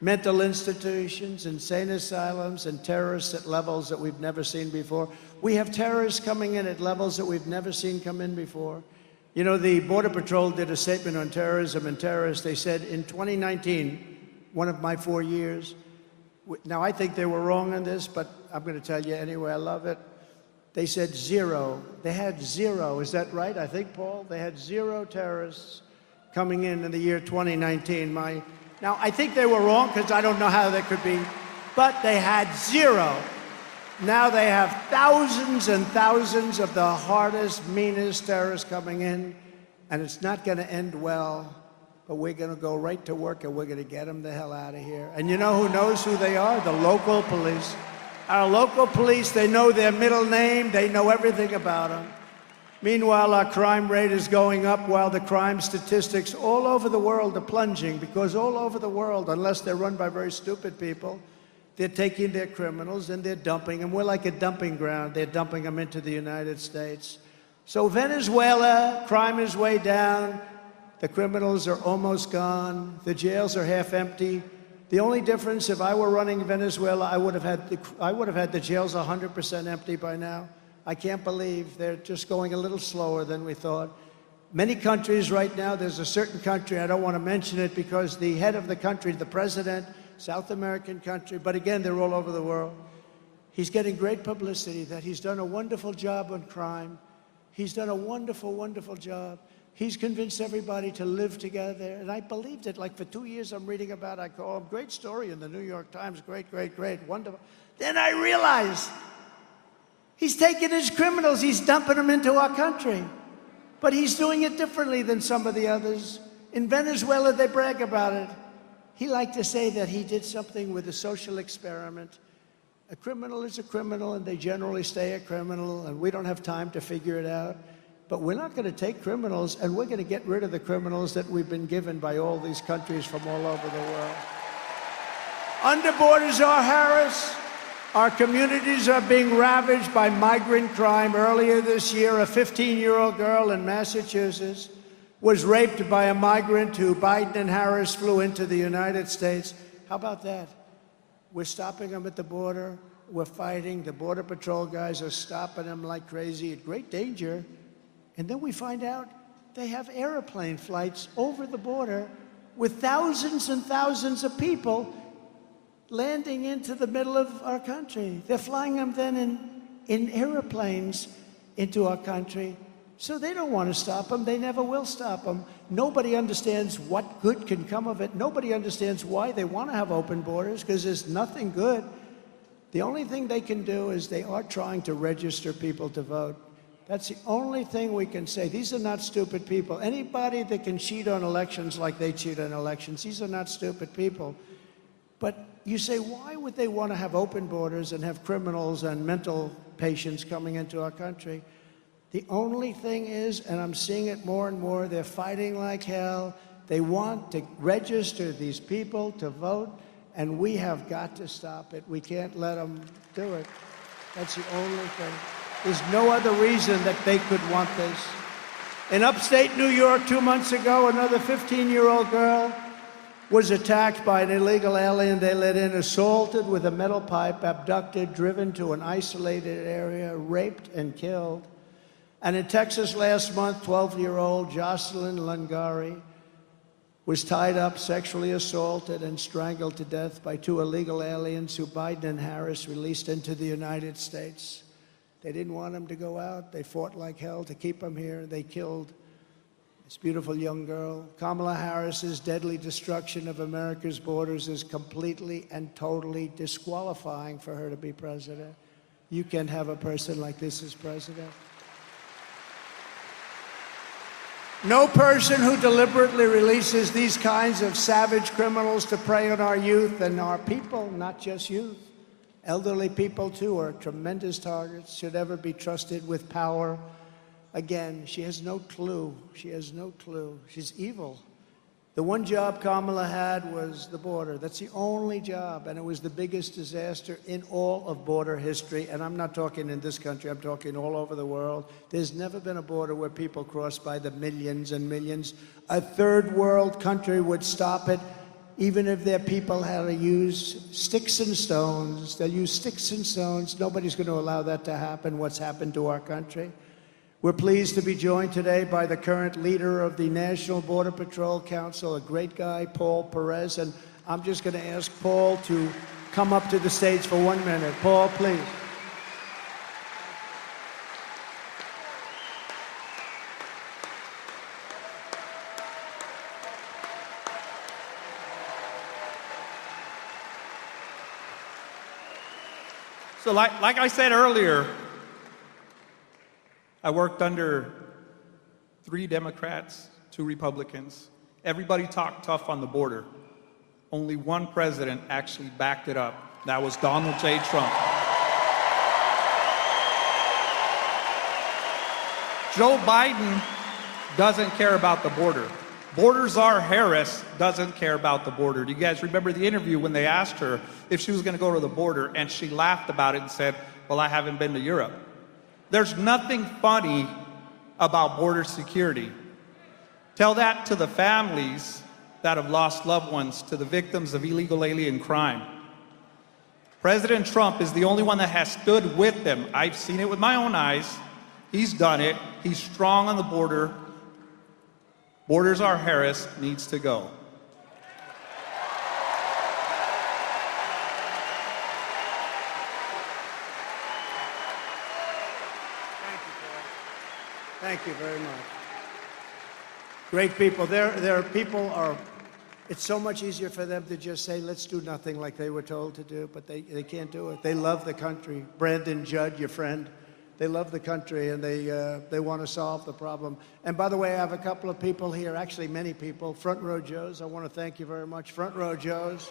Mental institutions, insane asylums, and terrorists at levels that we've never seen before. We have terrorists coming in at levels that we've never seen come in before. You know, the Border Patrol did a statement on terrorism and terrorists. They said in 2019, one of my 4 years, now I think they were wrong on this, but I'm going to tell you anyway, I love it. They said 0. They had 0. Is that right? I think, Paul? They had 0 terrorists coming in the year 2019. Now, I think they were wrong because I don't know how that could be, but they had 0. Now they have thousands and thousands of the hardest, meanest terrorists coming in, and it's not going to end well, but we're going to go right to work and we're going to get them the hell out of here. And you know who knows who they are? The local police. Our local police, they know their middle name, they know everything about them. Meanwhile, our crime rate is going up while the crime statistics all over the world are plunging, because all over the world, unless they're run by very stupid people, they're taking their criminals and they're dumping them. We're like a dumping ground. They're dumping them into the United States. So Venezuela, crime is way down. The criminals are almost gone. The jails are half empty. The only difference, if I were running Venezuela, I would have had the jails 100% empty by now. I can't believe they're just going a little slower than we thought. Many countries right now, there's a certain country, I don't want to mention it because the head of the country, the president, South American country, but again, they're all over the world. He's getting great publicity that he's done a wonderful job on crime. He's done a wonderful, wonderful job. He's convinced everybody to live together, and I believed it. Like for 2 years, I'm reading about it. I go, oh, great story in the New York Times, great, great, great, wonderful. Then I realized he's taking his criminals, he's dumping them into our country. But he's doing it differently than some of the others. In Venezuela, they brag about it. He liked to say that he did something with a social experiment. A criminal is a criminal, and they generally stay a criminal, and we don't have time to figure it out. But we're not going to take criminals, and we're going to get rid of the criminals that we've been given by all these countries from all over the world. Under borders are harassed. Our communities are being ravaged by migrant crime. Earlier this year, a 15-year-old girl in Massachusetts was raped by a migrant who Biden and Harris flew into the United States. How about that? We're stopping them at the border. We're fighting. The Border Patrol guys are stopping them like crazy at great danger. And then we find out they have airplane flights over the border with thousands and thousands of people landing into the middle of our country. They're flying them then in airplanes into our country. So they don't want to stop them. They never will stop them. Nobody understands what good can come of it. Nobody understands why they want to have open borders, because there's nothing good. The only thing they can do is they are trying to register people to vote. That's the only thing we can say. These are not stupid people. Anybody that can cheat on elections like they cheat on elections, these are not stupid people. But you say, why would they want to have open borders and have criminals and mental patients coming into our country? The only thing is, and I'm seeing it more and more, they're fighting like hell. They want to register these people to vote, and we have got to stop it. We can't let them do it. That's the only thing. There's no other reason that they could want this. In upstate New York 2 months ago, another 15-year-old girl was attacked by an illegal alien they let in, assaulted with a metal pipe, abducted, driven to an isolated area, raped and killed. And in Texas last month, 12-year-old Jocelyn Lungari was tied up, sexually assaulted, and strangled to death by 2 illegal aliens who Biden and Harris released into the United States. They didn't want him to go out. They fought like hell to keep him here. They killed this beautiful young girl. Kamala Harris's deadly destruction of America's borders is completely and totally disqualifying for her to be president. You can't have a person like this as president. No person who deliberately releases these kinds of savage criminals to prey on our youth and our people, not just youth, elderly people too, are tremendous targets, should ever be trusted with power. Again, she has no clue. She has no clue. She's evil. The one job Kamala had was the border. That's the only job, and it was the biggest disaster in all of border history. And I'm not talking in this country, I'm talking all over the world. There's never been a border where people cross by the millions and millions. A third world country would stop it, even if their people had to use sticks and stones. They'll use sticks and stones. Nobody's going to allow that to happen, what's happened to our country. We're pleased to be joined today by the current leader of the National Border Patrol Council, a great guy, Paul Perez. And I'm just going to ask Paul to come up to the stage for 1 minute. Paul, please. So like I said earlier, I worked under 3 Democrats, 2 Republicans. Everybody talked tough on the border. Only one president actually backed it up. That was Donald J. Trump. Joe Biden doesn't care about the border. Border czar Harris doesn't care about the border. Do you guys remember the interview when they asked her if she was going to go to the border, and she laughed about it and said, well, I haven't been to Europe. There's nothing funny about border security. Tell that to the families that have lost loved ones, to the victims of illegal alien crime. President Trump is the only one that has stood with them. I've seen it with my own eyes. He's done it. He's strong on the border. Border czar Harris needs to go. Thank you very much. Great people. Their people are, it's so much easier for them to just say, let's do nothing like they were told to do, but they can't do it. They love the country. Brandon Judd, your friend, they love the country, and they want to solve the problem. And by the way, I have a couple of people here, actually many people, Front Row Joes. I want to thank you very much, Front Row Joes.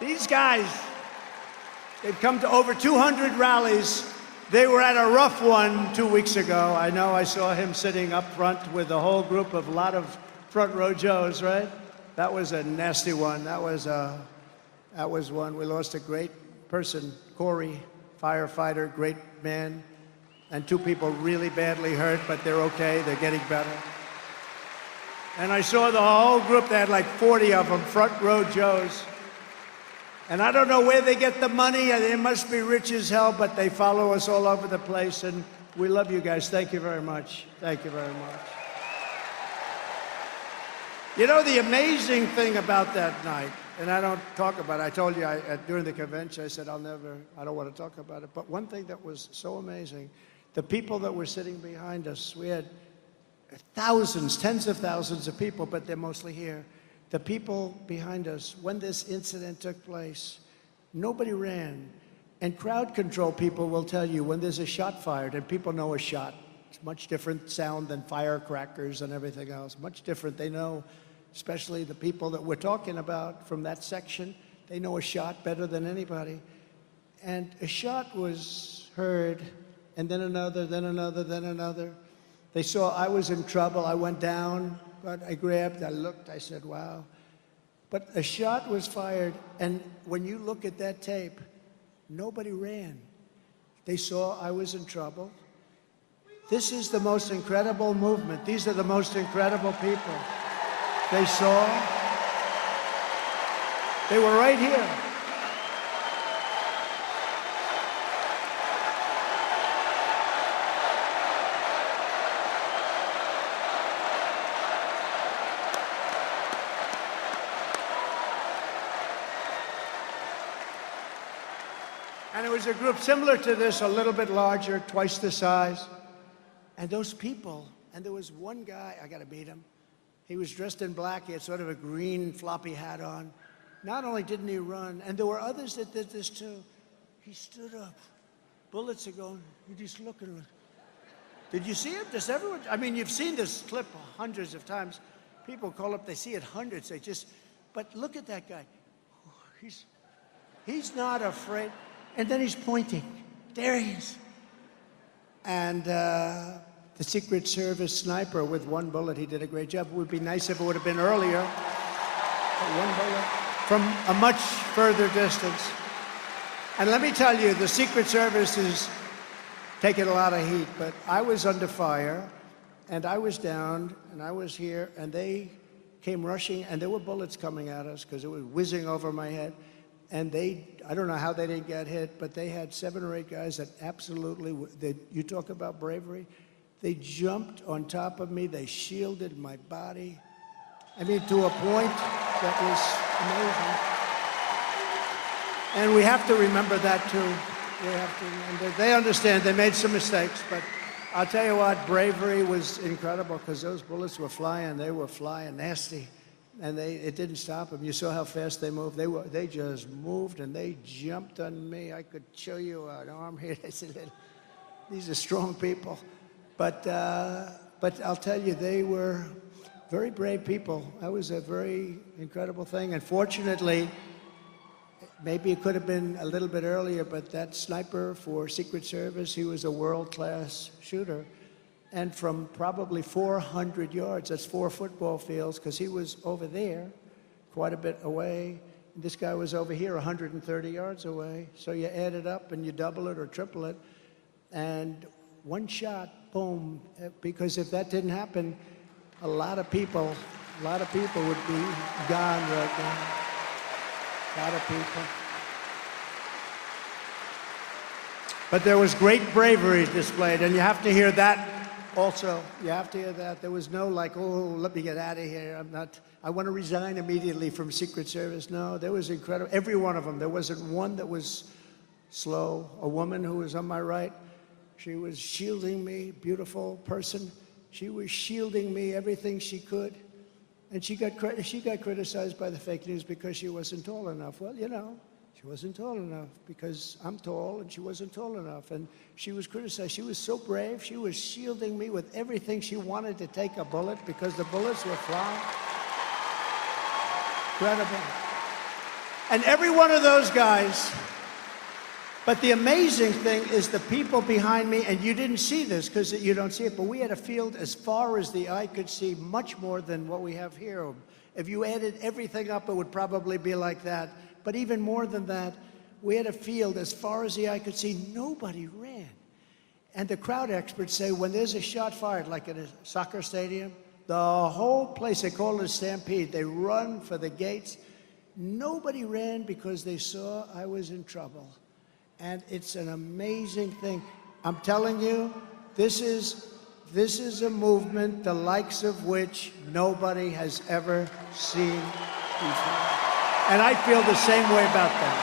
These guys, they've come to over 200 rallies. They were at a rough one 2 weeks ago. I know I saw him sitting up front with a whole group of a lot of Front Row Joes, right? That was a nasty one. That was one. We lost a great person, Corey, firefighter, great man, and 2 people really badly hurt, but they're okay. They're getting better. And I saw the whole group. They had like 40 of them, Front Row Joes. And I don't know where they get the money. They must be rich as hell, but they follow us all over the place. And we love you guys. Thank you very much. Thank you very much. You know, the amazing thing about that night, and I don't talk about it. I told you during the convention, I said, I don't want to talk about it. But one thing that was so amazing, the people that were sitting behind us, we had thousands, tens of thousands of people, but they're mostly here. The people behind us, when this incident took place, nobody ran. And crowd control people will tell you when there's a shot fired, and people know a shot. It's much different sound than firecrackers and everything else. Much different. They know, especially the people that we're talking about from that section, they know a shot better than anybody. And a shot was heard, and then another, then another, then another. They saw I was in trouble. I went down. But I grabbed, I looked, I said, wow. But a shot was fired, and when you look at that tape, nobody ran. They saw I was in trouble. This is the most incredible movement. These are the most incredible people. They saw. They were right here. And it was a group similar to this, a little bit larger, twice the size. And those people, and there was one guy, I got to meet him. He was dressed in black. He had sort of a green floppy hat on. Not only didn't he run, and there were others that did this too, he stood up. Bullets are going, you're just looking. Did you see it? Does everyone? I mean, you've seen this clip hundreds of times. People call up, they see it hundreds. They just, but look at that guy. He's not afraid. And then he's pointing. There he is. And the Secret Service sniper with one bullet, he did a great job. It would be nice if it would have been earlier. One bullet from a much further distance. And let me tell you, the Secret Service is taking a lot of heat, but I was under fire, and I was down, and I was here, and they came rushing, and there were bullets coming at us because it was whizzing over my head. And I don't know how they didn't get hit, but they had 7 or 8 guys that absolutely, you talk about bravery, they jumped on top of me, they shielded my body. I mean, to a point that was amazing. And we have to remember that too. We have to remember. They understand they made some mistakes, but I'll tell you what, bravery was incredible because those bullets were flying. They were flying nasty, and it didn't stop them. You saw how fast they moved. They just moved and they jumped on me. I could show you an arm here. I said, these are strong people, but I'll tell you, they were very brave people. That was a very incredible thing. And fortunately, maybe it could have been a little bit earlier, but that sniper for Secret Service, he was a world-class shooter. And from probably 400 yards, that's 4 football fields, because he was over there, quite a bit away. And this guy was over here, 130 yards away. So you add it up and you double it or triple it. And one shot, boom, because if that didn't happen, a lot of people would be gone right now. A lot of people. But there was great bravery displayed, and you have to hear that also. You have to hear that. There was no like, oh, let me get out of here. I want to resign immediately from Secret Service. No, there was incredible. Every one of them. There wasn't one that was slow. A woman who was on my right, she was shielding me, beautiful person. She was shielding me everything she could. And she got criticized by the fake news because she wasn't tall enough. Well, you know, she wasn't tall enough because I'm tall and she wasn't tall enough. And she was criticized. She was so brave. She was shielding me with everything. She wanted to take a bullet because the bullets were flying. Incredible. And every one of those guys. But the amazing thing is the people behind me, and you didn't see this because you don't see it, but we had a field as far as the eye could see, much more than what we have here. If you added everything up, it would probably be like that. But even more than that, we had a field as far as the eye could see. Nobody ran. And the crowd experts say when there's a shot fired, like at a soccer stadium, the whole place, they call it a stampede. They run for the gates. Nobody ran because they saw I was in trouble. And it's an amazing thing. I'm telling you, this is a movement the likes of which nobody has ever seen before. And I feel the same way about that.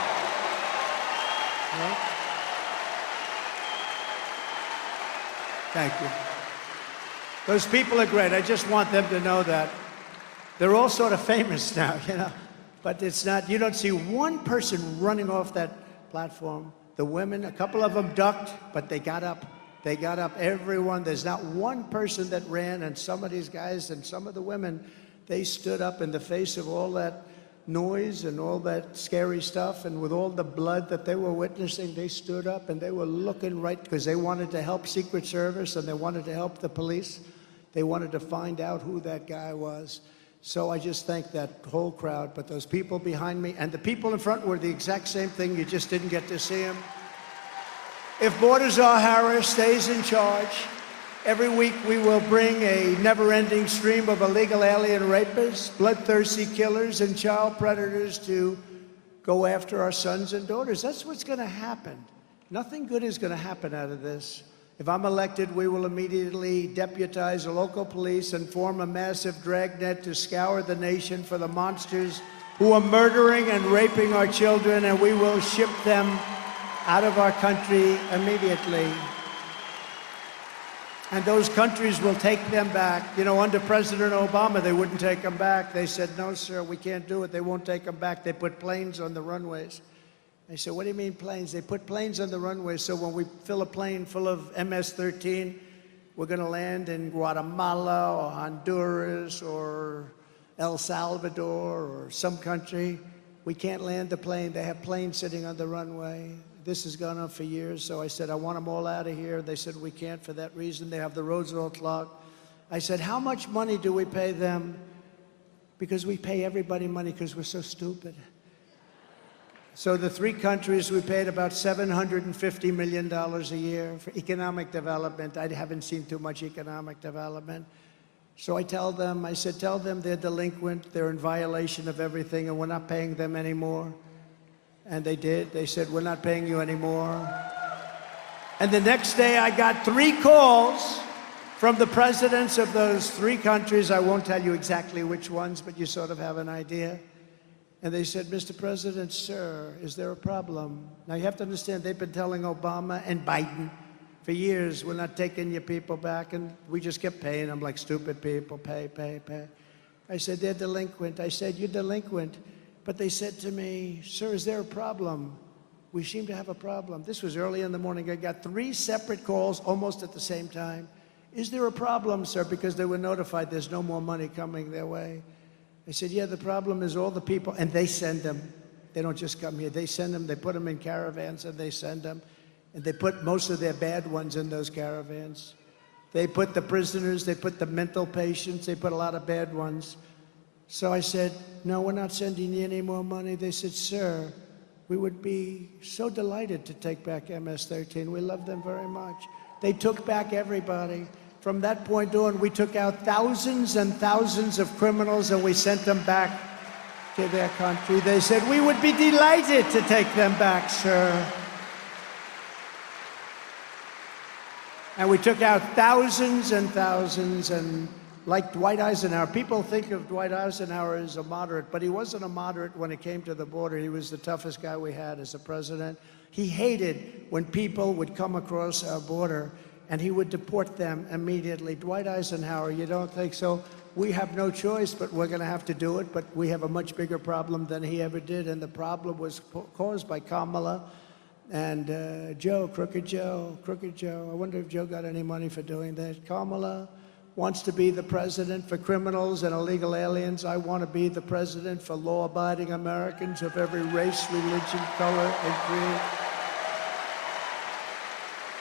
Right? Thank you. Those people are great. I just want them to know that. They're all sort of famous now, you know. But it's not, you don't see one person running off that platform. The women, a couple of them ducked, but they got up. They got up, everyone. There's not one person that ran, and some of these guys and some of the women, they stood up in the face of all that noise and all that scary stuff, and with all the blood that they were witnessing, they stood up and they were looking right, because they wanted to help Secret Service and they wanted to help the police. They wanted to find out who that guy was. So I just thank that whole crowd, but those people behind me and the people in front were the exact same thing. You just didn't get to see them. If Baltazar Harris stays in charge, every week we will bring a never-ending stream of illegal alien rapists, bloodthirsty killers, and child predators to go after our sons and daughters. That's what's going to happen. Nothing good is going to happen out of this. If I'm elected, we will immediately deputize the local police and form a massive dragnet to scour the nation for the monsters who are murdering and raping our children, and we will ship them out of our country immediately. And those countries will take them back. You know, under President Obama, they wouldn't take them back. They said, no, sir, we can't do it. They won't take them back. They put planes on the runways. I said, what do you mean planes? They put planes on the runways, so when we fill a plane full of MS-13, we're going to land in Guatemala or Honduras or El Salvador or some country. We can't land the plane. They have planes sitting on the runway. This has gone on for years, so I said, I want them all out of here. They said, we can't for that reason. They have the roads all clogged. I said, how much money do we pay them? Because we pay everybody money because we're so stupid. So the three countries, we paid about $750 million a year for economic development. I haven't seen too much economic development. So I tell them, I said, tell them they're delinquent, they're in violation of everything, and we're not paying them anymore. And they did. They said, we're not paying you anymore. And the next day, I got 3 calls from the presidents of those 3 countries. I won't tell you exactly which ones, but you sort of have an idea. And they said, Mr. President, sir, is there a problem? Now, you have to understand, they've been telling Obama and Biden for years, we're not taking your people back, and we just kept paying them like stupid people, pay, pay, pay. I said, they're delinquent. I said, you're delinquent. But they said to me, sir, is there a problem? We seem to have a problem. This was early in the morning. I got 3 separate calls almost at the same time. Is there a problem, sir? Because they were notified there's no more money coming their way. I said, yeah, the problem is all the people, and they send them. They don't just come here. They send them. They put them in caravans, and they send them. And they put most of their bad ones in those caravans. They put the prisoners, they put the mental patients, they put a lot of bad ones. So I said, no, we're not sending you any more money. They said, sir, we would be so delighted to take back MS-13. We love them very much. They took back everybody. From that point on, we took out thousands and thousands of criminals, and we sent them back to their country. They said, we would be delighted to take them back, sir. And we took out thousands and thousands, and like Dwight Eisenhower, people think of Dwight Eisenhower as a moderate, but he wasn't a moderate when it came to the border. He was the toughest guy we had as a president. He hated when people would come across our border, and he would deport them immediately. Dwight Eisenhower, you don't think so? We have no choice, but we're going to have to do it, but we have a much bigger problem than he ever did, and the problem was caused by Kamala and Joe, Crooked Joe. I wonder if Joe got any money for doing that. Kamala wants to be the president for criminals and illegal aliens. I want to be the president for law-abiding Americans of every race, religion, color, and creed.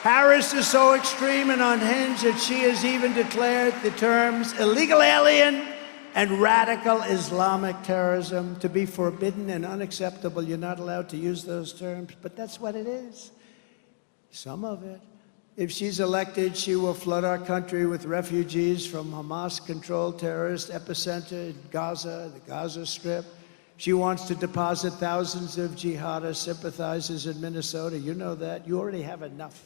Harris is so extreme and unhinged that she has even declared the terms illegal alien and radical Islamic terrorism to be forbidden and unacceptable. You're not allowed to use those terms, but that's what it is. Some of it. If she's elected, she will flood our country with refugees from Hamas-controlled terrorist epicenter in Gaza, the Gaza Strip. She wants to deposit thousands of jihadist sympathizers in Minnesota. You know that. You already have enough.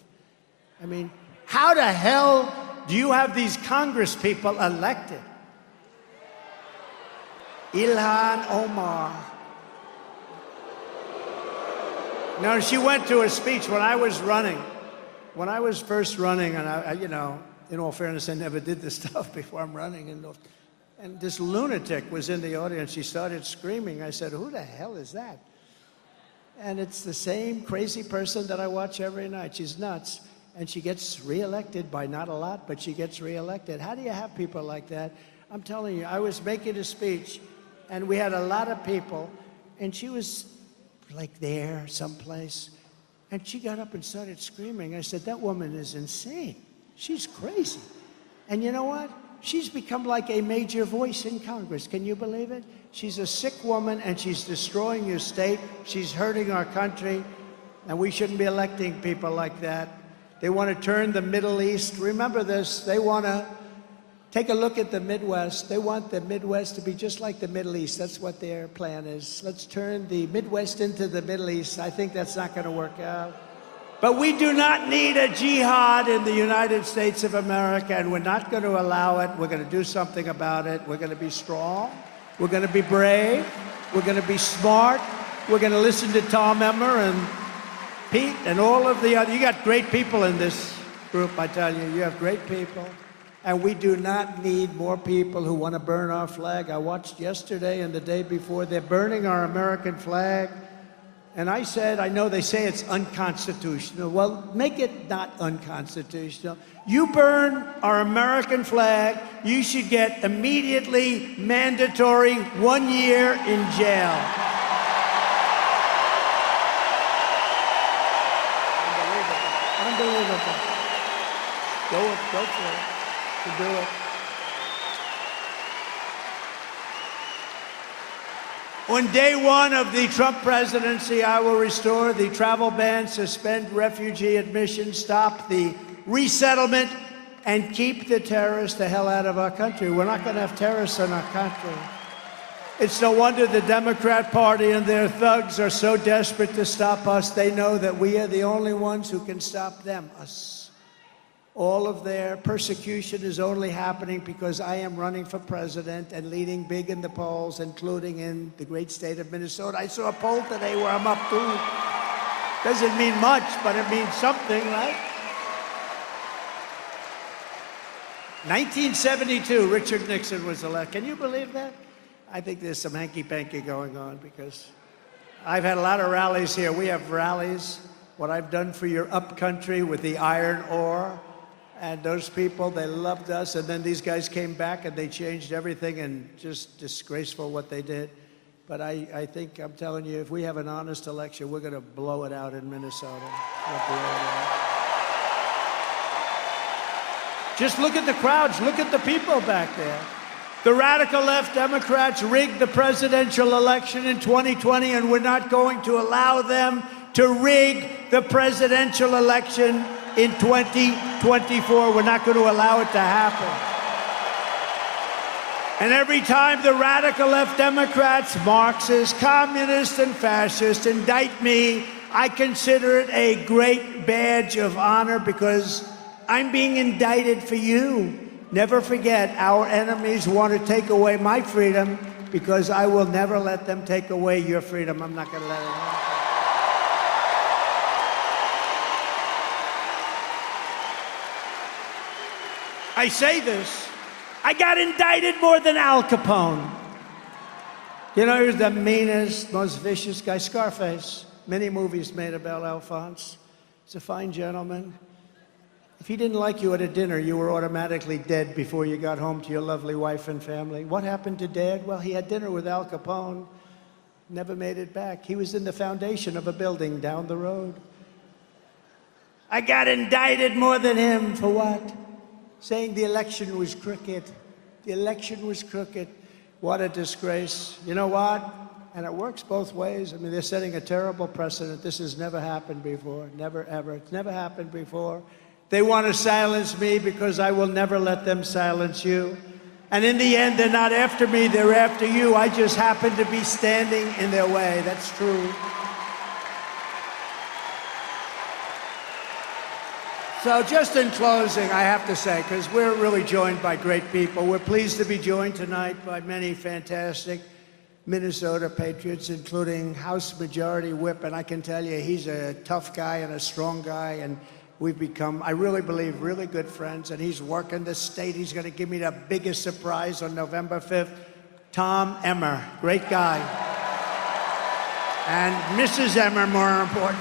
I mean, how the hell do you have these Congress people elected? Ilhan Omar. No, she went to a speech when I was running. When I was first running, and I, you know, in all fairness, I never did this stuff before I'm running, and this lunatic was in the audience. She started screaming. I said, who the hell is that? And it's the same crazy person that I watch every night. She's nuts, and she gets reelected by not a lot, but she gets reelected. How do you have people like that? I'm telling you, I was making a speech, and we had a lot of people, and she was like there someplace. And she got up and started screaming. I said, that woman is insane. She's crazy. And you know what? She's become like a major voice in Congress. Can you believe it? She's a sick woman, and she's destroying your state. She's hurting our country, and we shouldn't be electing people like that. They want to turn the Middle East. Remember this. They want to take a look at the Midwest. They want the Midwest to be just like the Middle East. That's what their plan is. Let's turn the Midwest into the Middle East. I think that's not going to work out. But we do not need a jihad in the United States of America, and we're not going to allow it. We're going to do something about it. We're going to be strong. We're going to be brave. We're going to be smart. We're going to listen to Tom Emmer and Pete and all of the other. You got great people in this group, I tell you. You have great people. And we do not need more people who want to burn our flag. I watched yesterday and the day before, they're burning our American flag. And I said, I know they say it's unconstitutional. Well, make it not unconstitutional. You burn our American flag, you should get immediately mandatory 1 year in jail. Unbelievable. Go for it. To do it. On day one of the Trump presidency, I will restore the travel ban, suspend refugee admission, stop the resettlement, and keep the terrorists the hell out of our country. We're not going to have terrorists in our country. It's no wonder the Democrat Party and their thugs are so desperate to stop us. They know that we are the only ones who can stop them, us. All of their persecution is only happening because I am running for president and leading big in the polls, including in the great state of Minnesota. I saw a poll today where I'm up 2. Doesn't mean much, but it means something, right? 1972, Richard Nixon was elected. Can you believe that? I think there's some hanky-panky going on because I've had a lot of rallies here. We have rallies, what I've done for your upcountry with the iron ore. And those people, they loved us, and then these guys came back and they changed everything, and just disgraceful what they did. But I think, I'm telling you, if we have an honest election, we're going to blow it out in Minnesota. We'll blow it out. Just look at the crowds, look at the people back there. The radical left Democrats rigged the presidential election in 2020, and we're not going to allow them to rig the presidential election in 2024. We're not going to allow it to happen. And every time the radical left Democrats, Marxists, communists, and fascists indict me, I consider it a great badge of honor because I'm being indicted for you. Never forget, our enemies want to take away my freedom because I will never let them take away your freedom. I'm not going to let it happen. I say this, I got indicted more than Al Capone. You know, he was the meanest, most vicious guy. Scarface, many movies made about Alphonse. He's a fine gentleman. If he didn't like you at a dinner, you were automatically dead before you got home to your lovely wife and family. What happened to Dad? Well, he had dinner with Al Capone, never made it back. He was in the foundation of a building down the road. I got indicted more than him for what? Saying the election was crooked. The election was crooked. What a disgrace. You know what? And it works both ways. I mean, they're setting a terrible precedent. This has never happened before. Never, ever. It's never happened before. They want to silence me because I will never let them silence you. And in the end, they're not after me, they're after you. I just happen to be standing in their way. That's true. So just in closing, I have to say, because we're really joined by great people, we're pleased to be joined tonight by many fantastic Minnesota patriots, including House Majority Whip, and I can tell you he's a tough guy and a strong guy, and we've become, I really believe, really good friends, and he's working the state. He's going to give me the biggest surprise on November 5th. Tom Emmer, great guy. And Mrs. Emmer, more important.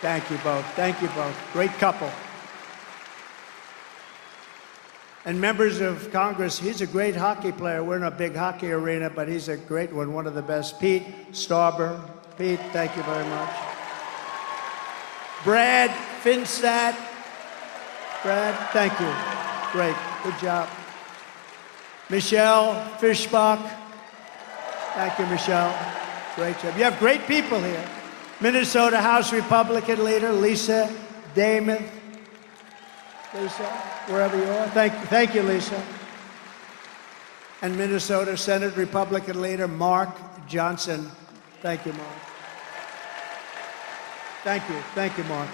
Thank you both. Thank you both. Great couple. And members of Congress, he's a great hockey player. We're in a big hockey arena, but he's a great one of the best. Pete Stauber. Pete, thank you very much. Brad Finstadt. Brad, thank you. Great. Good job. Michelle Fischbach. Thank you, Michelle. Great job. You have great people here. Minnesota House Republican leader Lisa Damon. Lisa, wherever you are. Thank you, Lisa. And Minnesota Senate Republican leader Mark Johnson. Thank you, Mark. Thank you, Mark.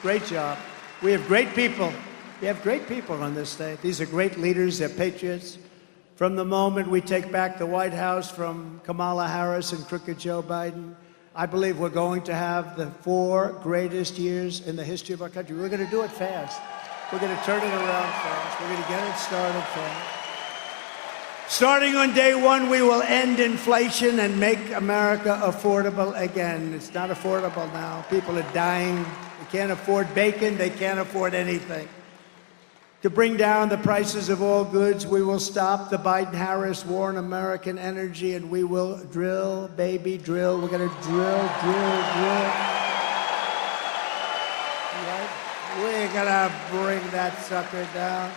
Great job. We have great people. We have great people on this state. These are great leaders. They're patriots. From the moment we take back the White House from Kamala Harris and crooked Joe Biden, I believe we're going to have the 4 greatest years in the history of our country. We're going to do it fast. We're going to turn it around fast. We're going to get it started fast. Starting on day 1, we will end inflation and make America affordable again. It's not affordable now. People are dying. They can't afford bacon. They can't afford anything. To bring down the prices of all goods, we will stop the Biden-Harris war on American energy, and we will drill, baby, drill. We're going to drill. Right? We're going to bring that sucker down.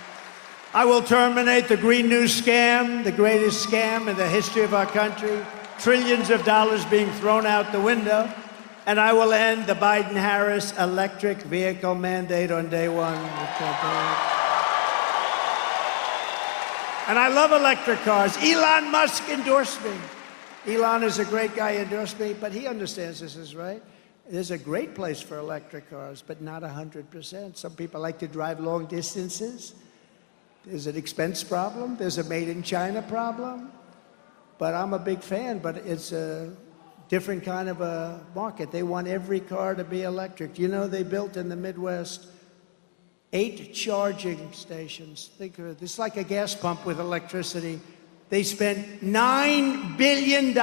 I will terminate the Green New Scam, the greatest scam in the history of our country. Trillions of dollars being thrown out the window. And I will end the Biden-Harris electric vehicle mandate on day 1. And I love electric cars. Elon Musk endorsed me. Elon is a great guy, endorsed me, but he understands this is right. There's a great place for electric cars, but not 100%. Some people like to drive long distances. There's an expense problem. There's a made in China problem. But I'm a big fan, but it's a different kind of a market. They want every car to be electric. You know, they built in the Midwest 8 charging stations. Think of it. It's like a gas pump with electricity. They spent $9 billion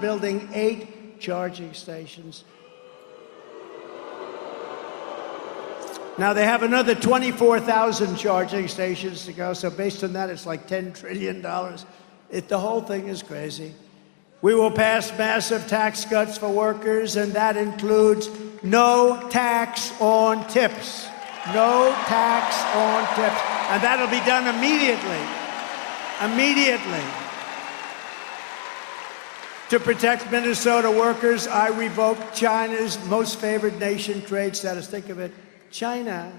building 8 charging stations. Now they have another 24,000 charging stations to go, so based on that, it's like $10 trillion. The whole thing is crazy. We will pass massive tax cuts for workers, and that includes no tax on tips. No tax on tips. And that'll be done immediately. Immediately. To protect Minnesota workers, I revoked China's most favored nation trade status. Think of it. China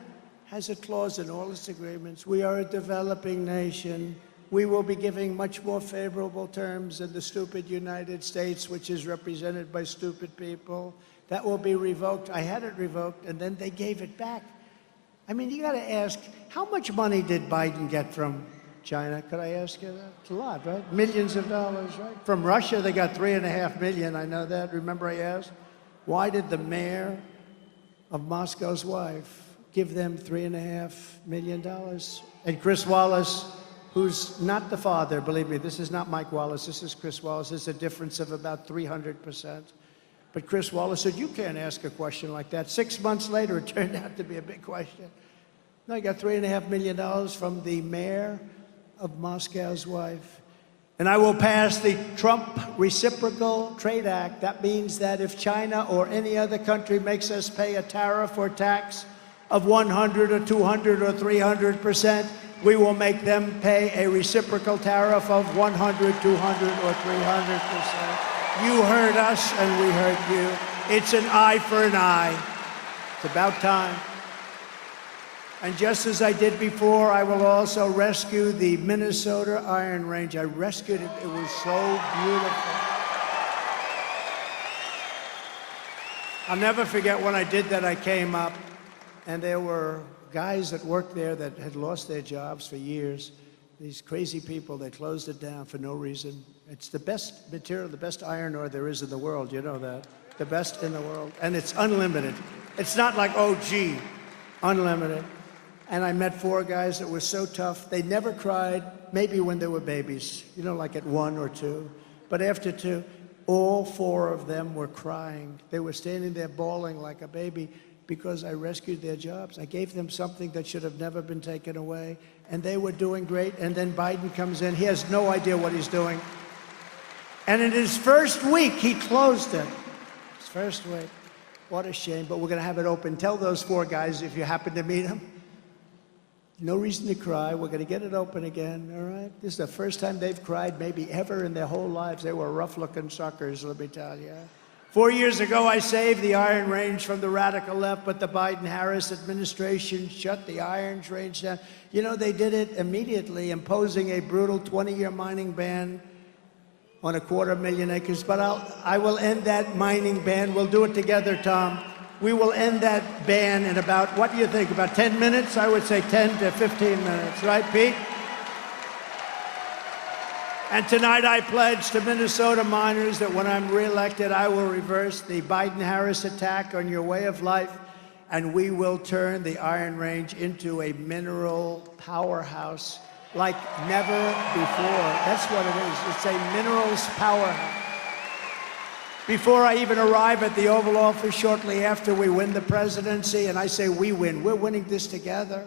has a clause in all its agreements. We are a developing nation. We will be giving much more favorable terms than the stupid United States, which is represented by stupid people. That will be revoked. I had it revoked, and then they gave it back. I mean, you got to ask, how much money did Biden get from China? Could I ask you that? It's a lot, right? Millions of dollars, right? From Russia, they got $3.5 million. I know that. Remember I asked? Why did the mayor of Moscow's wife give them $3.5 million? And Chris Wallace, who's not the father, believe me, this is not Mike Wallace, this is Chris Wallace. There's a difference of about 300%. But Chris Wallace said, you can't ask a question like that. 6 months later, it turned out to be a big question. No, he got $3.5 million from the mayor of Moscow's wife. And I will pass the Trump Reciprocal Trade Act. That means that if China or any other country makes us pay a tariff or tax of 100 or 200 or 300%, we will make them pay a reciprocal tariff of 100, 200, or 300%. You heard us, and we heard you. It's an eye for an eye. It's about time. And just as I did before, I will also rescue the Minnesota Iron Range. I rescued it. It was so beautiful. I'll never forget when I did that, I came up, and there were guys that worked there that had lost their jobs for years. These crazy people, they closed it down for no reason. It's the best material, the best iron ore there is in the world. You know that. The best in the world. And it's unlimited. It's not like, oh, gee, unlimited. And I met 4 guys that were so tough. They never cried, maybe when they were babies, you know, like at 1 or 2. But after 2, all 4 of them were crying. They were standing there bawling like a baby because I rescued their jobs. I gave them something that should have never been taken away. And they were doing great. And then Biden comes in. He has no idea what he's doing. And in his first week, he closed it. His first week. What a shame, but we're going to have it open. Tell those 4 guys, if you happen to meet them, no reason to cry. We're going to get it open again, all right? This is the first time they've cried maybe ever in their whole lives. They were rough-looking suckers, let me tell you. 4 years ago, I saved the Iron Range from the radical left, but the Biden-Harris administration shut the Iron Range down. You know, they did it immediately, imposing a brutal 20-year mining ban on 250,000 acres. But I will end that mining ban. We'll do it together, Tom. We will end that ban in about, what do you think, about 10 minutes? I would say 10 to 15 minutes, right, Pete? And tonight I pledge to Minnesota miners that when I'm reelected, I will reverse the Biden-Harris attack on your way of life, and we will turn the Iron Range into a mineral powerhouse like never before. That's what it is. It's a minerals powerhouse. Before I even arrive at the Oval Office shortly after we win the presidency, and I say we win, we're winning this together,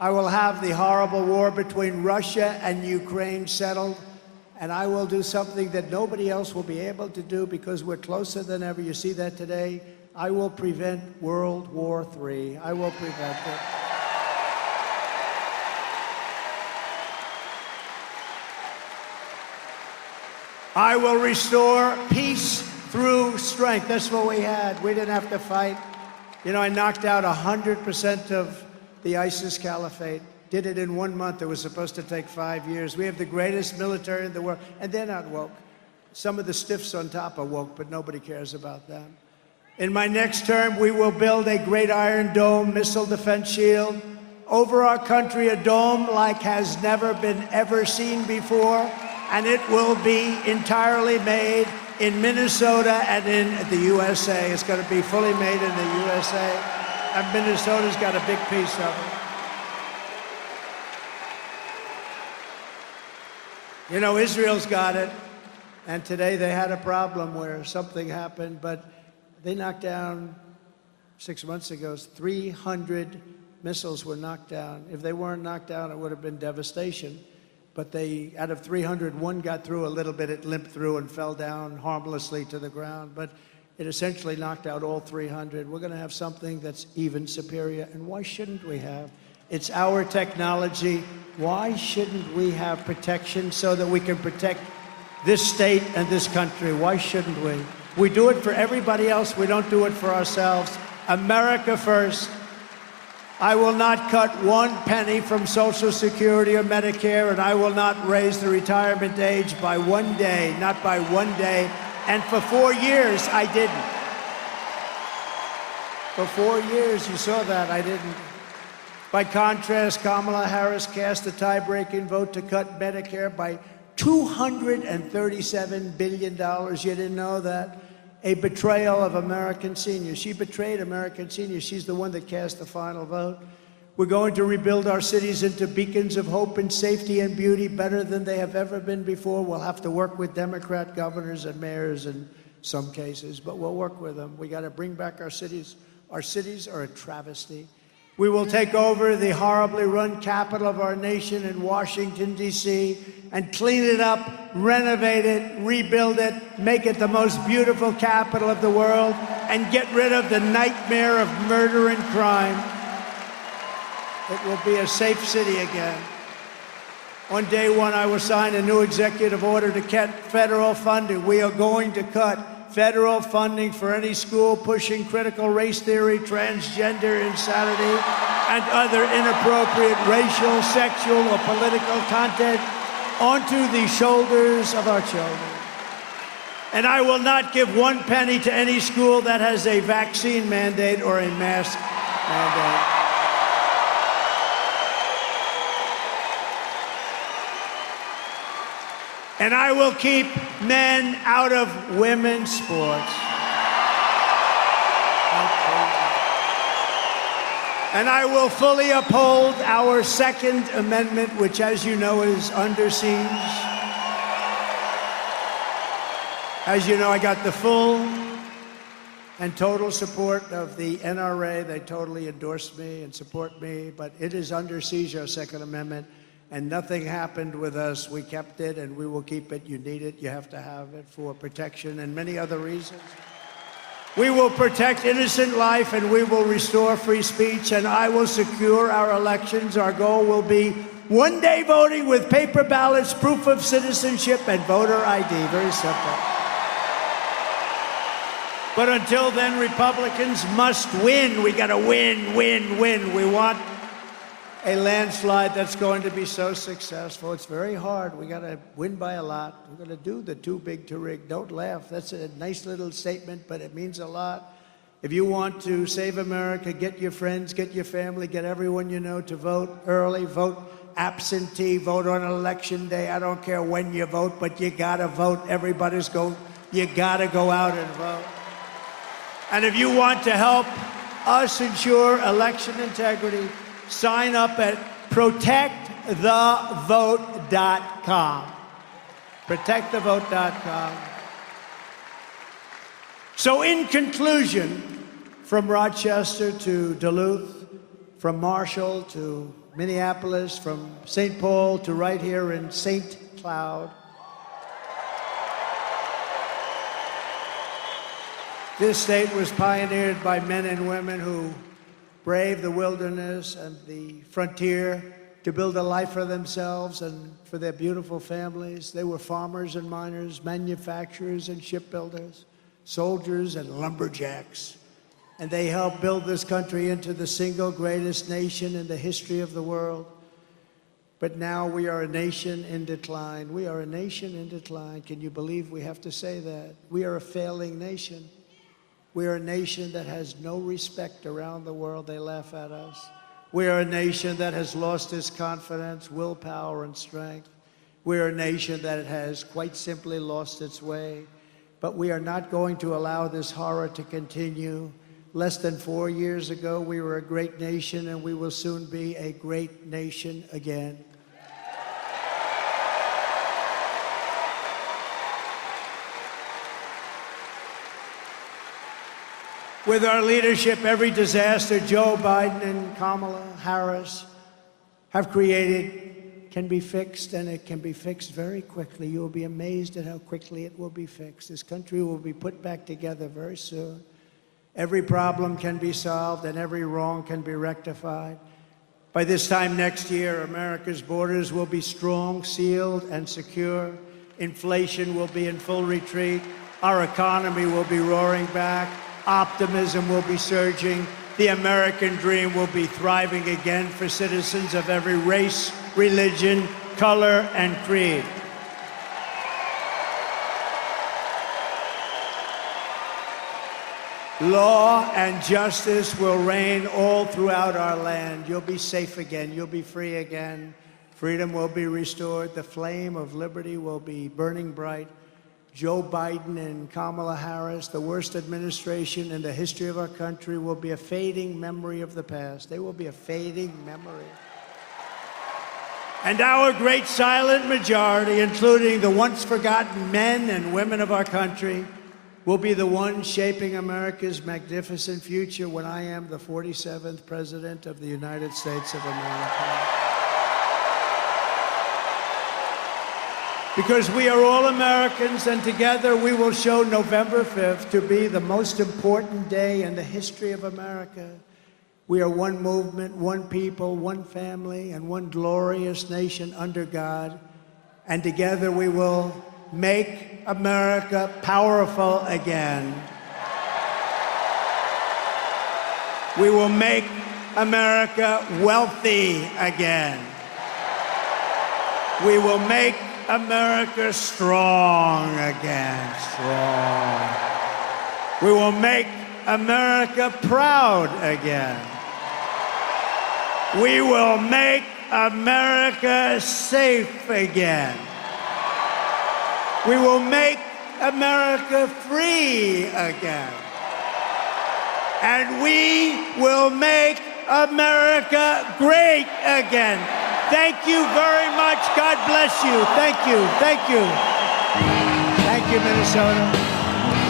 I will have the horrible war between Russia and Ukraine settled, and I will do something that nobody else will be able to do because we're closer than ever. You see that today? I will prevent World War III. I will prevent it. I will restore peace through strength. That's what we had. We didn't have to fight. You know, I knocked out 100% of the ISIS caliphate. Did it in 1 month. It was supposed to take 5 years. We have the greatest military in the world, and they're not woke. Some of the stiffs on top are woke, but nobody cares about them. In my next term, we will build a great Iron Dome missile defense shield over our country, a dome like has never been ever seen before, and it will be entirely made in Minnesota and in the USA. It's going to be fully made in the USA, and Minnesota's got a big piece of it. You know, Israel's got it, and today they had a problem where something happened, but they knocked down, 6 months ago, 300 missiles were knocked down. If they weren't knocked down, it would have been devastation. But they, out of 300, one got through a little bit, it limped through and fell down harmlessly to the ground. But it essentially knocked out all 300. We're going to have something that's even superior, and why shouldn't we have? It's our technology. Why shouldn't we have protection so that we can protect this state and this country? Why shouldn't we? We do it for everybody else. We don't do it for ourselves. America first. I will not cut 1 penny from Social Security or Medicare, and I will not raise the retirement age by 1 day, not by 1 day. And for 4 years, I didn't. For 4 years, you saw that, I didn't. By contrast, Kamala Harris cast a tie-breaking vote to cut Medicare by $237 billion. You didn't know that? A betrayal of American seniors. She betrayed American seniors. She's the one that cast the final vote. We're going to rebuild our cities into beacons of hope and safety and beauty better than they have ever been before. We'll have to work with Democrat governors and mayors in some cases, but we'll work with them. We got to bring back our cities. Our cities are a travesty. We will take over the horribly run capital of our nation in Washington, D.C., and clean it up, renovate it, rebuild it, make it the most beautiful capital of the world, and get rid of the nightmare of murder and crime. It will be a safe city again. On day one, I will sign a new executive order to cut federal funding. We are going to cut federal funding for any school pushing critical race theory, transgender insanity, and other inappropriate racial, sexual, or political content onto the shoulders of our children. And I will not give 1 penny to any school that has a vaccine mandate or a mask mandate. And I will keep men out of women's sports. And I will fully uphold our Second Amendment, which, as you know, is under siege. As you know, I got the full and total support of the NRA. They totally endorse me and support me, but it is under siege, our Second Amendment. And nothing happened with us. We kept it, and we will keep it. You need it. You have to have it for protection and many other reasons. We will protect innocent life, and we will restore free speech, and I will secure our elections. Our goal will be one-day voting with paper ballots, proof of citizenship, and voter ID. Very simple. But until then, Republicans must win. We got to win, win, win. We want a landslide that's going to be so successful. It's very hard. We got to win by a lot. We're going to do the too big to rig. Don't laugh. That's a nice little statement, but it means a lot. If you want to save America, get your friends, get your family, get everyone you know to vote early, vote absentee, vote on election day. I don't care when you vote, but you gotta vote. You gotta go out and vote. And if you want to help us ensure election integrity, sign up at protectthevote.com. Protectthevote.com. So in conclusion, from Rochester to Duluth, from Marshall to Minneapolis, from St. Paul to right here in St. Cloud, this state was pioneered by men and women who braved the wilderness and the frontier to build a life for themselves and for their beautiful families. They were farmers and miners, manufacturers and shipbuilders, soldiers and lumberjacks. And they helped build this country into the single greatest nation in the history of the world. But now we are a nation in decline. We are a nation in decline. Can you believe we have to say that? We are a failing nation. We are a nation that has no respect around the world. They laugh at us. We are a nation that has lost its confidence, willpower, and strength. We are a nation that has quite simply lost its way. But we are not going to allow this horror to continue. Less than 4 years ago, we were a great nation, and we will soon be a great nation again. With our leadership, every disaster Joe Biden and Kamala Harris have created can be fixed, and it can be fixed very quickly. You will be amazed at how quickly it will be fixed. This country will be put back together very soon. Every problem can be solved, and every wrong can be rectified. By this time next year, America's borders will be strong, sealed, and secure. Inflation will be in full retreat. Our economy will be roaring back. Optimism will be surging. The American dream will be thriving again for citizens of every race, religion, color, and creed. Law and justice will reign all throughout our land. You'll be safe again. You'll be free again. Freedom will be restored. The flame of liberty will be burning bright. Joe Biden and Kamala Harris, the worst administration in the history of our country, will be a fading memory of the past. They will be a fading memory. And our great silent majority, including the once forgotten men and women of our country, will be the ones shaping America's magnificent future when I am the 47th President of the United States of America. Because we are all Americans, and together we will show November 5th to be the most important day in the history of America. We are one movement, one people, one family, and one glorious nation under God. And together we will make America powerful again. We will make America wealthy again. We will make America strong again, strong. We will make America proud again. We will make America safe again. We will make America free again. And we will make America great again. Thank you very much. God bless you. Thank you. Thank you. Thank you, Minnesota.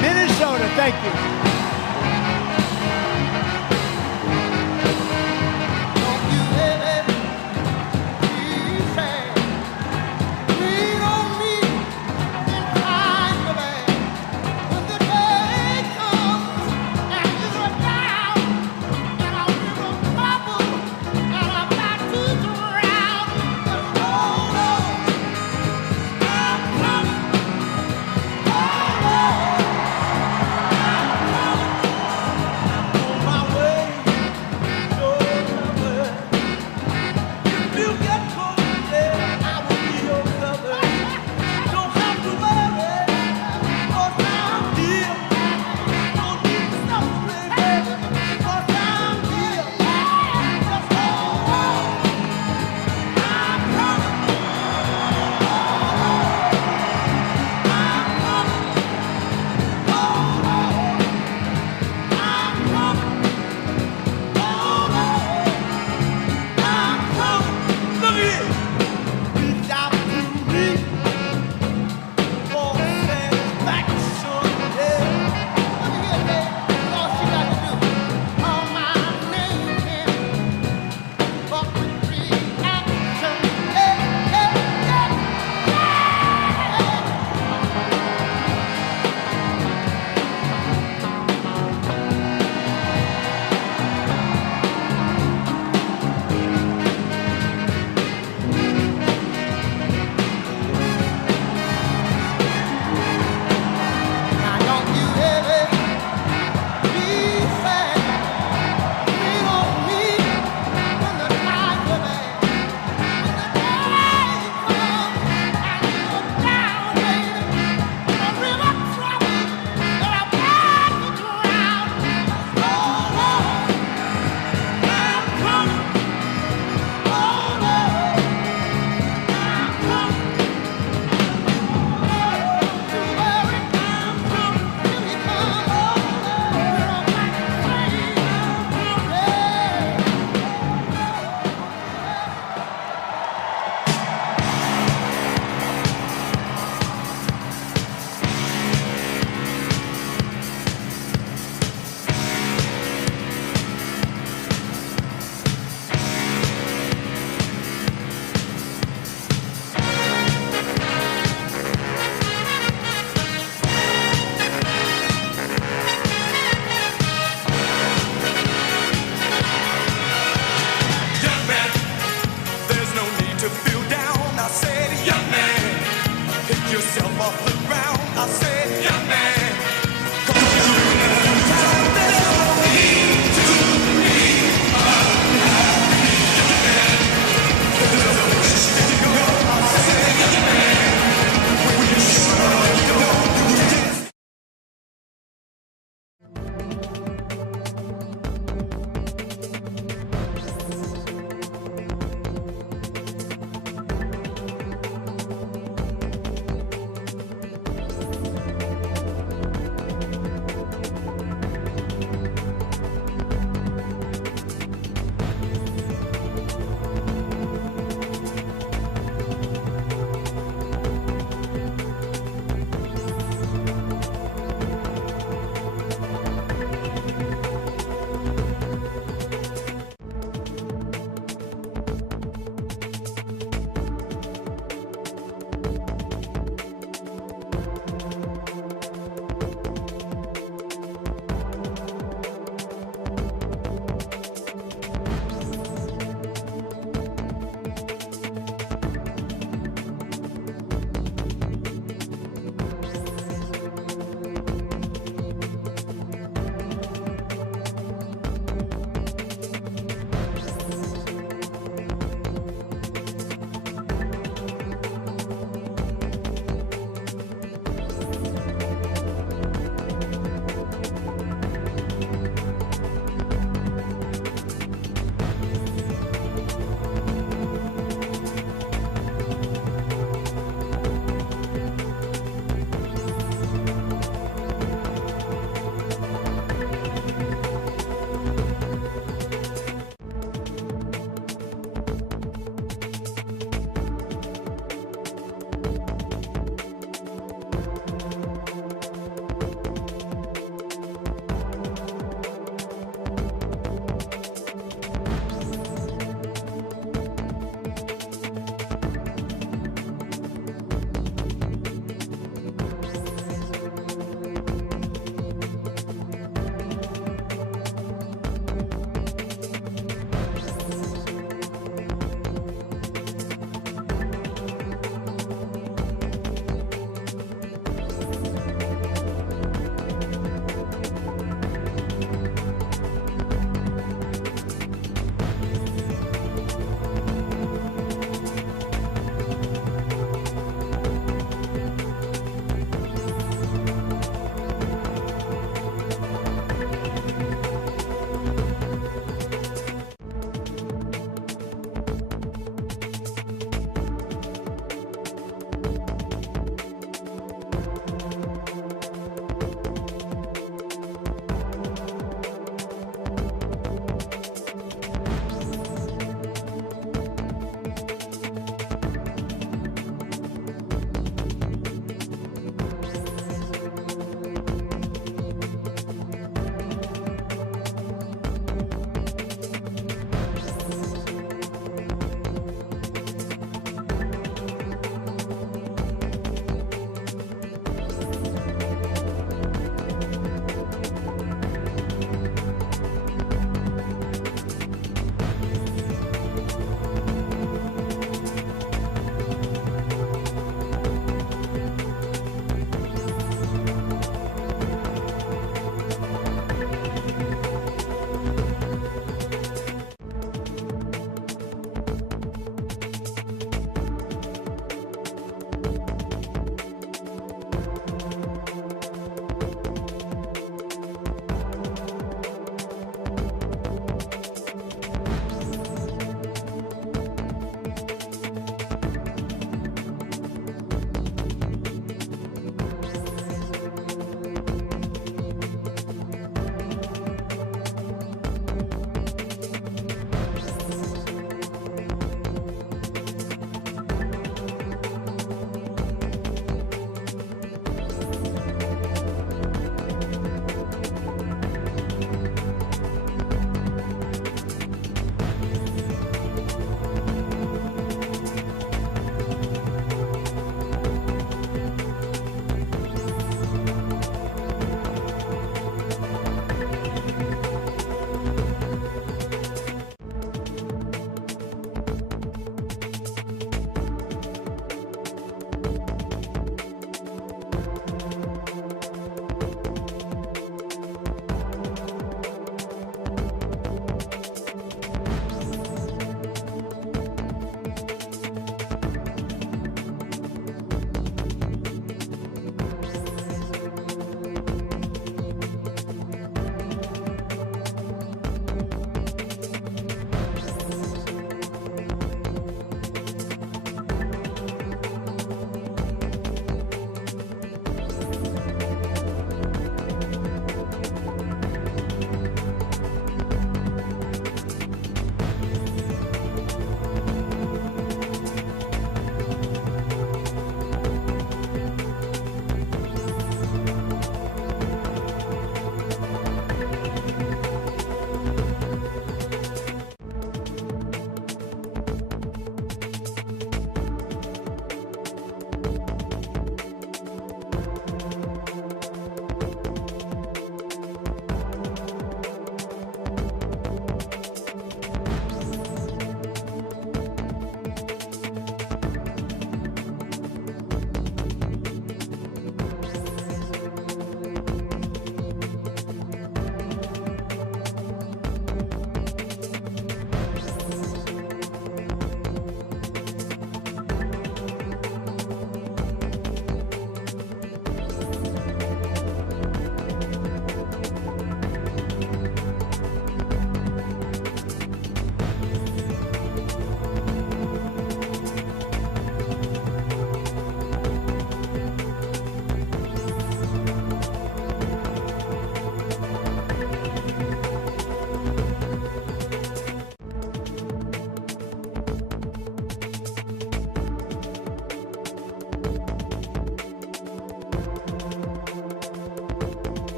Minnesota, thank you.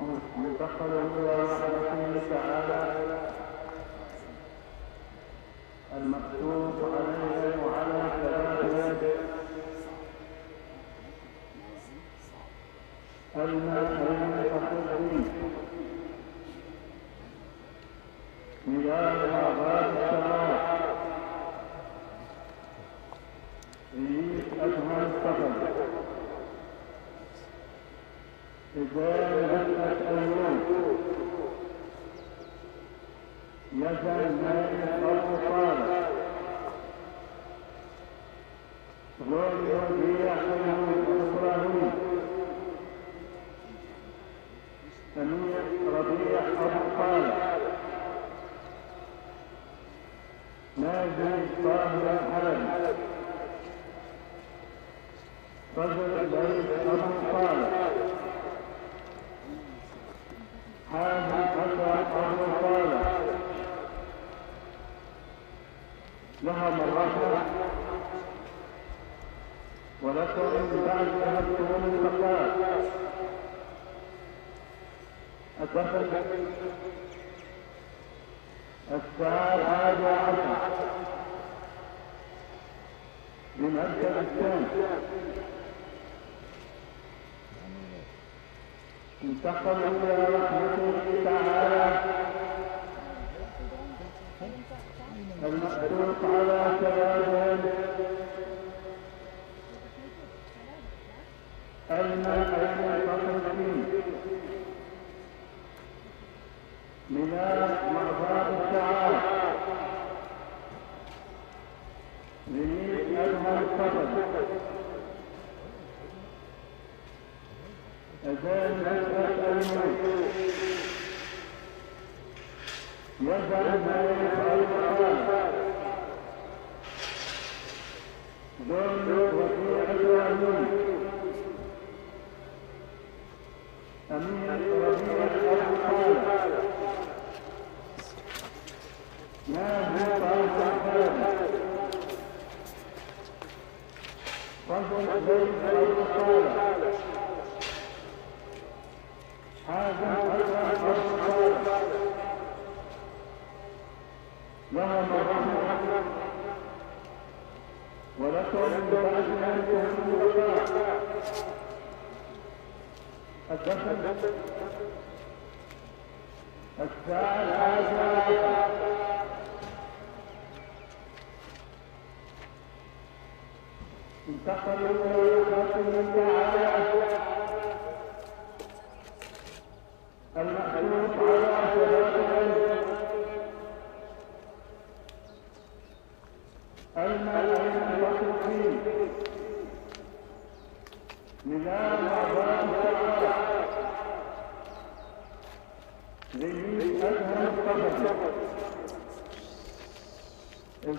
انتقل إلى رحمته تعالى المكتوب عليه وعلى كتابه الماء فقدي مياه غابات السماء عيد أجمل السفر إذا بدأت اليوم يزال ماء أبو طالب غير يربيع إبراهيم سمير ربيع أبو طالب نازل طاهر الحلبي رجل البيت أبو طالب حازم أسعد أبو طالب لهم الرحمة ولكم من بعد أهلكم المقام الدخل الساعة 11 بمركز الثاني انتقلوا إلى رحمته تعالى المحطوط على شبابهم الماء المتصلين مياه معباد الشعار رميز أدهى الصفد أذان مسألة الموت يزعل ما يفعل القرآن ظل رفيع الوالدين أمين ربيع الأطفال نادي طريق الحال رجل بيت الأطفال حازم أسعد الأطفال لهم الرحمة ولكم من بعد أنتم الوفاء الدخل الساعة 11 انتقلوا إلى رحمته تعالى المحطوط على شبابهم الماء المتصل فيه مياه